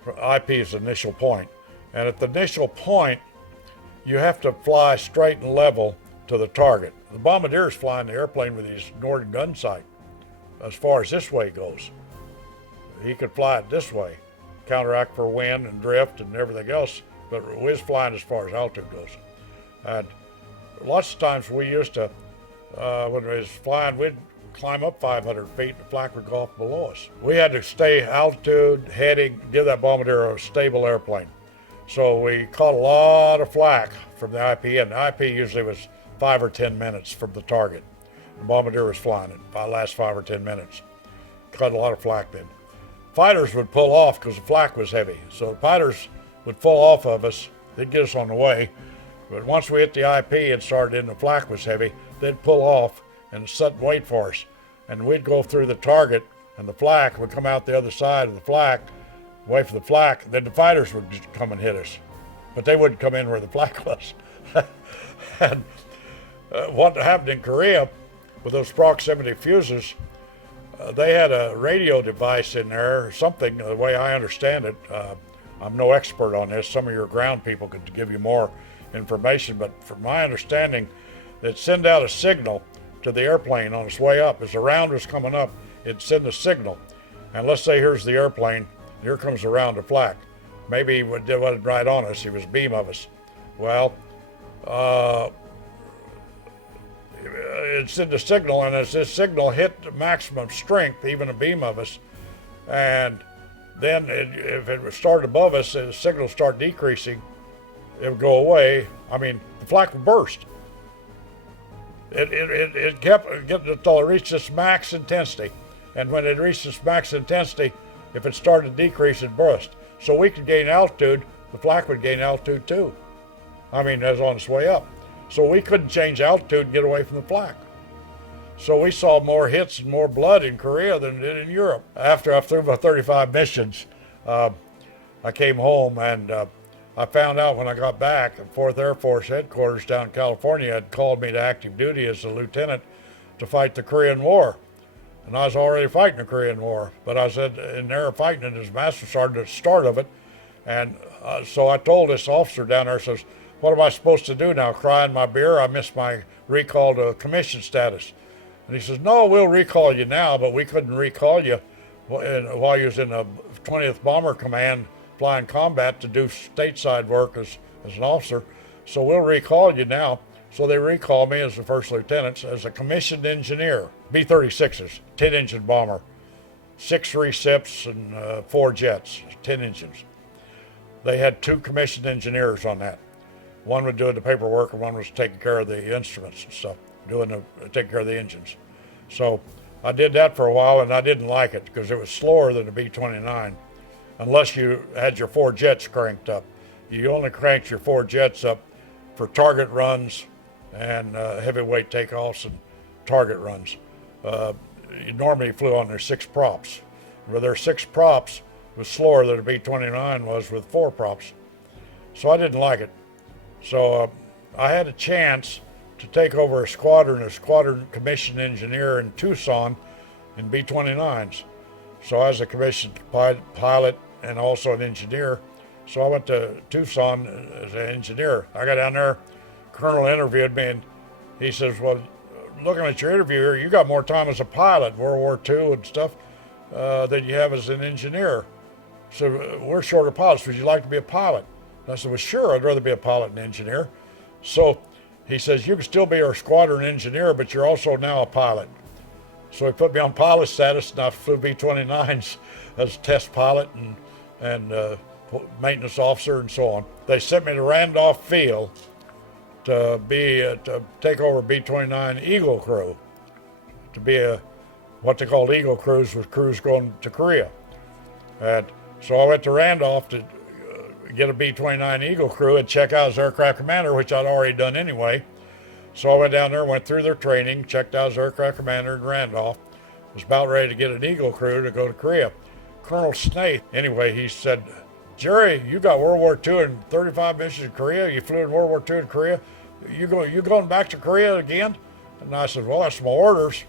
IP is the initial point. And at the initial point, you have to fly straight and level to the target. The bombardier is flying the airplane with his northern gun sight as far as this way goes. He could fly it this way, counteract for wind and drift and everything else, but we was flying as far as altitude goes. And lots of times we used to, when we was flying, we'd climb up 500 feet and the flak would go off below us. We had to stay altitude, heading, give that bombardier a stable airplane. So we caught a lot of flak from the IPN. The IP usually was 5 or 10 minutes from the target. The bombardier was flying it by the last 5 or 10 minutes. Caught a lot of flak then. Fighters would pull off because the flak was heavy. So the fighters would pull off of us. They'd get us on the way. But once we hit the IP and started in, the flak was heavy, they'd pull off and sit and wait for us. And we'd go through the target, and the flak would come out the other side of the flak, wait for the flak, then the fighters would just come and hit us. But they wouldn't come in where the flak was. And what happened in Korea with those proximity fuses, they had a radio device in there, something, the way I understand it. I'm no expert on this. Some of your ground people could give you more information, but from my understanding, they'd send out a signal to the airplane on its way up. As the round was coming up, it'd send a signal. And let's say here's the airplane, here comes the round of flak. Maybe he wasn't right on us, he was beam of us. Well, it sent a signal, and as this signal hit the maximum strength, even a beam of us, and then if it started above us, the signal started decreasing, it would go away. I mean, the flak would burst. It kept getting until it reached its max intensity. And when it reached its max intensity, if it started to decrease, it burst. So we could gain altitude, the flak would gain altitude too. I mean, it was on its way up. So we couldn't change altitude and get away from the flak. So we saw more hits and more blood in Korea than did in Europe. After I flew my 35 missions, I came home, and I found out when I got back, the 4th Air Force headquarters down in California had called me to active duty as a lieutenant to fight the Korean War. And I was already fighting the Korean War, but I was in there fighting it as Master Sergeant at the start of it. And so I told this officer down there, says, what am I supposed to do now, cry in my beer? I missed my recall to commission status. And he says, no, we'll recall you now, but we couldn't recall you while you was in the 20th Bomber Command fly in combat to do stateside work as an officer. So we'll recall you now. So they recalled me as the first lieutenant as a commissioned engineer. B-36s, 10-engine bomber, 6 recips and 4 jets, 10 engines. They had 2 commissioned engineers on that. One was doing the paperwork and one was taking care of the instruments and stuff, taking care of the engines. So I did that for a while and I didn't like it because it was slower than the B-29 unless you had your 4 jets cranked up. You only cranked your 4 jets up for target runs and heavyweight takeoffs and target runs. You normally flew on their 6 props. Where their 6 props was slower than the B-29 was with 4 props. So I didn't like it. So I had a chance to take over a squadron commissioned engineer in Tucson in B-29s. So I was a commissioned pilot and also an engineer. So I went to Tucson as an engineer. I got down there, Colonel interviewed me and he says, well, looking at your interview here, you got more time as a pilot, World War II and stuff, than you have as an engineer. So we're short of pilots. Would you like to be a pilot? And I said, well, sure, I'd rather be a pilot than engineer. So he says, you can still be our squadron engineer, but you're also now a pilot. So he put me on pilot status, and I flew B-29s as a test pilot and maintenance officer and so on. They sent me to Randolph Field to take over B-29 Eagle crew, to be what they called Eagle crews, with crews going to Korea. And so I went to Randolph to get a B-29 Eagle crew and check out as aircraft commander, which I'd already done anyway. So I went down there, went through their training, checked out as aircraft commander in Randolph, was about ready to get an Eagle crew to go to Korea. Colonel Snaith, anyway, he said, Jerry, you got World War II and 35 missions in Korea. You flew in World War II in Korea. You going back to Korea again? And I said, well, that's my orders.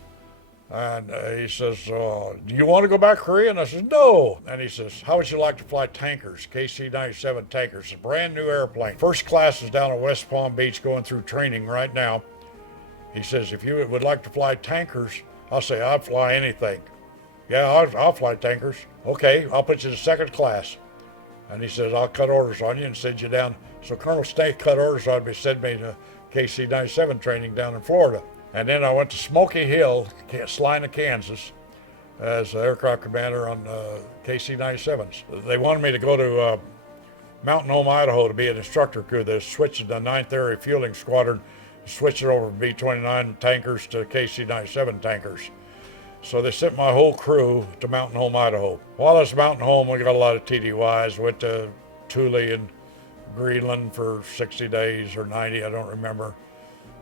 And he says, do you want to go back to Korea? And I said, no. And he says, how would you like to fly tankers, KC-97 tankers, a brand new airplane. First class is down at West Palm Beach going through training right now. He says, if you would like to fly tankers, I'll say, I'd fly anything. Yeah, I'll fly tankers. Okay, I'll put you to second class. And he says, I'll cut orders on you and send you down. So Colonel Snaith cut orders on me, sent me to KC-97 training down in Florida. And then I went to Smoky Hill, Salina, Kansas, as aircraft commander on KC-97s. They wanted me to go to Mountain Home, Idaho to be an instructor crew. They're switching the 9th Air Refueling Squadron, switching over from B-29 tankers to KC-97 tankers. So they sent my whole crew to Mountain Home, Idaho. While I was at Mountain Home, we got a lot of TDYs. Went to Thule and Greenland for 60 days or 90, I don't remember.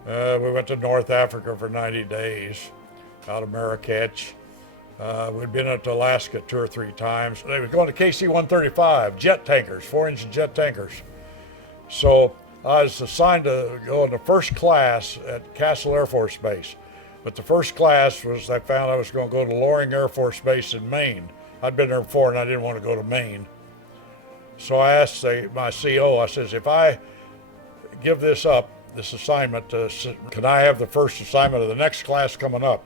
We went to North Africa for 90 days, out of Marrakech. We'd been up to Alaska 2 or 3 times. They were going to KC-135, jet tankers, 4-engine jet tankers. So I was assigned to go into first class at Castle Air Force Base. But the first class was, I found I was going to go to Loring Air Force Base in Maine. I'd been there before and I didn't want to go to Maine. So I asked my CO, I says, if I give this up, this assignment, can I have the first assignment of the next class coming up?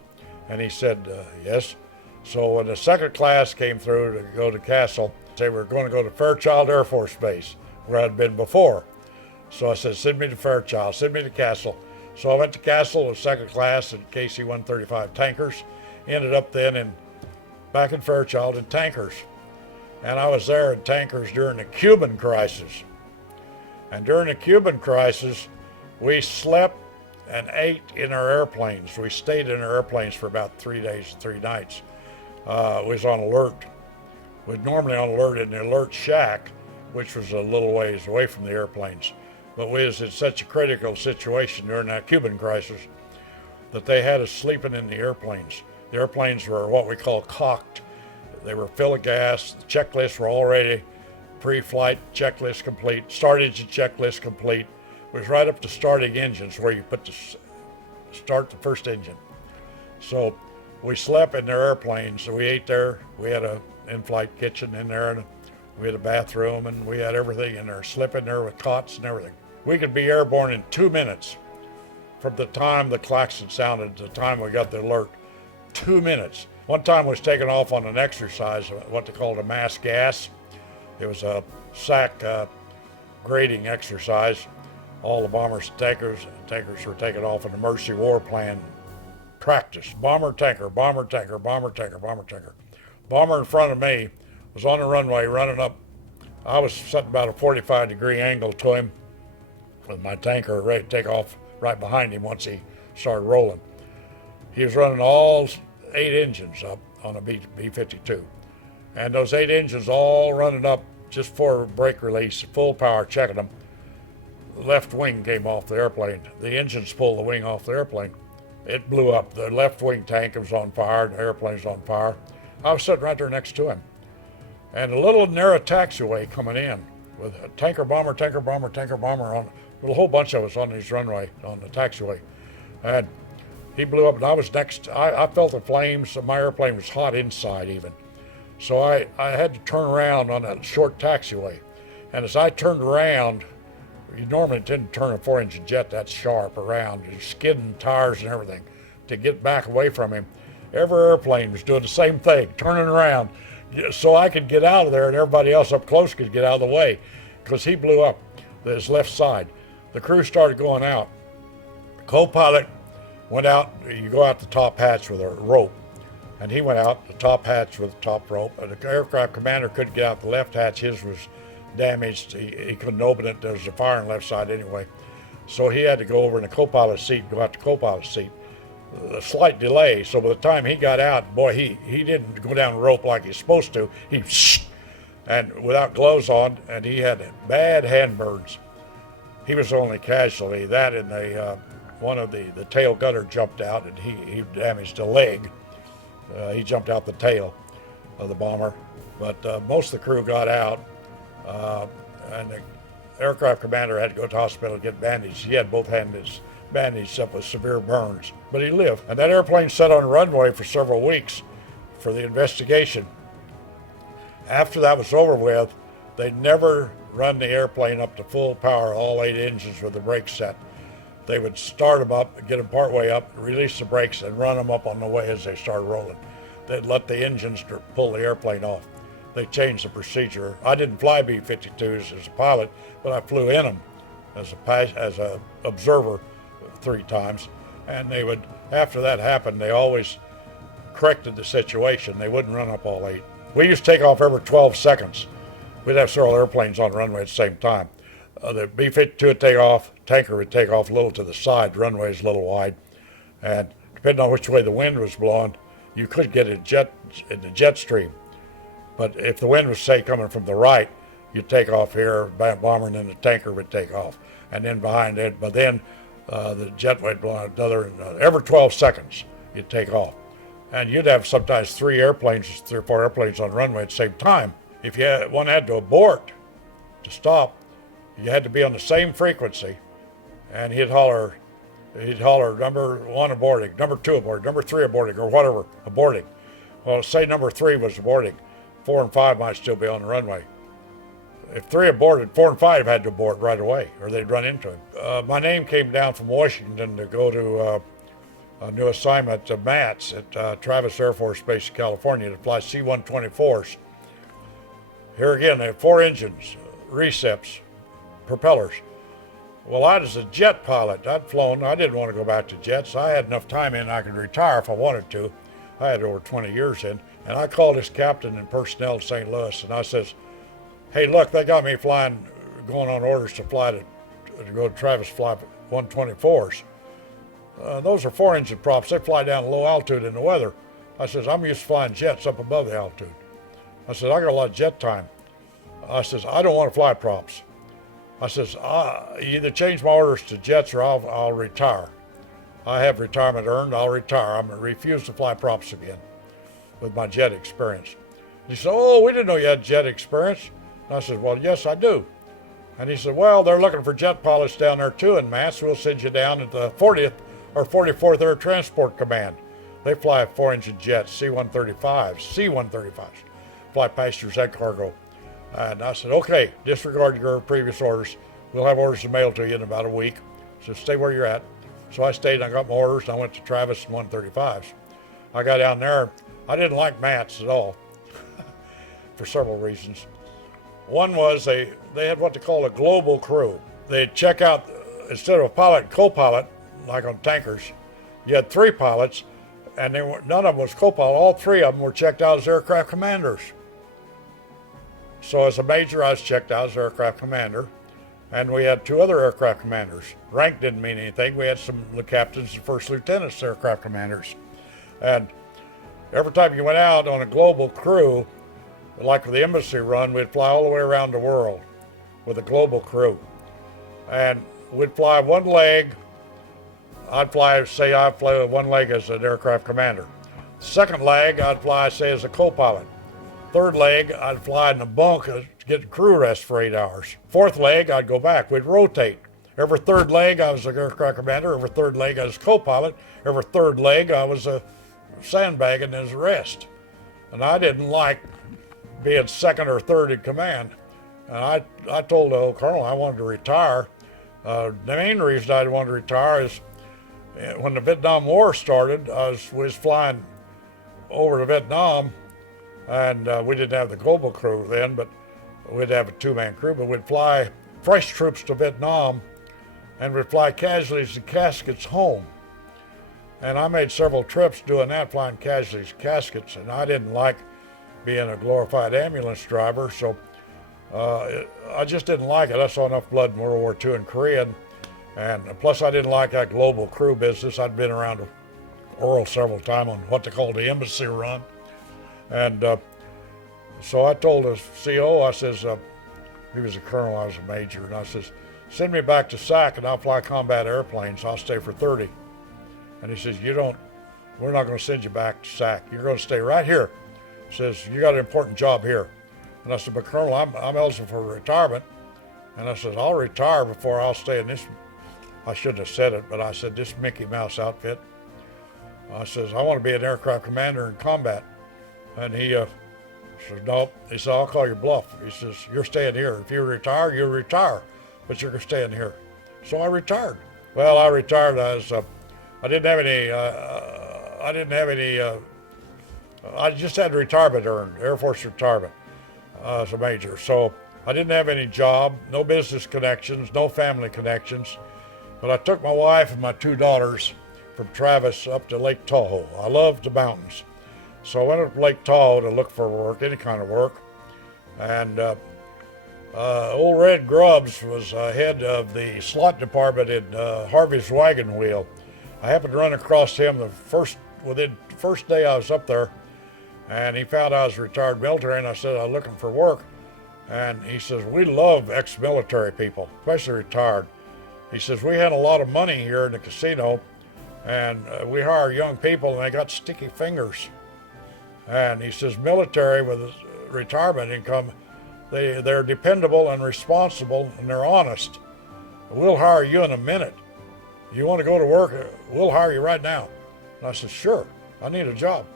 And he said, yes. So when the second class came through to go to Castle, they were going to go to Fairchild Air Force Base, where I'd been before. So I said, send me to Fairchild, send me to Castle. So I went to Castle with second class in KC-135 tankers, ended up then back in Fairchild in tankers. And I was there in tankers during the Cuban crisis. And during the Cuban crisis, we slept and ate in our airplanes. We stayed in our airplanes for about 3 days and 3 nights. We was on alert. We're normally on alert in the alert shack, which was a little ways away from the airplanes. But we was in such a critical situation during that Cuban crisis that they had us sleeping in the airplanes. The airplanes were what we call cocked. They were full of gas. The checklists were already pre-flight checklist complete, start engine checklist complete. It was right up to starting engines where you start the first engine. So we slept in their airplanes. So we ate there. We had an in-flight kitchen in there, and we had a bathroom, and we had everything in there, sleeping there with cots and everything. We could be airborne in 2 minutes from the time the klaxon sounded to the time we got the alert. 2 minutes. One time I was taken off on an exercise, what they called a mass gas, It was a SAC grading exercise. All the bombers and tankers were taken off in the emergency war plan practice. Bomber, tanker, bomber, tanker, bomber, tanker, bomber, tanker. Bomber in front of me was on the runway running up. I was sitting about a 45-degree angle to him with my tanker ready to take off right behind him once he started rolling. He was running all 8 engines up on a B-52. And those 8 engines all running up just before brake release, full power, checking them. The left wing came off the airplane. The engines pulled the wing off the airplane. It blew up. The left wing tank was on fire, the airplane was on fire. I was sitting right there next to him. And a little narrow taxiway coming in with a tanker, bomber, tanker, bomber, tanker, bomber on, a whole bunch of us on this runway, on the taxiway. And he blew up and I was next. I felt the flames. My airplane was hot inside even. So I had to turn around on that short taxiway. And as I turned around, you normally didn't turn a 4-engine jet that sharp around, you're skidding tires and everything to get back away from him. Every airplane was doing the same thing, turning around so I could get out of there and everybody else up close could get out of the way because he blew up his left side. The crew started going out. The co-pilot went out, you go out the top hatch with a rope, and he went out the top hatch with the top rope, and the aircraft commander couldn't get out the left hatch. His was damaged. He couldn't open it. There was a fire on the left side anyway. So he had to go over in the co-pilot seat and go out the co-pilot seat. A slight delay, so by the time he got out, boy, he didn't go down the rope like he's supposed to. He and without gloves on, and he had bad hand burns. He was the only casualty. That and one of the tail gunner jumped out and he damaged a leg. He jumped out the tail of the bomber, but most of the crew got out. And the aircraft commander had to go to the hospital to get bandaged. He had both hands bandaged up with severe burns, but he lived. And that airplane sat on the runway for several weeks for the investigation. After that was over with, they never run the airplane up to full power, all 8 engines with the brakes set. They would start them up, get them partway up, release the brakes, and run them up on the way as they started rolling. They'd let the engines pull the airplane off. They changed the procedure. I didn't fly B-52s as a pilot, but I flew in them as a observer 3 times. And they would, after that happened, they always corrected the situation. They wouldn't run up all 8. We used to take off every 12 seconds. We'd have several airplanes on the runway at the same time. The B-52 would take off, tanker would take off a little to the side, the runway is a little wide. And depending on which way the wind was blowing, you could get a jet in the jet stream. But if the wind was, say, coming from the right, you'd take off here, bomber, and then the tanker would take off. And then behind it, but then the jet would blow another, every 12 seconds, you'd take off. And you'd have sometimes 3 or 4 airplanes on the runway at the same time. If one had to abort to stop, you had to be on the same frequency, and he'd holler number 1 aborting, number 2 aborting, number 3 aborting, or whatever, aborting. Well, say number 3 was aborting. 4 and 5 might still be on the runway. If 3 aborted, 4 and 5 had to abort right away, or they'd run into him. My name came down from Washington to go to a new assignment to MATS at Travis Air Force Base in California to fly C-124s. Here again, they have 4 engines, receps, propellers. Well, I was a jet pilot. I'd flown. I didn't want to go back to jets. I had enough time in I could retire if I wanted to. I had over 20 years in. And I called this captain and personnel in St. Louis, and I says, hey, look, they got me flying, going on orders to fly to go to Travis fly 124s. Those are 4-engine props. They fly down low altitude in the weather. I says, I'm used to flying jets up above the altitude. I said, I got a lot of jet time. I says, I don't want to fly props. I says, either change my orders to jets or I'll retire. I have retirement earned, I'll retire. I'm going to refuse to fly props again with my jet experience. And he said, oh, we didn't know you had jet experience. And I said, well, yes, I do. And he said, well, they're looking for jet pilots down there too in MATS. We'll send you down at the 40th or 44th Air Transport Command. They fly 4-engine jets, C-135s, fly passengers and cargo. And I said, okay, disregard your previous orders. We'll have orders to mail to you in about a week. So stay where you're at. So I stayed and I got my orders and I went to Travis and 135s. I got down there. I didn't like MATS at all for several reasons. One was they had what they call a global crew. They'd check out, instead of a pilot and co-pilot, like on tankers, you had 3 pilots, and none of them was co-pilot. All 3 of them were checked out as aircraft commanders. So as a major, I was checked out as aircraft commander, and we had 2 other aircraft commanders. Rank didn't mean anything. We had some the captains and first lieutenants, aircraft commanders. And every time you went out on a global crew, like the embassy run, we'd fly all the way around the world with a global crew. And we'd fly one leg. I'd fly with one leg as an aircraft commander. Second leg, I'd fly, say, as a co-pilot. Third leg, I'd fly in the bunk to get crew rest for 8 hours. Fourth leg, I'd go back. We'd rotate. Every third leg, I was an aircraft commander. Every third leg, I was co-pilot. Every third leg, I was a sandbagging as a rest. And I didn't like being second or third in command. And I told the old colonel I wanted to retire. The main reason I wanted to retire is when the Vietnam War started, I was flying over to Vietnam, and we didn't have the global crew then, but we'd have a 2-man crew, but we'd fly fresh troops to Vietnam, and we'd fly casualties and caskets home. And I made several trips doing that, flying casualties and caskets, and I didn't like being a glorified ambulance driver, so I just didn't like it. I saw enough blood in World War II and Korea, and plus I didn't like that global crew business. I'd been around the world several times on what they call the embassy run. And so I told the CO, I says, he was a colonel, I was a major, and I says, send me back to SAC and I'll fly combat airplanes. I'll stay for 30. And he says, we're not going to send you back to SAC. You're going to stay right here. He says, you got an important job here. And I said, but Colonel, I'm eligible for retirement. And I said, I'll retire before I'll stay in this. I shouldn't have said it, but I said, this Mickey Mouse outfit. I says, I want to be an aircraft commander in combat. And he said, nope. He said, I'll call your bluff. He says, you're staying here. If you retire, you retire, but you're staying here. So I retired. Well, I retired as, I just had retirement earned, Air Force retirement as a major. So I didn't have any job, no business connections, no family connections. But I took my wife and my 2 daughters from Travis up to Lake Tahoe. I loved the mountains. So I went up to Lake Tahoe to look for work, any kind of work. And old Red Grubbs was head of the slot department in Harvey's Wagon Wheel. I happened to run across him within the first day I was up there, and he found I was retired military, and I said I was looking for work. And he says, we love ex-military people, especially retired. He says, we had a lot of money here in the casino, and we hire young people, and they got sticky fingers. And he says, military with retirement income, they're dependable and responsible, and they're honest. We'll hire you in a minute. You want to go to work, we'll hire you right now. And I said, sure, I need a job.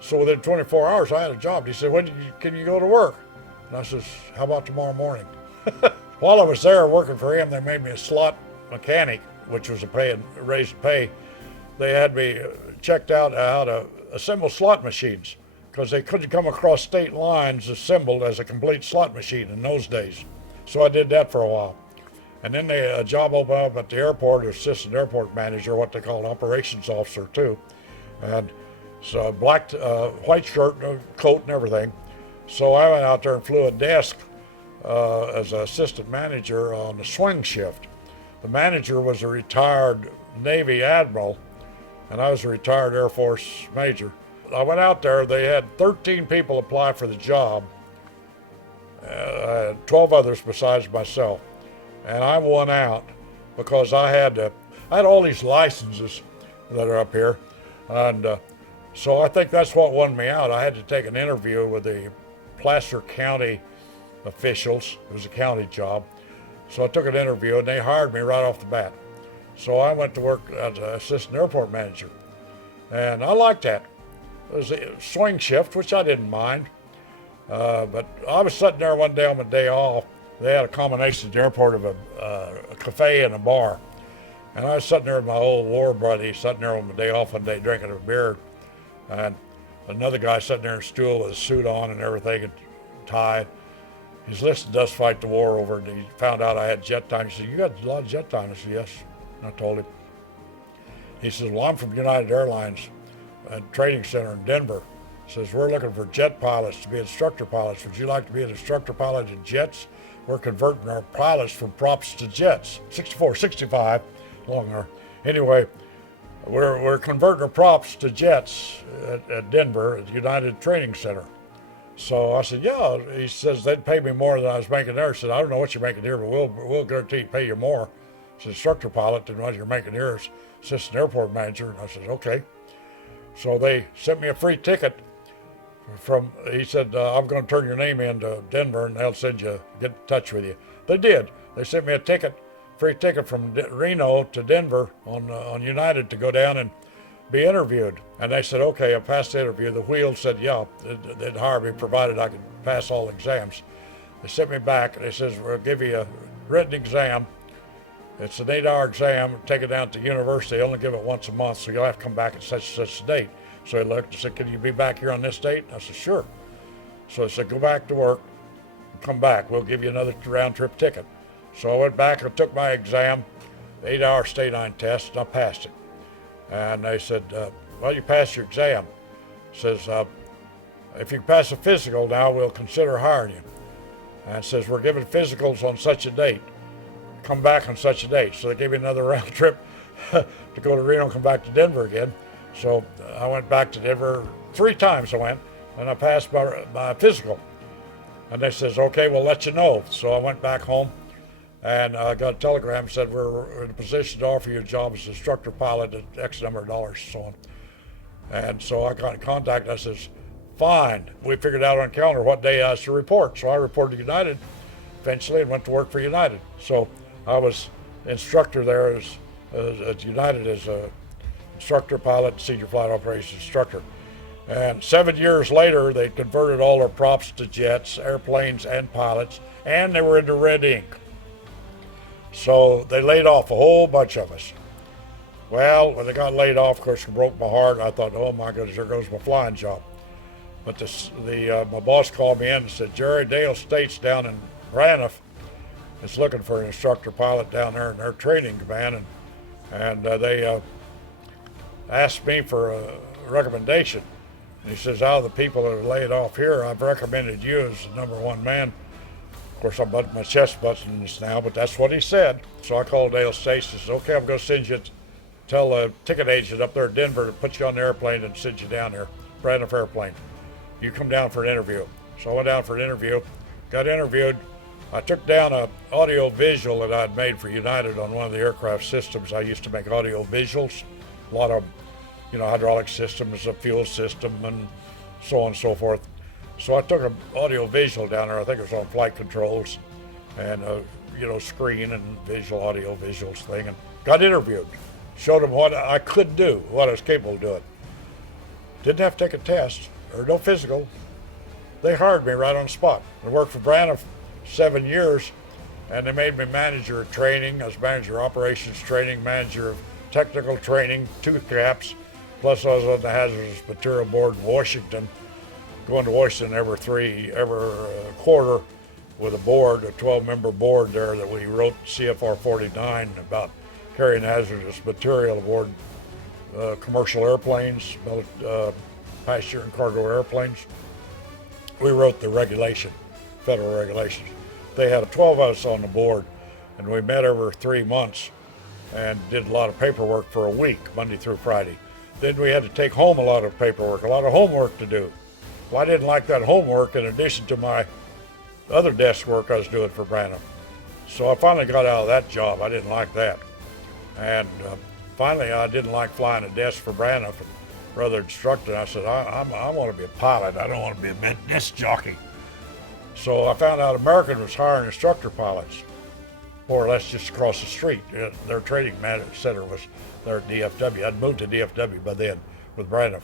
So within 24 hours, I had a job. He said, can you go to work? And I says, how about tomorrow morning? While I was there working for him, they made me a slot mechanic, which was a raised pay. They had me checked out how to assemble slot machines because they couldn't come across state lines assembled as a complete slot machine in those days. So I did that for a while. And then a job opened up at the airport, assistant airport manager, what they call an operations officer too. And so white shirt, coat and everything. So I went out there and flew a desk as an assistant manager on the swing shift. The manager was a retired Navy admiral, and I was a retired Air Force major. I went out there, they had 13 people apply for the job, 12 others besides myself. And I won out because I had all these licenses that are up here. And so I think that's what won me out. I had to take an interview with the Placer County officials. It was a county job. So I took an interview and they hired me right off the bat. So I went to work as an assistant airport manager. And I liked that. It was a swing shift, which I didn't mind. But I was sitting there one day on my day off. They had a combination at the airport of a cafe and a bar. And I was sitting there with my old war buddy, sitting there on my day off one day drinking a beer. And another guy sitting there in a stool with a suit on and everything and tie. He's listed us fight the war over, and he found out I had jet time. He said, "You got a lot of jet time." I said, "Yes." And I told him. He says, "Well, I'm from United Airlines Training Center in Denver." He says, "We're looking for jet pilots to be instructor pilots. Would you like to be an instructor pilot in jets? We're converting our pilots from props to jets." 64, 65, longer. Anyway, we're converting our props to jets at Denver at the United Training Center. So I said, "Yeah." He says, "They'd pay me more than I was making there." I said, "I don't know what you're making here, but we'll guarantee to pay you more as an instructor pilot than what you're making here as assistant airport manager." And I said, "Okay." So they sent me a free ticket he said, "I'm going to turn your name in to Denver and they'll get in touch with you." They did. They sent me a free ticket from Reno to Denver on United to go down and be interviewed. And they said, "Okay, I passed the interview." The wheel said, "Yeah, they'd hire me provided I could pass all exams." They sent me back and they says, "We'll give you a written exam. It's an 8-hour exam. Take it down to the university. They only give it once a month, so you'll have to come back at such and such a date." So he looked and said, "Can you be back here on this date?" I said, "Sure." So I said, "Go back to work, come back. We'll give you another round trip ticket." So I went back and took my exam, 8-hour state line test, and I passed it. And they said, "Well, you passed your exam." Says, "If you pass a physical now, we'll consider hiring you." And it says, "We're giving physicals on such a date. Come back on such a date." So they gave me another round trip to go to Reno and come back to Denver again. So I went back to Denver 3 times I went, and I passed my physical. And they says, "Okay, we'll let you know." So I went back home, and I got a telegram that said, "We're in a position to offer you a job as instructor pilot at X number of dollars," and so on. And so I got in contact, and I says, "Fine." We figured out on calendar what day I was to report. So I reported to United eventually and went to work for United. So I was instructor there at United as a instructor pilot, senior flight operations instructor. And 7 years later, they converted all their props to jets, airplanes, and pilots, and they were into red ink. So they laid off a whole bunch of us. Well, when they got laid off, of course, it broke my heart. I thought, "Oh my goodness, there goes my flying job." But my boss called me in and said, "Jerry, Dale State's down in Braniff is looking for an instructor pilot down there in their training command, and they asked me for a recommendation." And he says, "Out of the people that are laid off here, I've recommended you as the number 1 man." Of course, I'm buttoning my chest buttons now, but that's what he said. So I called Dale States and said, "Okay, I'm going to send you, tell the ticket agent up there in Denver to put you on the airplane and send you down here, Braniff airplane. You come down for an interview." So I went down for an interview, got interviewed. I took down an audio visual that I'd made for United on one of the aircraft systems. I used to make audio visuals, a lot of, hydraulic systems, a fuel system, and so on and so forth. So I took an audio visual down there. I think it was on flight controls and screen and visual audio visuals thing, and got interviewed. Showed them what I could do, what I was capable of doing. Didn't have to take a test or no physical. They hired me right on the spot. I worked for Braniff 7 years, and they made me manager of training. I was manager of operations training, manager of technical training, 2 caps. Plus I was on the hazardous material board in Washington, going to Washington every quarter with a board, a 12-member board there that we wrote CFR 49 about carrying hazardous material aboard commercial airplanes, passenger and cargo airplanes. We wrote the regulation, federal regulations. They had 12 of us on the board, and we met every 3 months and did a lot of paperwork for a week, Monday through Friday. Then we had to take home a lot of paperwork, a lot of homework to do. Well, I didn't like that homework in addition to my other desk work I was doing for Braniff. So I finally got out of that job. I didn't like that. And finally, I didn't like flying a desk for Braniff and rather instructor. I said, I want to be a pilot. I don't want to be a desk jockey. So I found out American was hiring instructor pilots, more or less just across the street. Their training center was there at DFW. I'd moved to DFW by then with Braniff.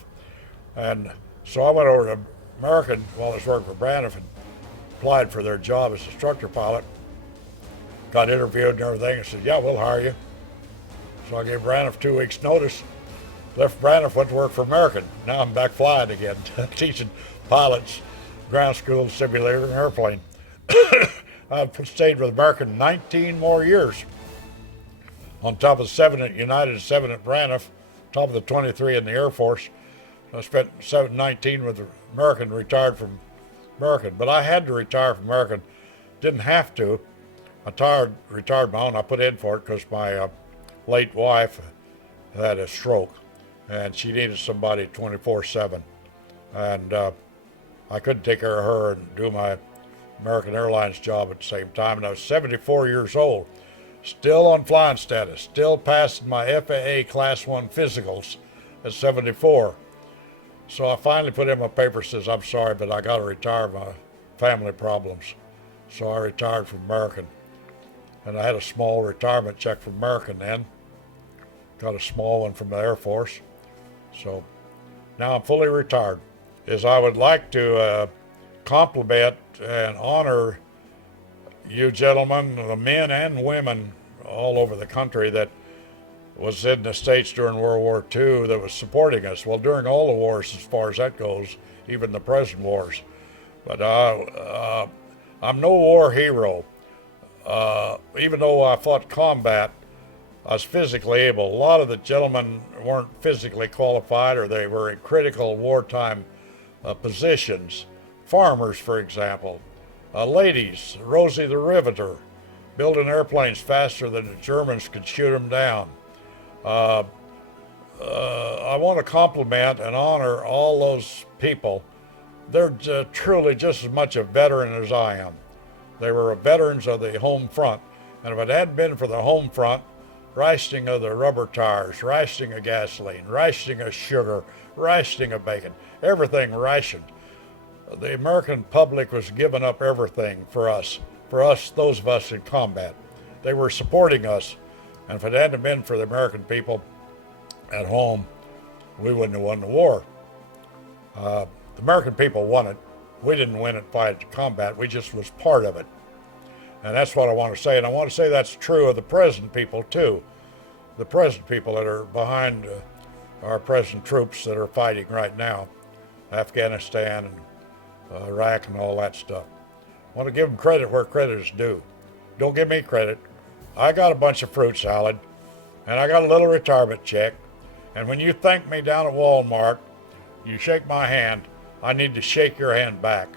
And so I went over to American while I was working for Braniff and applied for their job as instructor pilot. Got interviewed and everything and said, "Yeah, we'll hire you." So I gave Braniff 2 weeks notice, left Braniff, went to work for American. Now I'm back flying again, teaching pilots, ground school, simulator, and airplane. I've stayed with American 19 more years, on top of 7 at United, 7 at Braniff, top of the 23 in the Air Force. I spent 19 with American, retired from American. But I had to retire from American. Didn't have to. I retired my own. I put in for it because my late wife had a stroke, and she needed somebody 24/7. And I couldn't take care of her and do my American Airlines job at the same time. And I was 74 years old, still on flying status, still passing my FAA Class 1 physicals at 74. So I finally put in my paper, says, I'm sorry, but I got to retire, my family problems. So I retired from American. And I had a small retirement check from American then. Got a small one from the Air Force. So now I'm fully retired. I would like to compliment and honor you gentlemen, the men and women all over the country that was in the States during World War II that was supporting us. Well, during all the wars, as far as that goes, even the present wars. But I'm no war hero. Even though I fought combat, I was physically able. A lot of the gentlemen weren't physically qualified, or they were in critical wartime positions. Farmers, for example. Ladies, Rosie the Riveter, building airplanes faster than the Germans could shoot them down. I want to compliment and honor all those people. They're truly just as much a veteran as I am. They were veterans of the home front. And if it hadn't been for the home front, rationing of the rubber tires, rationing of gasoline, rationing of sugar, rationing of bacon, everything rationed. The American public was giving up everything for us, those of us in combat. They were supporting us. And if it hadn't been for the American people at home, we wouldn't have won the war. The American people won it. We didn't win it by combat. We just was part of it. And that's what I want to say. And I want to say that's true of the present people, too. The present people that are behind our present troops that are fighting right now, Afghanistan and Iraq and all that stuff. I want to give them credit where credit is due. Don't give me credit. I got a bunch of fruit salad, and I got a little retirement check. And when you thank me down at Walmart, you shake my hand, I need to shake your hand back.